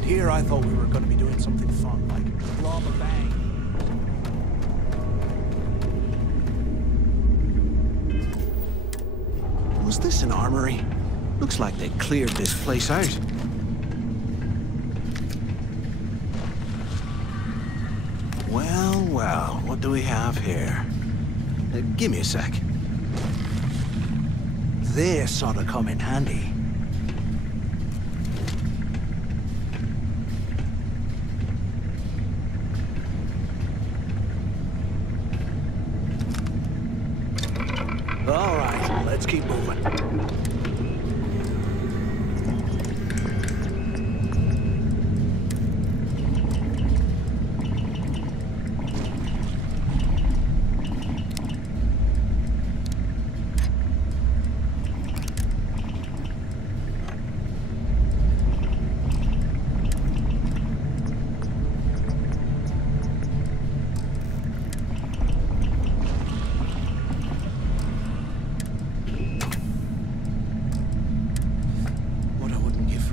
Here I thought we were going to be doing something fun, like rob a bank. Was this an armory? Looks like they cleared this place out. Well, well, what do we have here? Give me a sec. This ought to come in handy. All right, let's keep moving.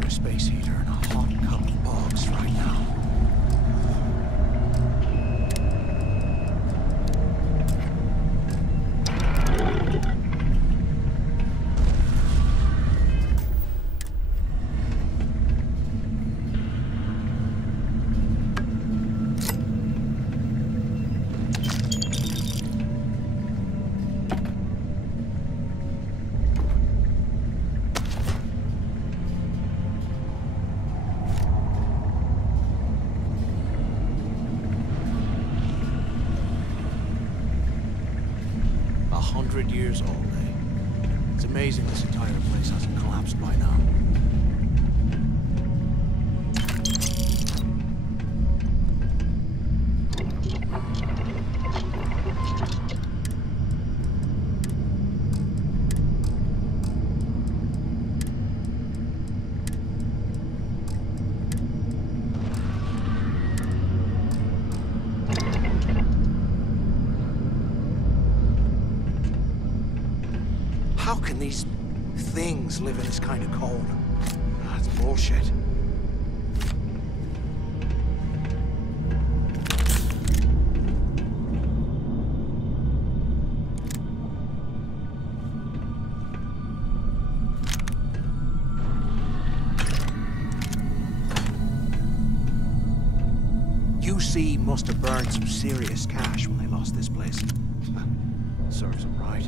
Space heater and a hot cup of bogs right now. Years old, eh? It's amazing this entire place hasn't collapsed by now. How can these things live in this kind of cold? That's bullshit. sea must have burned some serious cash when they lost this place. Serves them right.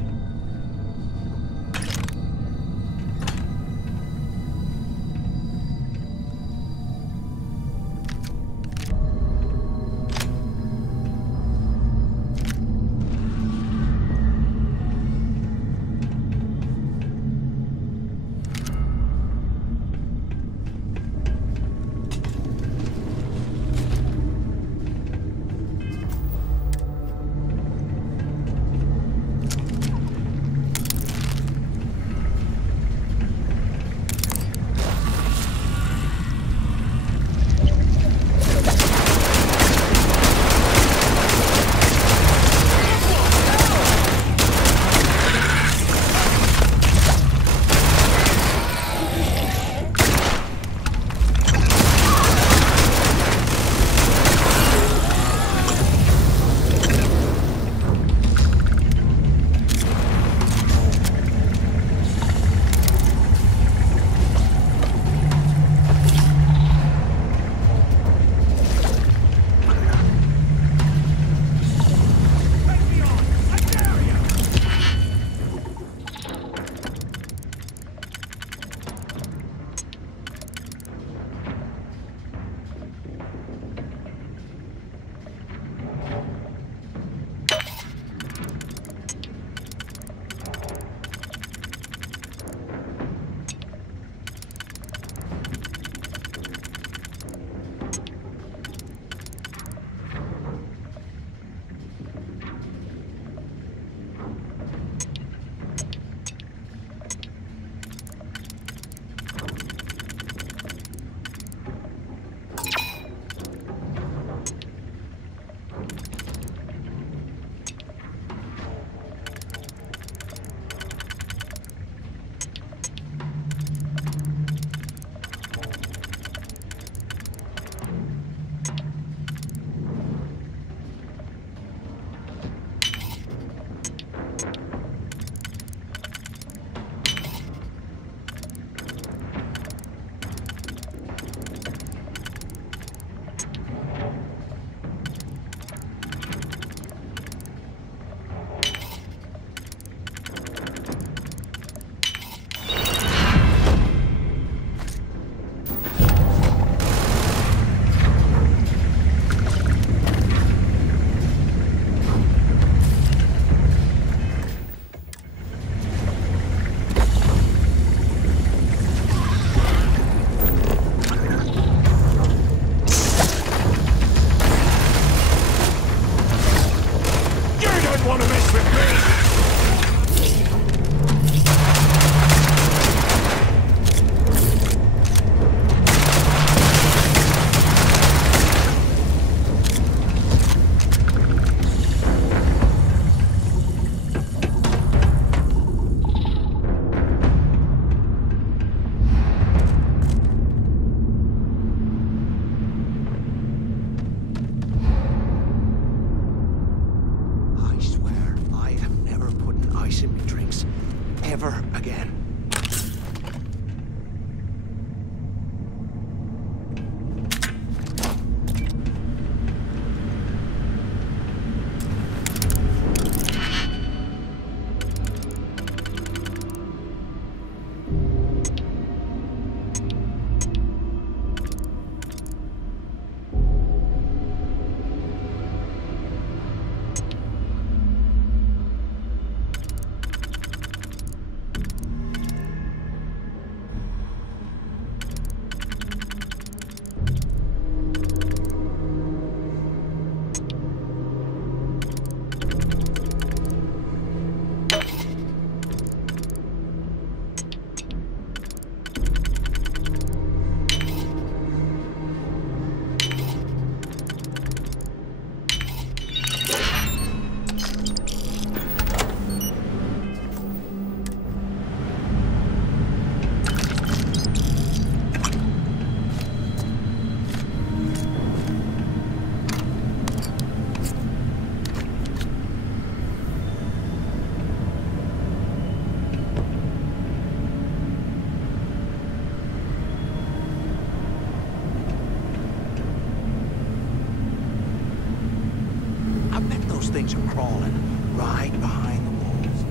crawling right behind the walls.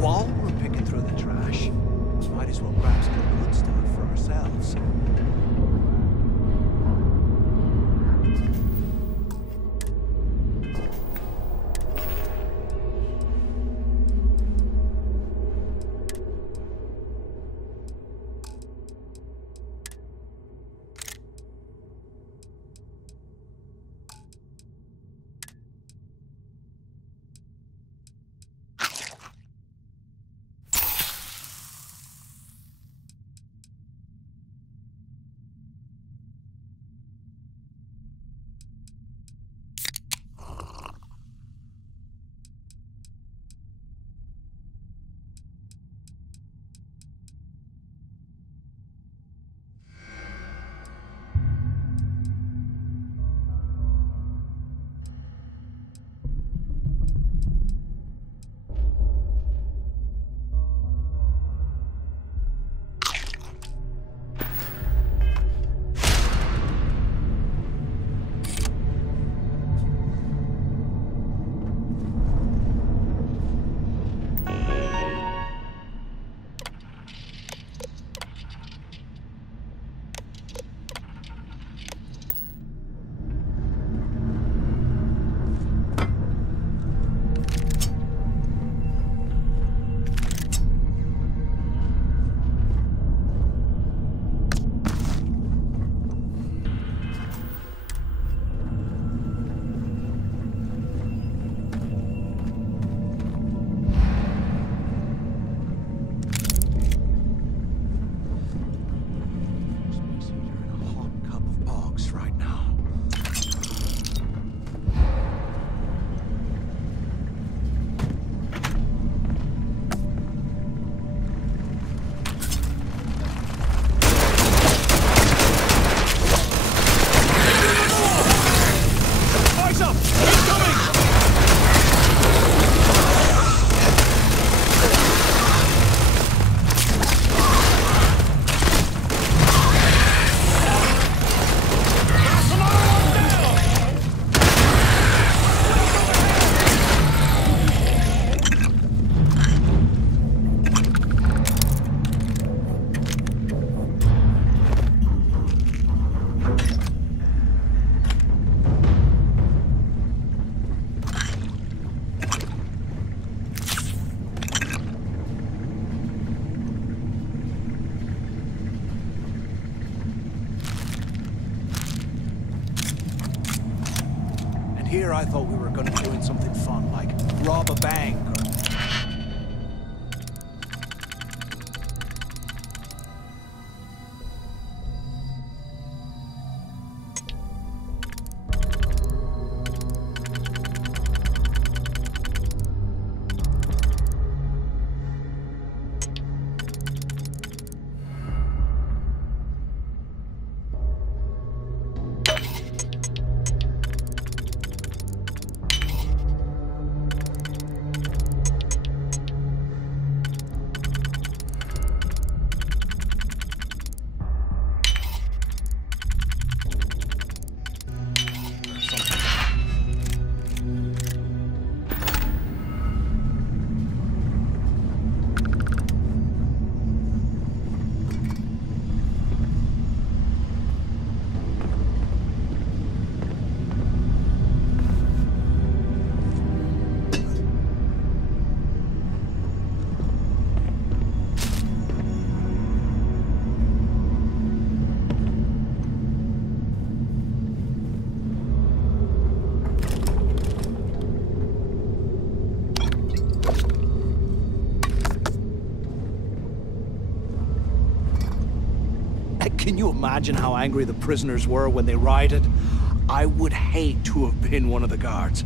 While we're picking through the trash, might as well grab some good stuff for ourselves. Here I thought we were going to be doing something fun, like rob a bank or... Can you imagine how angry the prisoners were when they rioted? I would hate to have been one of the guards.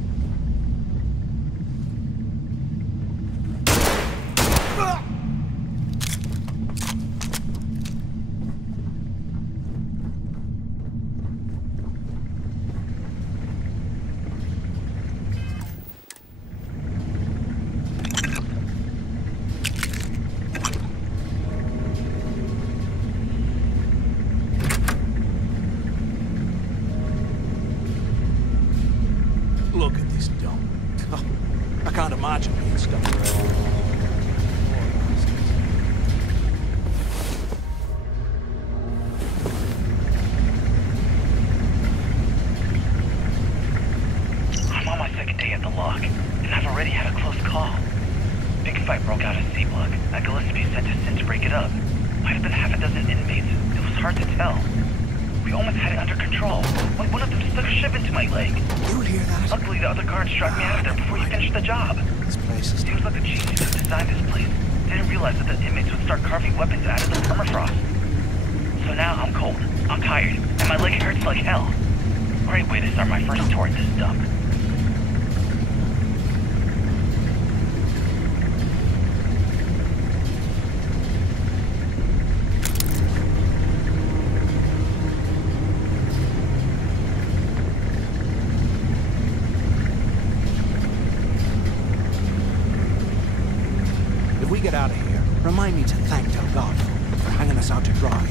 Look at this dump. I can't imagine being stuck there. I'm on my second day at the lock, and I've already had a close call. Big fight broke out at C-Block. I Gillespie sent us in to break it up. Might have been half a dozen inmates. It was hard to tell. We almost had it under control, when one of them stuck a shiv into my leg. You hear that? Luckily, the other guards dragged me out of there before you finished the job. This place is... Seems like the genius who designed this place didn't realize that the inmates would start carving weapons out of the permafrost. So now I'm cold, I'm tired, and my leg hurts like hell. Great way to start my first tour at this dump. If we get out of here, remind me to thank Delgado for hanging us out to dry.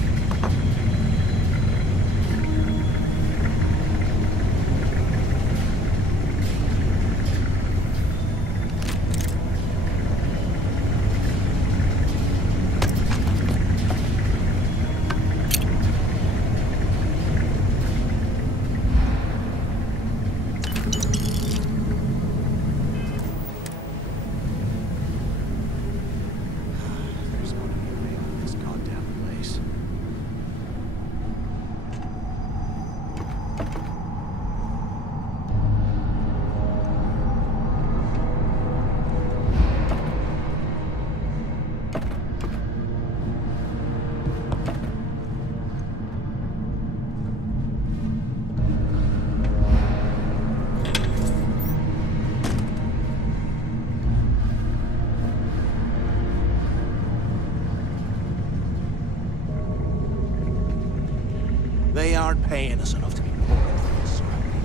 They aren't paying us enough to be poking through this surrounding.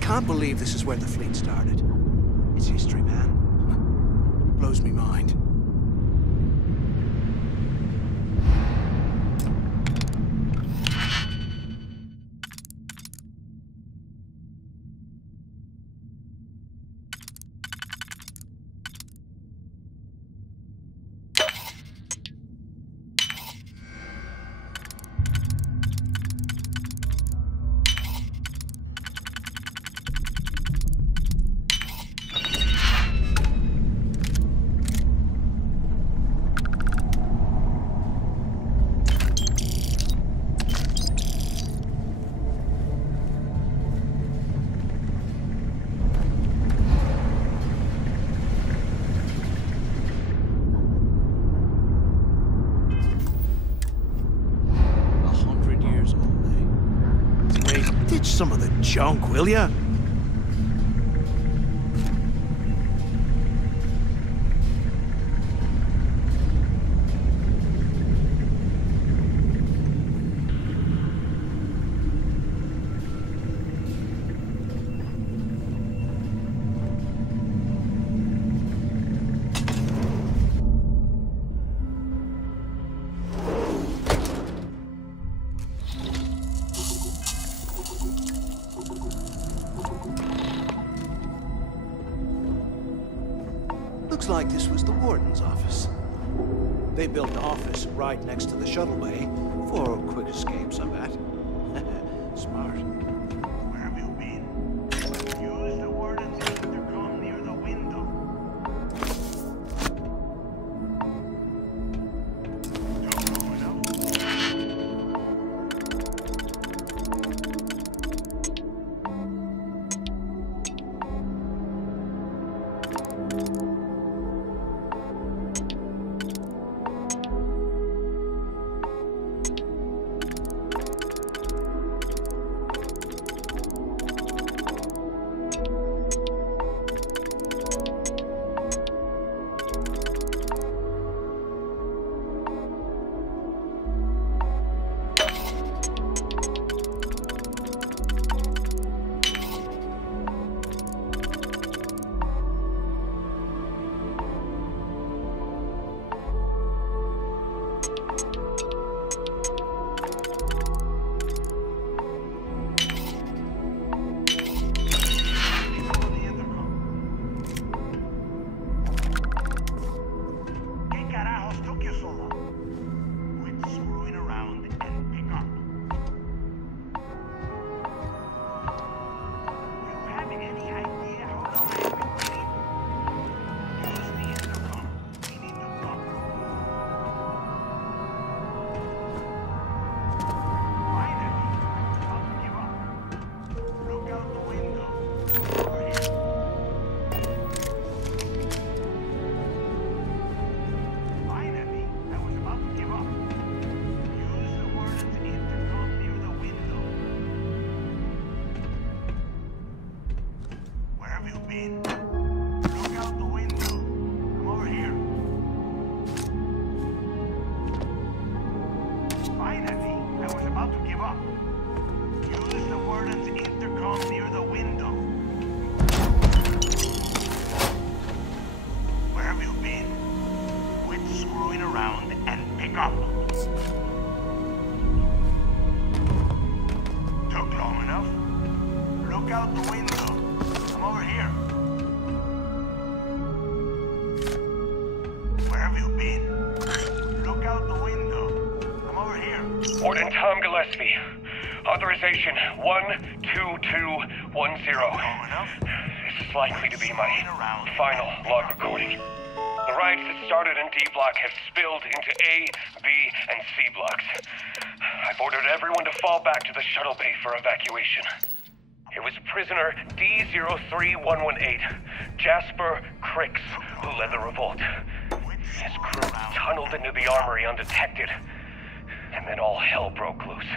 Can't believe this is where the fleet started. It's history, man. Blows me mind. Some of the junk, will ya? Looks like this was the warden's office. They built the office right next to the shuttle bay for quick escapes, I bet. Smart. Where have you been? Use the warden's intercom near the window. Don't know enough. been? Look out the window. Come over here. Finally, I was about to give up. Use the warden's intercom near the window. Where have you been? Quit screwing around and pick up. Took long enough? Look out the window. Come over here. Where have you been? Look out the window. Come over here. Warden Tom Gillespie. Authorization 12210. This is likely to be my final log recording. The riots that started in D Block have spilled into A, B, and C blocks. I've ordered everyone to fall back to the shuttle bay for evacuation. It was prisoner D03118, Jasper Cricks, who led the revolt. His crew tunneled into the armory undetected, and then all hell broke loose.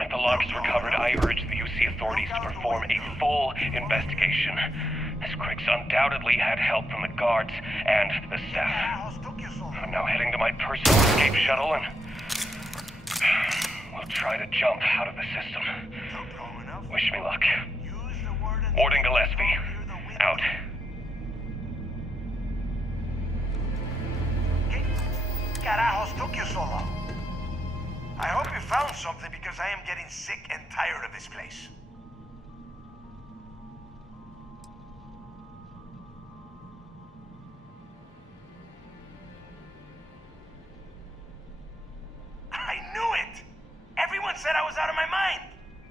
If the logs recovered, I urge the UC authorities to perform a full investigation. This Cricks undoubtedly had help from the guards and the staff. I'm now heading to my personal escape shuttle and we'll try to jump out of the system. Wish me luck. Warden Gillespie, out. Carajos took you so long? I hope you found something because I am getting sick and tired of this place. I knew it! Everyone said I was out of my mind.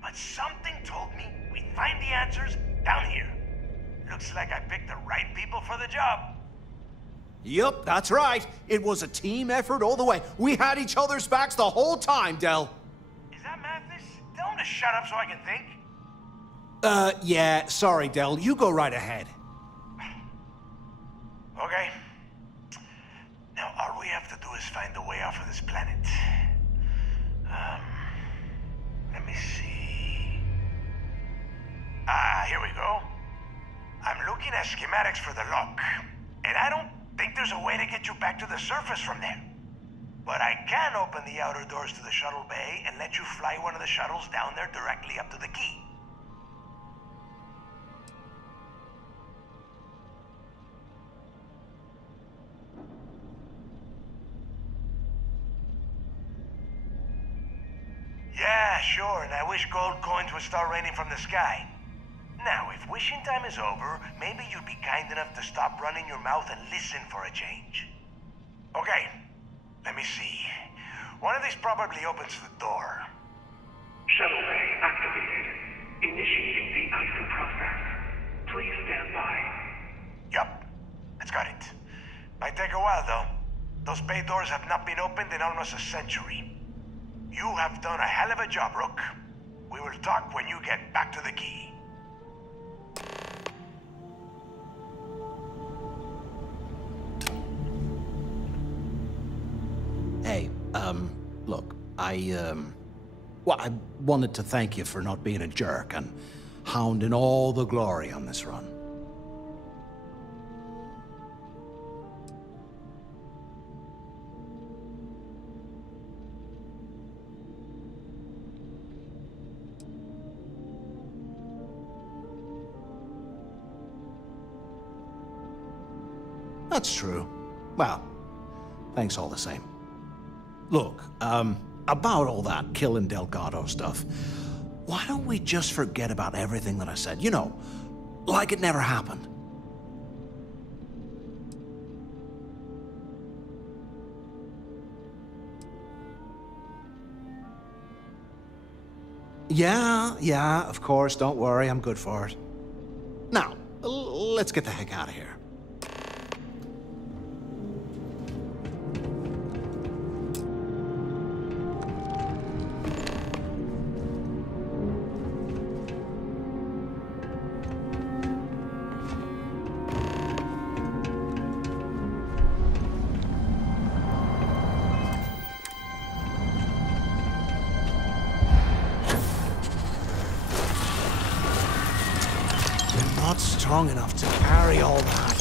But something told me we'd find the answers down here. Looks like I picked the right people for the job. Yup, that's right. It was a team effort all the way. We had each other's backs the whole time, Del. Is that Mathis? Tell him to shut up so I can think. Yeah, sorry, Del. You go right ahead. Okay. Now, all we have to do is find a way off of this planet. Let me see. Here we go. I'm looking at schematics for the lock, and I don't think there's a way to get you back to the surface from there. But I can open the outer doors to the shuttle bay and let you fly one of the shuttles down there directly up to the key. Yeah, sure, and I wish gold coins would start raining from the sky. Now, if wishing time is over, maybe you'd be kind enough to stop running your mouth and listen for a change. Okay, let me see. One of these probably opens the door. Shuttle bay activated. Initiating the icing process. Please stand by. Yup, that's got it. Might take a while, though. Those bay doors have not been opened in almost a century. You have done a hell of a job, Rook. We will talk when you get back to the key. Hey, look, well, I wanted to thank you for not being a jerk and hounding all the glory on this run. That's true. Well, thanks all the same. Look, about all that killing Delgado stuff, why don't we just forget about everything that I said? You know, like it never happened. Yeah, of course, don't worry, I'm good for it. Now, let's get the heck out of here. strong enough to carry all that.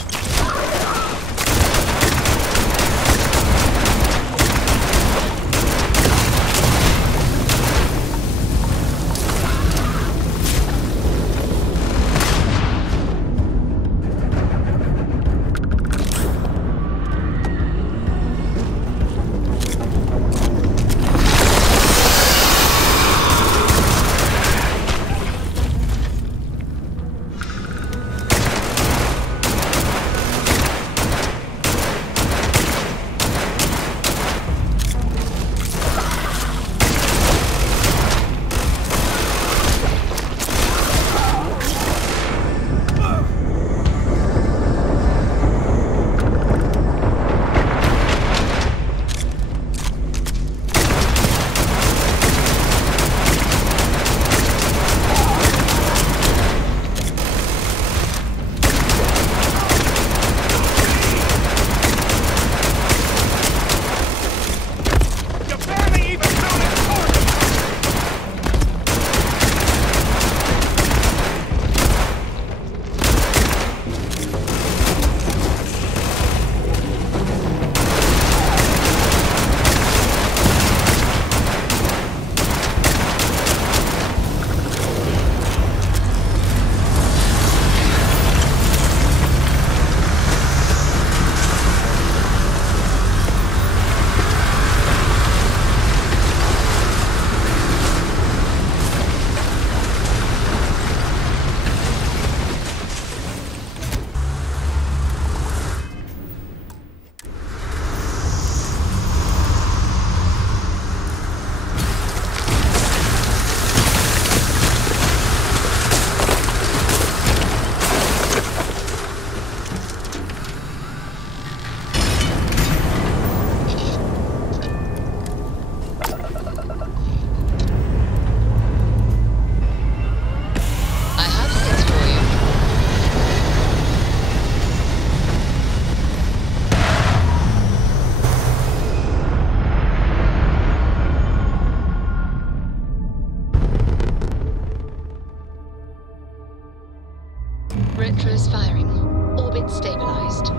Retros firing. Orbit stabilized.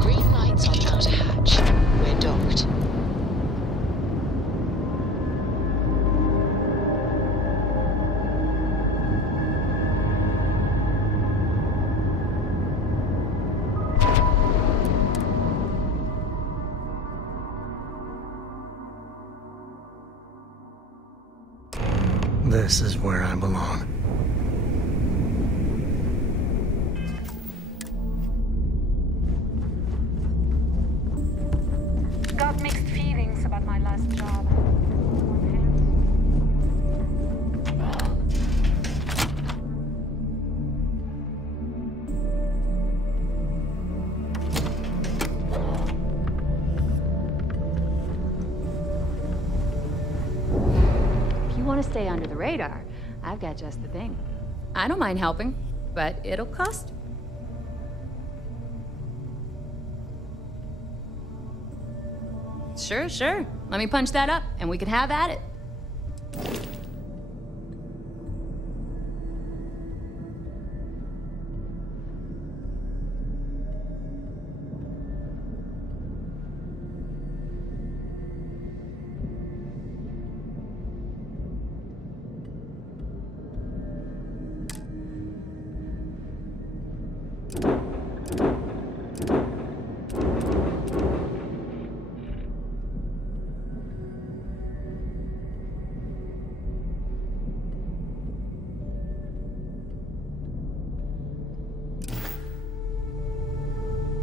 Green lights on outer hatch. We're docked. This is where I belong. Got mixed feelings about my last job. If you want to stay under the radar, I've got just the thing. I don't mind helping, but it'll cost. Sure, sure. Let me punch that up, and we can have at it.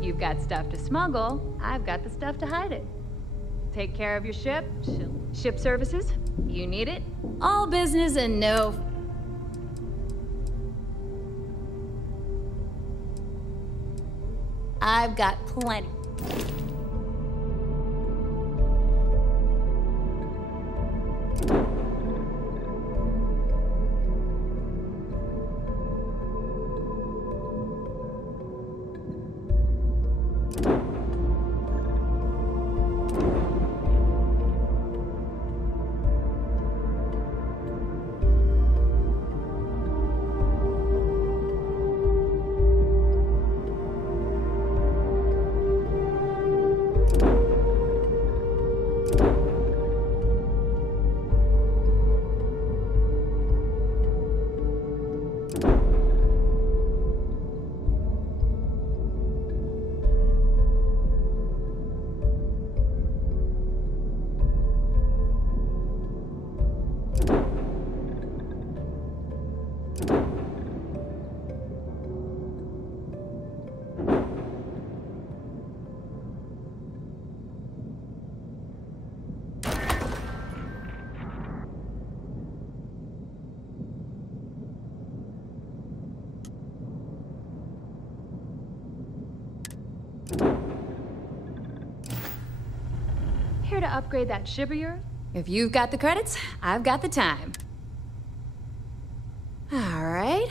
You've got stuff to smuggle, I've got the stuff to hide it. Take care of your ship, ship services, you need it. All business and no... I've got plenty. Here to upgrade that ship of yours? If you've got the credits, I've got the time. All right.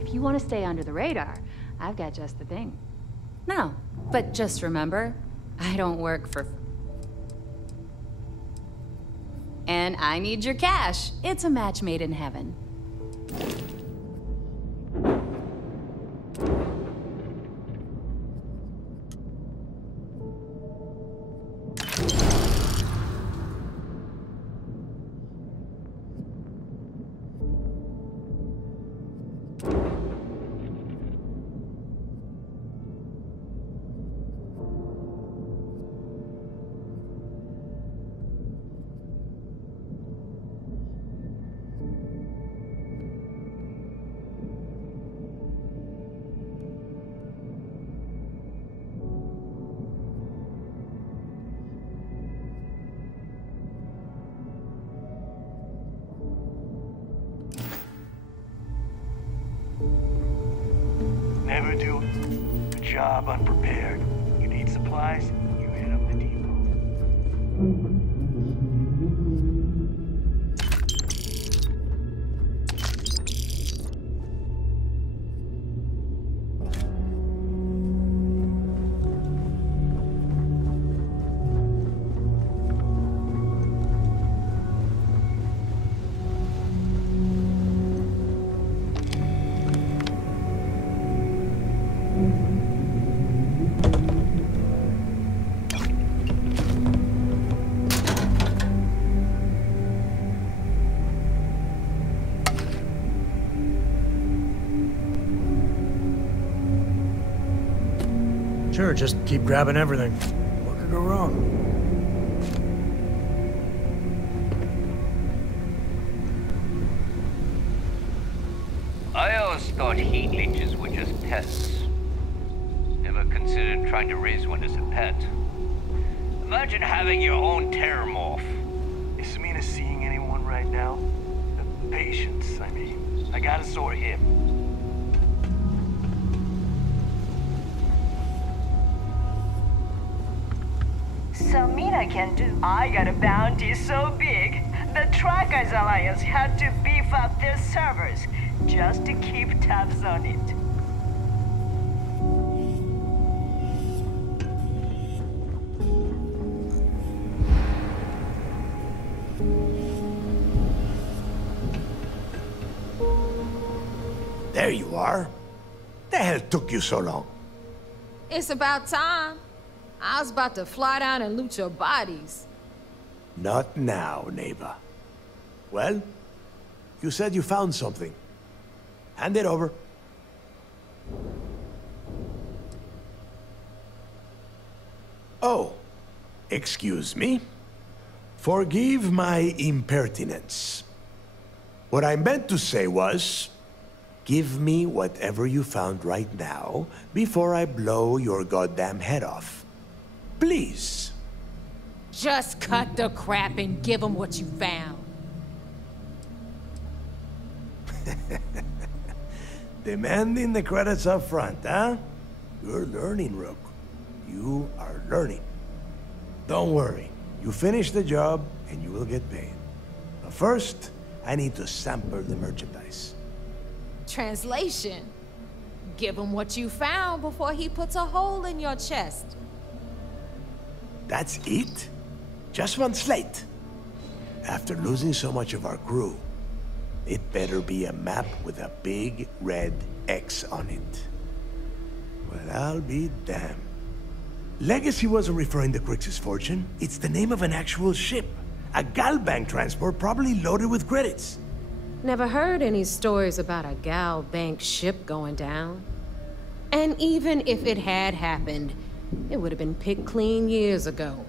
If you want to stay under the radar, I've got just the thing. No, but just remember, I don't work for... And I need your cash. It's a match made in heaven. Never do a job unprepared. You need supplies, you hit up the depot. Sure, just keep grabbing everything. What could go wrong? I always thought heat leeches were just pests. Never considered trying to raise one as a pet. Imagine having your own terramorph. Is Mina seeing anyone right now? Patience, I mean. I got a sore hip. So Mina can do. I got a bounty so big, the Trackers Alliance had to beef up their servers just to keep tabs on it. There you are. The hell took you so long? It's about time. I was about to fly down and loot your bodies. Not now, neighbor. Well, you said you found something. Hand it over. Oh, excuse me. Forgive my impertinence. What I meant to say was, give me whatever you found right now before I blow your goddamn head off. Please. Just cut the crap and give them what you found. Demanding the credits up front, huh? You're learning, Rook. You are learning. Don't worry. You finish the job and you will get paid. But first, I need to sample the merchandise. Translation. Give him what you found before he puts a hole in your chest. That's it? Just one slate? After losing so much of our crew, it better be a map with a big red X on it. Well, I'll be damned. Legacy wasn't referring to Crix's fortune. It's the name of an actual ship. A Galbank transport probably loaded with credits. Never heard any stories about a Galbank ship going down. And even if it had happened, it would have been picked clean years ago.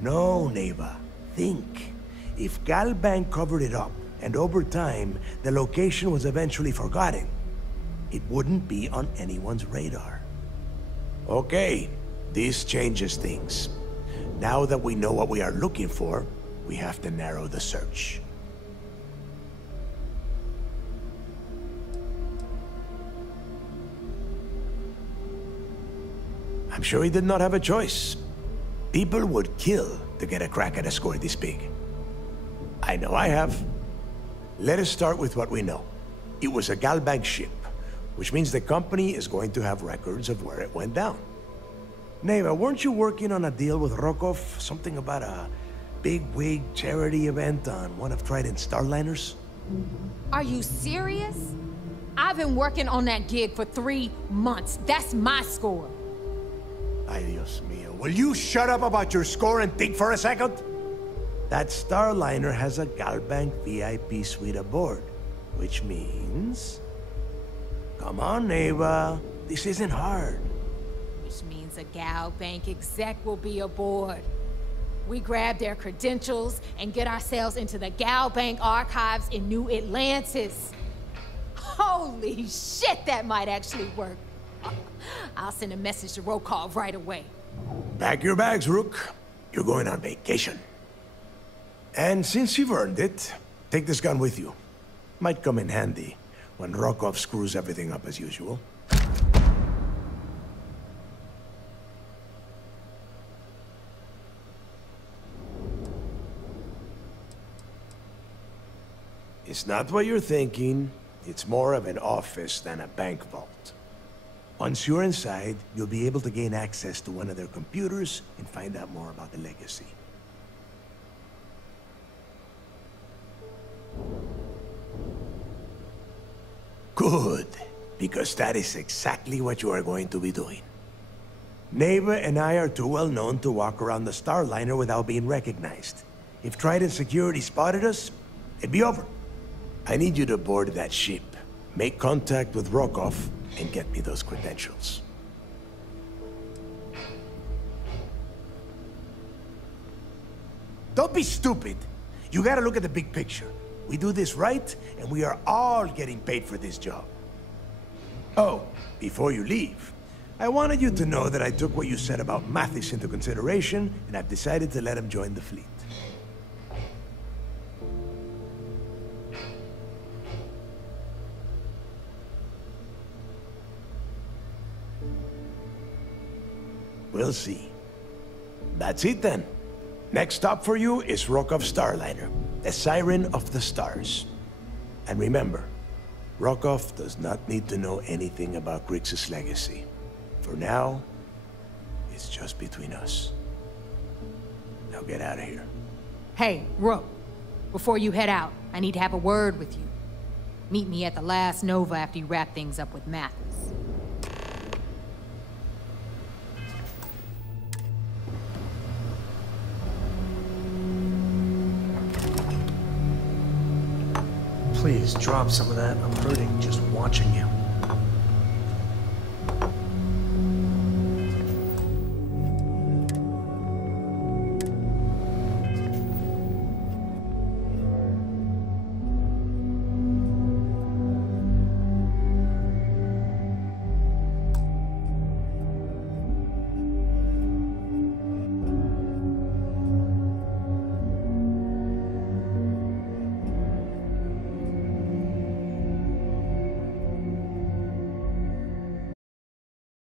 No, neighbor. Think. If Galbank covered it up, and over time, the location was eventually forgotten, it wouldn't be on anyone's radar. Okay, this changes things. Now that we know what we are looking for, we have to narrow the search. I'm sure he did not have a choice. People would kill to get a crack at a score this big. I know I have. Let us start with what we know. It was a Galbank ship, which means the company is going to have records of where it went down. Neva, weren't you working on a deal with Rokov? Something about a big-wig charity event on one of Trident's starliners? Are you serious? I've been working on that gig for 3 months. That's my score. Ay, Dios mío. Will you shut up about your score and think for a second? That starliner has a Galbank VIP suite aboard, which means... Come on, Neva. This isn't hard. Which means a Galbank exec will be aboard. We grab their credentials and get ourselves into the Galbank archives in New Atlantis. Holy shit, that might actually work. I'll send a message to Rokov right away. Pack your bags, Rook. You're going on vacation. And since you've earned it, take this gun with you. Might come in handy when Rokov screws everything up as usual. It's not what you're thinking. It's more of an office than a bank vault. Once you're inside, you'll be able to gain access to one of their computers and find out more about the legacy. Good, because that is exactly what you are going to be doing. Neva and I are too well known to walk around the starliner without being recognized. If Trident Security spotted us, it'd be over. I need you to board that ship, make contact with Rokov, and get me those credentials. Don't be stupid. You gotta look at the big picture. We do this right, and we are all getting paid for this job. Oh, before you leave, I wanted you to know that I took what you said about Mathis into consideration, and I've decided to let him join the fleet. We'll see. That's it then. Next stop for you is Rokov Starliner, the Siren of the Stars. And remember, Rokov does not need to know anything about Grixis' legacy. For now, it's just between us. Now get out of here. Hey, Rook. Before you head out, I need to have a word with you. Meet me at the last Nova after you wrap things up with Mathis. Please, drop some of that. I'm hurting just watching you.